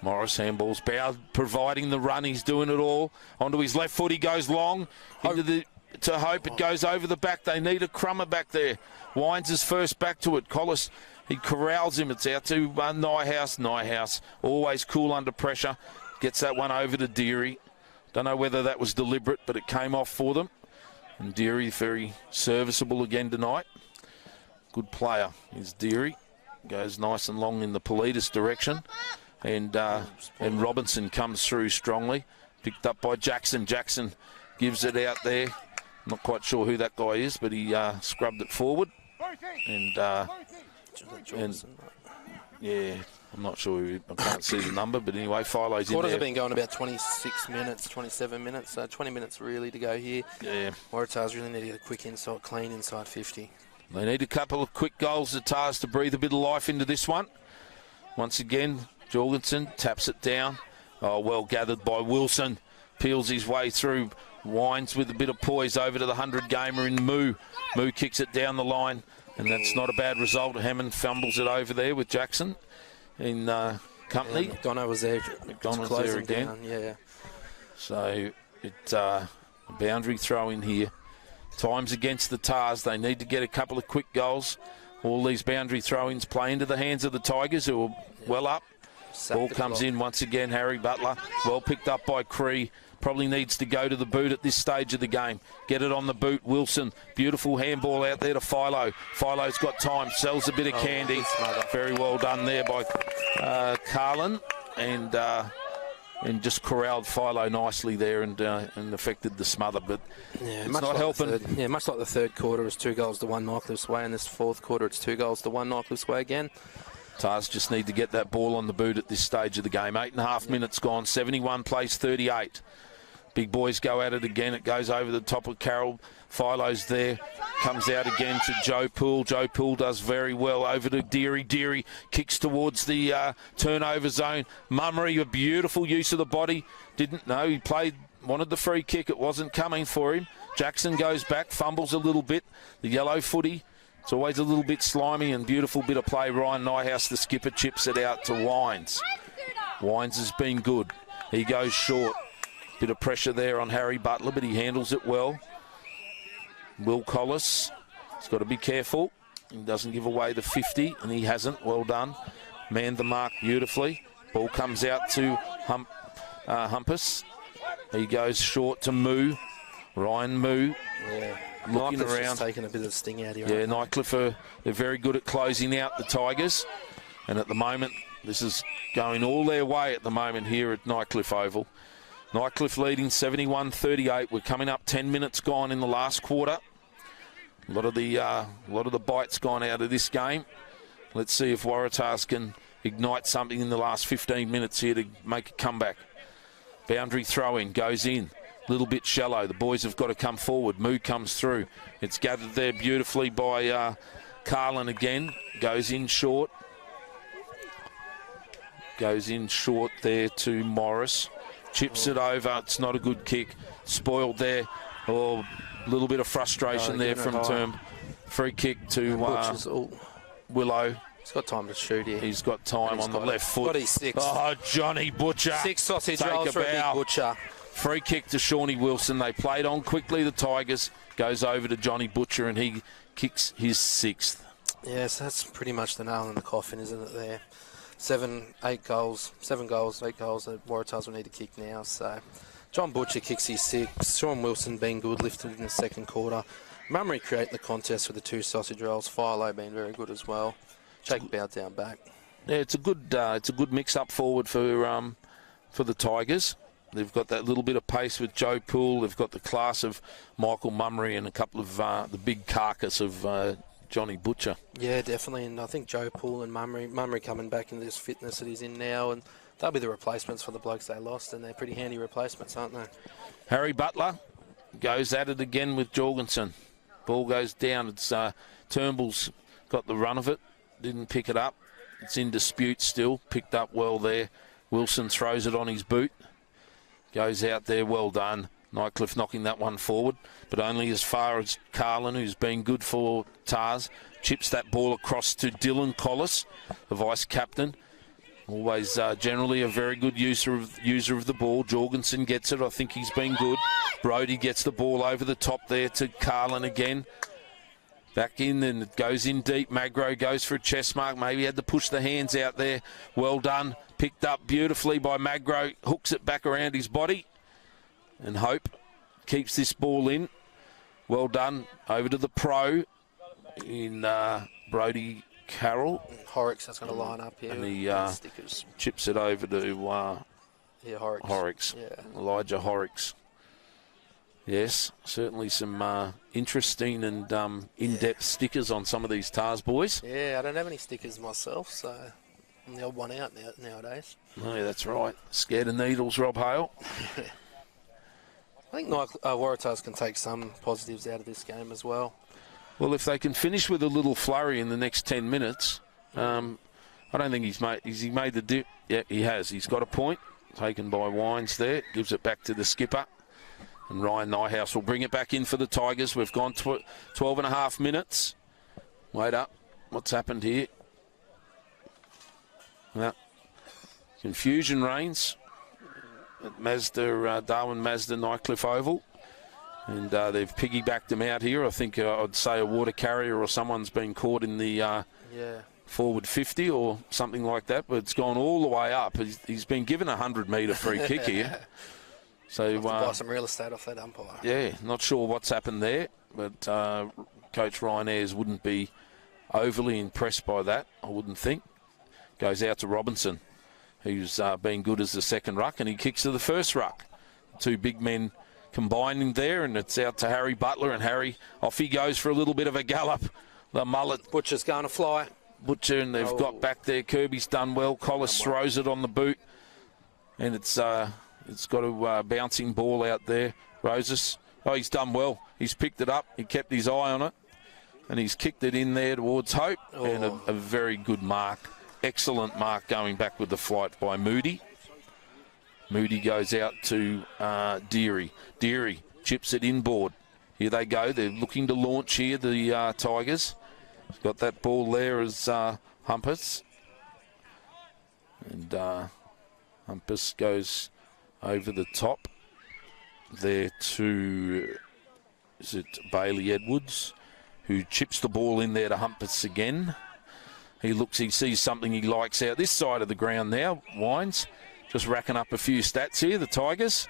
Morris handballs. Bowd providing the run. He's doing it all. Onto his left foot. He goes long. To Hope. It goes over the back. They need a crummer back there. Wines is first back to it. Collis, he corrals him. It's out to Nyhouse. Nyhouse, always cool under pressure. Gets that one over to Deary. Don't know whether that was deliberate, but it came off for them. And Deary very serviceable again tonight. Good player is Deary. Goes nice and long in the Politis direction. And Robinson comes through strongly. Picked up by Jackson. Jackson gives it out there. Not quite sure who that guy is, but he scrubbed it forward. And yeah, I'm not sure. I can't see the number, but anyway, Philo's in there. Quarters have been going about 26 minutes, 27 minutes, so 20 minutes really to go here. Yeah. Waratahs really need to get a quick inside, clean inside 50. They need a couple of quick goals, the Tars, to breathe a bit of life into this one. Once again, Jorgensen taps it down. Oh, well gathered by Wilson. Peels his way through. Wines with a bit of poise over to the 100-gamer in Moo. Moo kicks it down the line, and that's not a bad result. Hammond fumbles it over there with Jackson in company. Yeah, McDonough was there. McDonough's there again. Down, yeah. So it's a boundary throw in here. Times against the Tars. They need to get a couple of quick goals. All these boundary throw-ins play into the hands of the Tigers, who are well up. Ball comes in once again. Harry Butler, well picked up by Cree. Probably needs to go to the boot at this stage of the game. Get it on the boot. Wilson, beautiful handball out there to Philo. Philo's got time, sells a bit of candy. Very well done there by Carlin. And just corralled Philo nicely there and affected the smother. But it's not helping. Much like the third quarter, it's 2-1 Nightcliff's way. In this fourth quarter, it's 2-1 Nightcliff's way again. Tars just need to get that ball on the boot at this stage of the game. 8.5 minutes gone. 71 plays 38. Big boys go at it again. It goes over the top of Carroll. Philo's there. Comes out again to Joe Poole. Joe Poole does very well. Over to Deary. Deary kicks towards the turnover zone. Mummery, a beautiful use of the body. Didn't know. He wanted the free kick. It wasn't coming for him. Jackson goes back, fumbles a little bit. The yellow footy. It's always a little bit slimy and beautiful bit of play. Ryan Nyhouse, the skipper, chips it out to Wines. Wines has been good. He goes short. Bit of pressure there on Harry Butler, but he handles it well. Will Collis has got to be careful. He doesn't give away the 50, and he hasn't. Well done. Manned the mark beautifully. Ball comes out to Humpus. He goes short to Moo. Ryan Moo. Yeah. Looking Nightcliff's around. just taking a bit of sting out here. Yeah, Nightcliff they're very good at closing out the Tigers. And at the moment, this is going all their way at the moment here at Nightcliff Oval. Nightcliff leading 71-38. We're coming up 10 minutes gone in the last quarter. A lot of the bites gone out of this game. Let's see if Waratahs can ignite something in the last 15 minutes here to make a comeback. Boundary throw in, goes in. A little bit shallow. The boys have got to come forward. Moo comes through. It's gathered there beautifully by Carlin again. Goes in short. Goes in short there to Morris. Chips it over. It's not a good kick. Spoiled there. Oh, a little bit of frustration there from Term. Free kick to Willow. He's got time to shoot here. He's got time on the left foot. Got his sixth. Oh, Johnny Butcher. 6 sausage rolls for a big Butcher. Free kick to Shawnee Wilson. They played on quickly, the Tigers. Goes over to Johnny Butcher, and he kicks his 6th. Yes, that's pretty much the nail in the coffin, isn't it, there? 7 goals that Waratahs will need to kick now. So John Butcher kicks his 6th. Sean Wilson being good, lifted in the second quarter. Mummery create the contest with the 2 sausage rolls. Philo being very good as well. Jake bowed down back. Yeah, it's a good mix-up forward for the Tigers. They've got that little bit of pace with Joe Poole. They've got the class of Michael Mummery and a couple of the big carcass of Johnny Butcher. Yeah, definitely. And I think Joe Poole and Mummery coming back into this fitness that he's in now, and they'll be the replacements for the blokes they lost, and they're pretty handy replacements, aren't they? Harry Butler goes at it again with Jorgensen. Ball goes down. It's Turnbull's got the run of it. Didn't pick it up. It's in dispute still. Picked up well there. Wilson throws it on his boot. Goes out there. Well done. Nightcliff knocking that one forward, but only as far as Carlin, who's been good for Tars. Chips that ball across to Dylan Collis, the vice-captain. Always generally a very good user of the ball. Jorgensen gets it. I think he's been good. Brody gets the ball over the top there to Carlin again. Back in, and it goes in deep. Magro goes for a chest mark. Maybe had to push the hands out there. Well done. Picked up beautifully by Magro. Hooks it back around his body. And Hope keeps this ball in. Well done. Over to the pro in Brody Carroll. Horrocks has got to line up here. And he chips it over to Horrocks. Yeah. Elijah Horrocks. Yes, certainly some interesting and in-depth stickers on some of these Tars boys. Yeah, I don't have any stickers myself, so I'm the odd one out nowadays. No, that's right. Scared of needles, Rob Hale. I think Waratahs can take some positives out of this game as well. Well, if they can finish with a little flurry in the next 10 minutes, I don't think he made the dip. Yeah, he has. He's got a point taken by Wines there. Gives it back to the skipper. And Ryan Nyhouse will bring it back in for the Tigers. We've gone 12 and a half minutes. Wait up. What's happened here? Well, confusion reigns at Darwin Mazda Nightcliff Oval. And they've piggybacked him out here. I think I'd say a water carrier or someone's been caught in the forward 50 or something like that. But it's gone all the way up. He's been given a 100-metre free kick here. So buy some real estate off that umpire. Yeah, not sure what's happened there, but Coach Ryan Ayres wouldn't be overly impressed by that, I wouldn't think. Goes out to Robinson, who's been good as the second ruck, and he kicks to the first ruck. 2 big men combining there, and it's out to Harry Butler, and Harry, off he goes for a little bit of a gallop. The mullet. Butcher's going to fly. Butcher, and they've got back there. Kirby's done well. Collis throws it on the boot, and it's got a bouncing ball out there. Roses, he's done well. He's picked it up. He kept his eye on it. And he's kicked it in there towards Hope. And a very good mark. Excellent mark going back with the flight by Moody. Moody goes out to Deary. Deary chips it inboard. Here they go. They're looking to launch here, the Tigers. He's got that ball there as Humpus. And Humpus goes over the top there to, is it Bailey Edwards, who chips the ball in there to Humpus again. He sees something he likes out this side of the ground now. Wines just racking up a few stats here, the Tigers.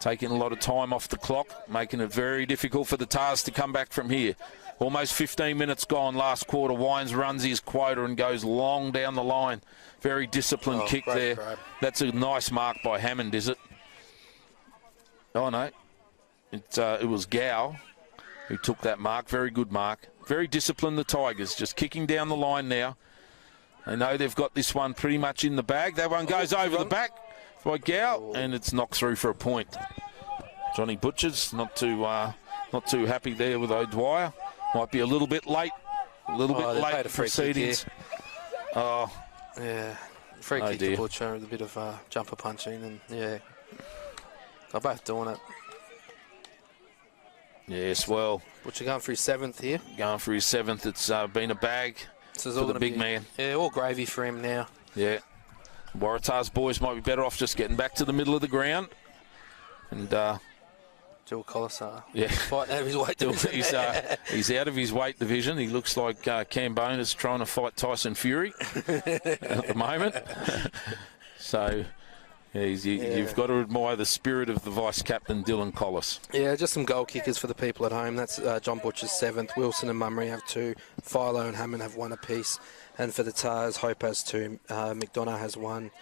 Taking a lot of time off the clock, making it very difficult for the Tars to come back from here. Almost 15 minutes gone last quarter. Wines runs his quota and goes long down the line. Very disciplined kick there. Grab. That's a nice mark by Hammond, is it? Oh, no. It was Gow who took that mark. Very good mark. Very disciplined, the Tigers. Just kicking down the line now. They know they've got this one pretty much in the bag. That one goes over the back by Gow, and it's knocked through for a point. Johnny Butchers not too happy there with O'Dwyer. Might be a little bit late. A little bit late proceedings. Oh. Yeah. Free kick to Butcher with a bit of jumper punching, and yeah. They're both doing it. Yes, well. Butcher going for his 7th here. Going for his 7th. It's been a bag for the big man. Yeah, all gravy for him now. Yeah. Waratah's boys might be better off just getting back to the middle of the ground. And Joel Collis, yeah, fighting out of his weight division. He's out of his weight division. He looks like Cambona's trying to fight Tyson Fury at the moment. So yeah, you've got to admire the spirit of the vice-captain, Dylan Collis. Yeah, just some goal kickers for the people at home. That's John Butcher's 7th. Wilson and Mummery have 2. Philo and Hammond have 1 apiece. And for the Tars, Hope has 2. McDonough has 1.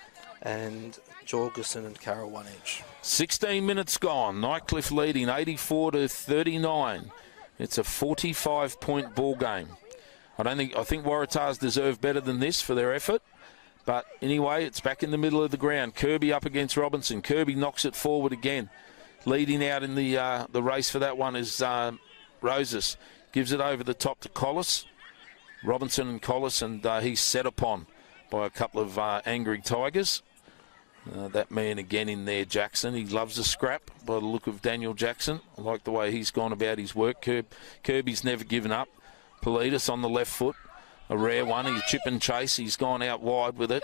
And Jorgensen and Carroll 1 each. 16 minutes gone. Nightcliff leading 84-39. It's a 45-point ball game. I think Waratahs deserve better than this for their effort. But anyway, it's back in the middle of the ground. Kirby up against Robinson. Kirby knocks it forward again. Leading out in the race for that one is Roses. Gives it over the top to Collis. Robinson and Collis, and he's set upon by a couple of angry Tigers. That man again in there, Jackson. He loves a scrap by the look of Daniel Jackson. I like the way he's gone about his work. Kirby's never given up. Politis on the left foot. A rare one. He's chip and chase. He's gone out wide with it.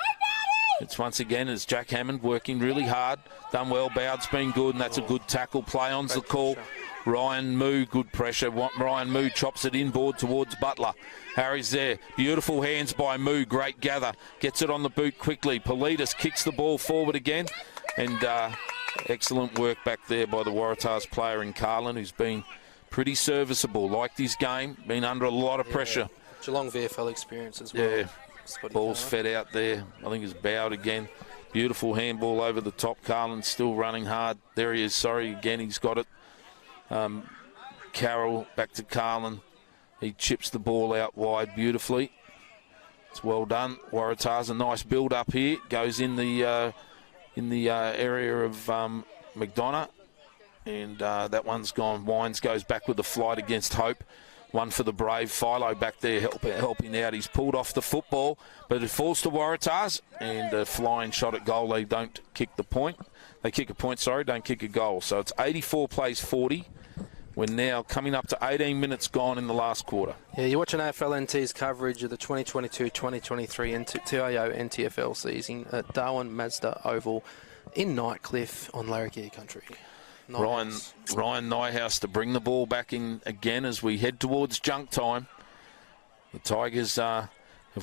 It's once again, it's Jack Hammond working really hard. Done well. Bowd's been good, and that's a good tackle. Play on's the call. Ryan Moo, good pressure. Ryan Moo chops it inboard towards Butler. Harry's there. Beautiful hands by Moo. Great gather. Gets it on the boot quickly. Politis kicks the ball forward again. And excellent work back there by the Waratahs player in Carlin, who's been pretty serviceable. Liked his game. Been under a lot of pressure. Geelong VFL experience as well. Yeah. Ball's fed out there. I think it's Bowd again. Beautiful handball over the top. Carlin's still running hard. There he is. Sorry, again, he's got it. Carroll back to Carlin. He chips the ball out wide beautifully. It's well done. Waratahs a nice build up here. Goes in the area of McDonough, and that one's gone. Wines goes back with the flight against Hope. One for the Brave. Philo back there helping out. He's pulled off the football, but it falls to Waratahs, and a flying shot at goal. They don't kick the point. They kick a point, sorry, don't kick a goal. So it's 84 plays 40. We're now coming up to 18 minutes gone in the last quarter. Yeah, you're watching AFL NT's coverage of the 2022-2023 TIO NTFL season at Darwin Mazda Oval in Nightcliff on Larrakia Country. Ryan Nyhouse to bring the ball back in again as we head towards junk time. The Tigers have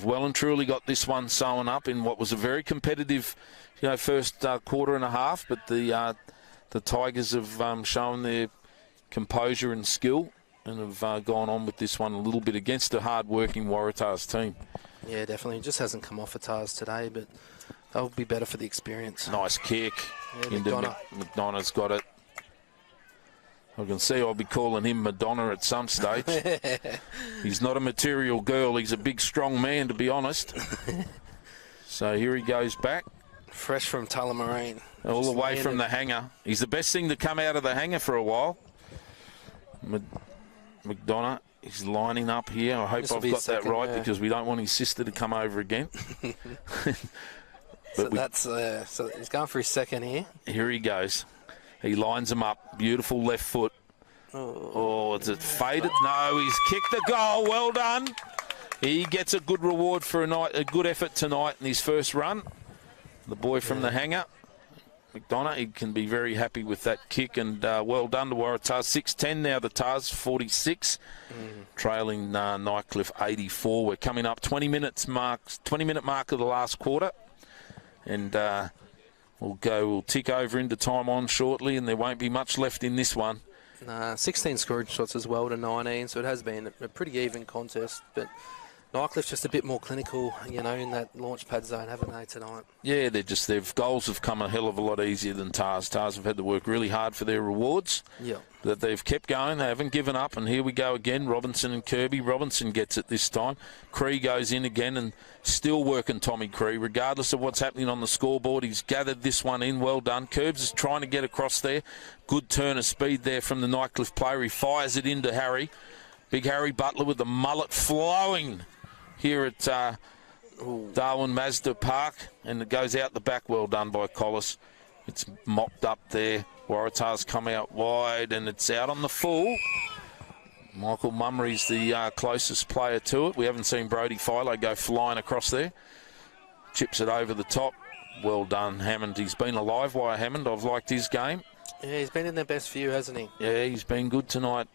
well and truly got this one sewn up in what was a very competitive, first quarter and a half. But the Tigers have shown their composure and skill and have gone on with this one a little bit against a hard-working Waratahs team. Yeah, definitely. It just hasn't come off for Tars today, but they'll be better for the experience. Nice kick. Yeah, McDonough's got it. I can see I'll be calling him Madonna at some stage. He's not a material girl. He's a big, strong man, to be honest. So here he goes back. Fresh from Tullamarine. All the way from the hangar. He's the best thing to come out of the hangar for a while. McDonough is lining up here. I hope I've got that right because we don't want his sister to come over again. So he's going for his second here. Here he goes. He lines him up. Beautiful left foot. Oh, is it faded? No, he's kicked the goal. Well done. He gets a good reward for a good effort tonight in his first run. The boy from the hangar. McDonough. He can be very happy with that kick, and well done to Waratah. 6-10 now, the Tars 46, trailing Nightcliff 84. We're coming up 20-minute mark of the last quarter, and we'll tick over into time on shortly, and there won't be much left in this one. 16 scoring shots as well to 19, so it has been a pretty even contest, but Nightcliff's just a bit more clinical, you know, in that launch pad zone, haven't they, tonight? Yeah, their goals have come a hell of a lot easier than Tars. Tars have had to work really hard for their rewards. Yeah. That they've kept going, they haven't given up, and here we go again, Robinson and Kirby. Robinson gets it this time. Cree goes in again and still working Tommy Cree. Regardless of what's happening on the scoreboard, he's gathered this one in. Well done. Curbs is trying to get across there. Good turn of speed there from the Nightcliff player. He fires it into Harry. Big Harry Butler with the mullet flowing here at Darwin Mazda Park, and it goes out the back. Well done by Collis. It's mopped up there. Waratah's come out wide, and it's out on the full. Michael Mummery's the closest player to it. We haven't seen Brody Philo go flying across there. Chips it over the top. Well done, Hammond. He's been a live wire, Hammond. I've liked his game. Yeah, he's been in their best view, hasn't he? Yeah, he's been good tonight,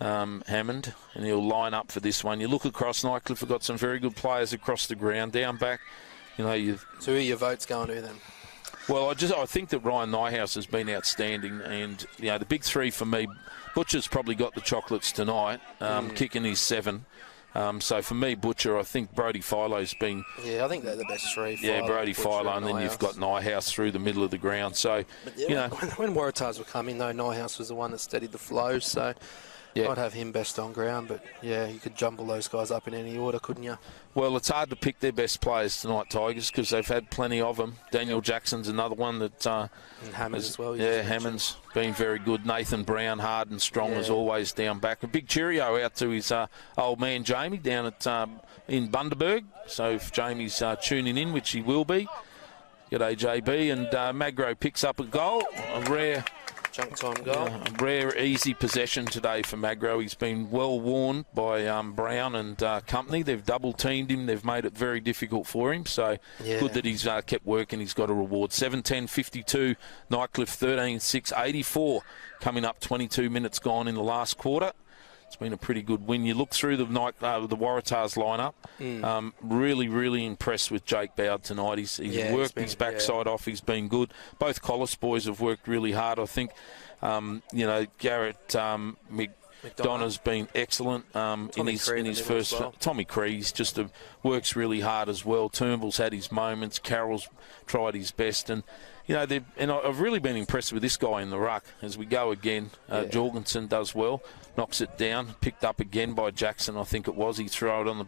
Hammond, and he'll line up for this one. You look across, Nightcliff have got some very good players across the ground. Down back, you know, So who are your votes going to then? Well, I think that Ryan Nyhouse has been outstanding, and you know the big three for me. Butcher's probably got the chocolates tonight, kicking his 7. So for me, Butcher, I think Brody Philo's been. Yeah, I think they're the best three. Yeah, Brody Philo, and then you've got Nyhouse through the middle of the ground. So, yeah, you know, when Waratahs were coming, though, Nyhouse was the one that steadied the flow. So. Yeah. I'd have him best on ground, but yeah, you could jumble those guys up in any order, couldn't you? Well, it's hard to pick their best players tonight, Tigers, because they've had plenty of them. Daniel Jackson's another one that... and Hammond as well. Yeah, Hammond's been very good. Nathan Brown, hard and strong as always down back. A big cheerio out to his old man Jamie down at in Bundaberg. So if Jamie's tuning in, which he will be, g'day JB. And Magro picks up a goal, a rare... Junk time goal. Rare, easy possession today for Magro. He's been well warned by Brown and company. They've double-teamed him. They've made it very difficult for him. So good that he's kept working. He's got a reward. 7-10-52, Nightcliff 13-6, 84. Coming up 22 minutes gone in the last quarter. It's been a pretty good win. You look through the Waratahs lineup. Really, really impressed with Jake Bowd tonight. He's worked his backside off. He's been good. Both Collis boys have worked really hard. I think, you know, Garrett McDonough's been excellent in his first. Well. Tommy Cree's just works really hard as well. Turnbull's had his moments. Carroll's tried his best, and you know, and I've really been impressed with this guy in the ruck as we go again. Jorgensen does well. Knocks it down, picked up again by Jackson, I think it was. He throws it on the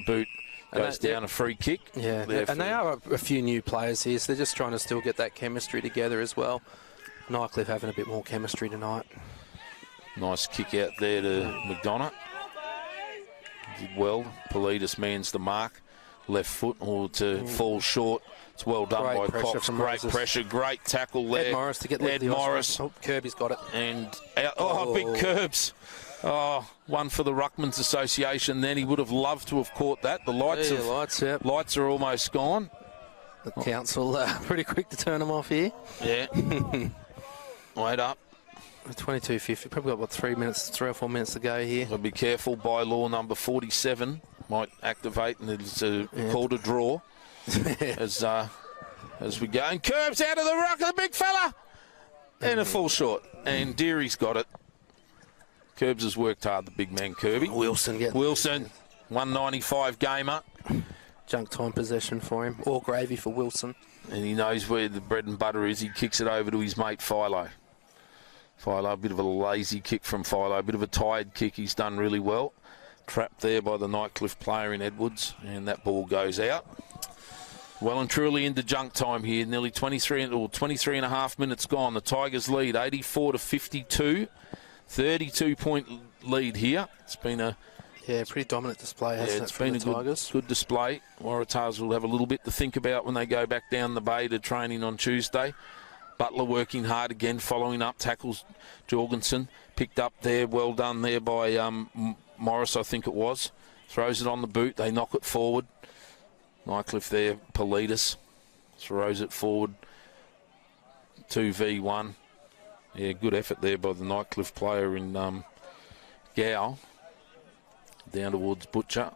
boot, goes down, a free kick. Yeah, and they are a few new players here, so they're just trying to still get that chemistry together as well. Nightcliff having a bit more chemistry tonight. Nice kick out there to McDonough. Did well. Politis mans the mark. Left foot or to fall short. It's well done by Cox. Great pressure, great tackle there. Ed Morris to get Ed Morris. Oh, Kirby's got it. And big Curbs. Oh, one for the Ruckman's Association. Then he would have loved to have caught that. The lights are almost gone. The council pretty quick to turn them off here. Yeah. Wait up. 22:50. Probably got 3 or 4 minutes to go here. I'll be careful. By law number 47 might activate, and it's called a draw. as we go. And Curbs out of the ruck of the big fella. And a full short. And Deary's got it. Curbs has worked hard, the big man Kirby. Wilson, 195 gamer. Junk time possession for him. All gravy for Wilson. And he knows where the bread and butter is. He kicks it over to his mate Philo. Philo, a bit of a lazy kick from Philo. A bit of a tired kick. He's done really well. Trapped there by the Nightcliff player in Edwards. And that ball goes out. Well and truly into junk time here. Nearly 23 and a half minutes gone. The Tigers lead 84-52. 32-point lead here. It's been a pretty dominant display, hasn't it? It's been a good display. Waratahs will have a little bit to think about when they go back down the bay to training on Tuesday. Butler working hard again, following up, tackles Jorgensen. Picked up there, well done there by Morris, I think it was. Throws it on the boot, they knock it forward. Nightcliff there, Politis throws it forward. 2v1. Yeah, good effort there by the Nightcliff player in Gow. Down towards Butcher.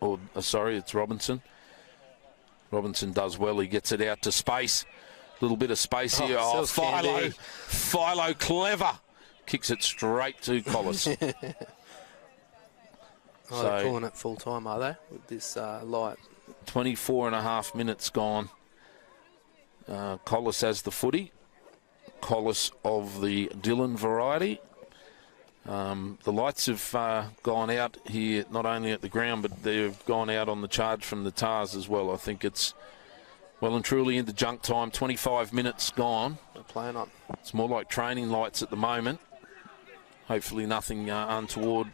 Or, sorry, it's Robinson. Robinson does well. He gets it out to space. A little bit of space here. Oh, Philo clever. Kicks it straight to Collis. They're calling it full time, are they? With this light. 24 and a half minutes gone. Collis has the footy. Collis of the Dillon variety. The lights have gone out here, not only at the ground, but they've gone out on the charge from the Tars as well. I think it's well and truly into junk time. 25 minutes gone. They're playing on. It's more like training lights at the moment. Hopefully nothing untoward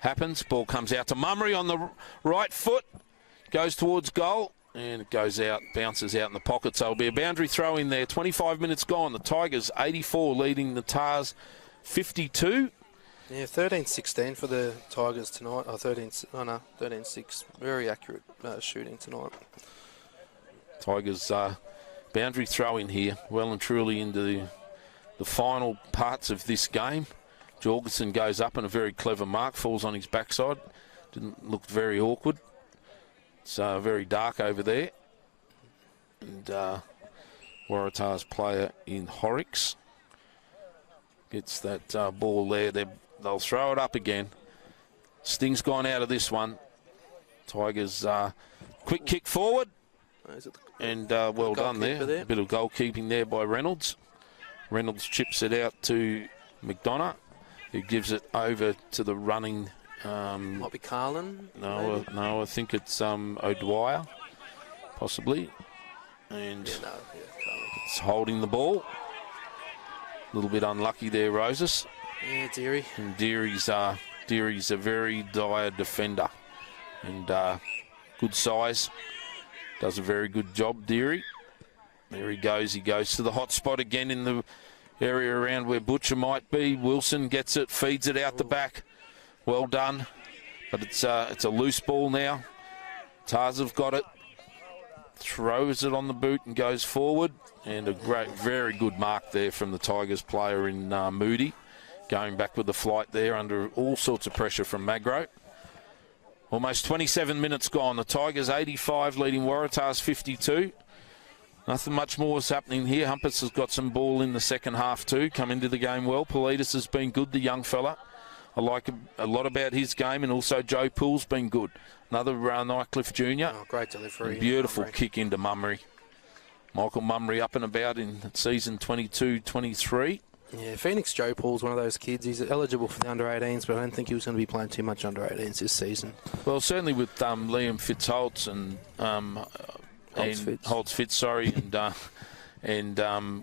happens. Ball comes out to Mummery on the right foot. Goes towards goal. And it goes out, bounces out in the pocket. So it'll be a boundary throw in there. 25 minutes gone. The Tigers 84 leading the Tars 52. Yeah, 13-16 for the Tigers tonight. 13-6. Very accurate shooting tonight. Tigers boundary throw in here. Well and truly into the final parts of this game. Jorgensen goes up and a very clever mark. Falls on his backside. Didn't look very awkward. It's very dark over there. And Waratah's player in Horrocks gets that ball there. They'll throw it up again. Sting's gone out of this one. Tigers quick kick forward. And well done there. A bit of goalkeeping there by Reynolds. Reynolds chips it out to McDonough, who gives it over to the running... might be Carlin. No, I think it's O'Dwyer, possibly. And it's holding the ball. A little bit unlucky there, Roses. Yeah, Deary. And Deary's a very dire defender. And good size. Does a very good job, Deary. There he goes. He goes to the hot spot again in the area around where Butcher might be. Wilson gets it, feeds it out the back. Well done, but it's a loose ball now. Tars have got it, throws it on the boot and goes forward. And a very good mark there from the Tigers player in Moody. Going back with the flight there under all sorts of pressure from Magro. Almost 27 minutes gone. The Tigers 85 leading Waratahs 52. Nothing much more is happening here. Humpus has got some ball in the second half too. Come into the game well. Politis has been good, the young fella. I like a lot about his game, and also Joe Poole's been good. Another Nightcliff Jr. Oh, great delivery. Beautiful kick into Mummery. Michael Mummery up and about in season 22-23. Yeah, Phoenix Joe Poole's one of those kids. He's eligible for the under-18s, but I don't think he was going to be playing too much under-18s this season. Well, certainly with Liam Fitzholtz and Holtz-Fitz, and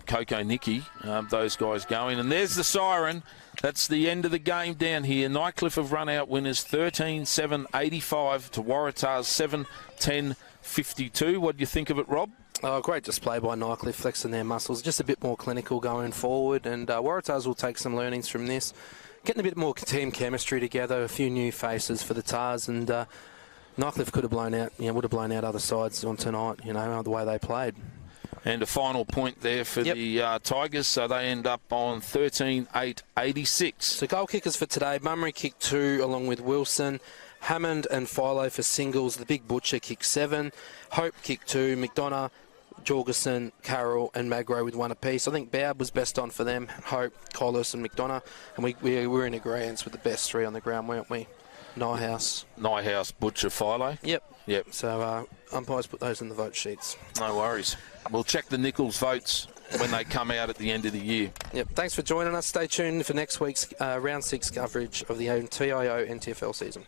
Coco Nicky, those guys going. And there's the siren. That's the end of the game down here. Nightcliff have run out winners 13-7-85 to Waratah's 7-10-52. What do you think of it, Rob? Oh, great display by Nightcliff, flexing their muscles. Just a bit more clinical going forward, and Waratahs will take some learnings from this. Getting a bit more team chemistry together, a few new faces for the Tars, and Nightcliff could have blown out, would have blown out other sides on tonight, the way they played. And a final point there for the Tigers, so they end up on 13-8-86. So goal kickers for today, Mummery kicked 2 along with Wilson. Hammond and Philo for singles. The big Butcher kicked 7. Hope kicked 2. McDonough, Jorgensen, Carroll and Magro with 1 apiece. I think Baird was best on for them. Hope, Collis and McDonough. And we were in agreement with the best 3 on the ground, weren't we? Nyhouse, Butcher, Philo. Yep. So umpires put those in the vote sheets. No worries. We'll check the Nichols votes when they come out at the end of the year. Yep. Thanks for joining us. Stay tuned for next week's Round 6 coverage of the TIO NTFL season.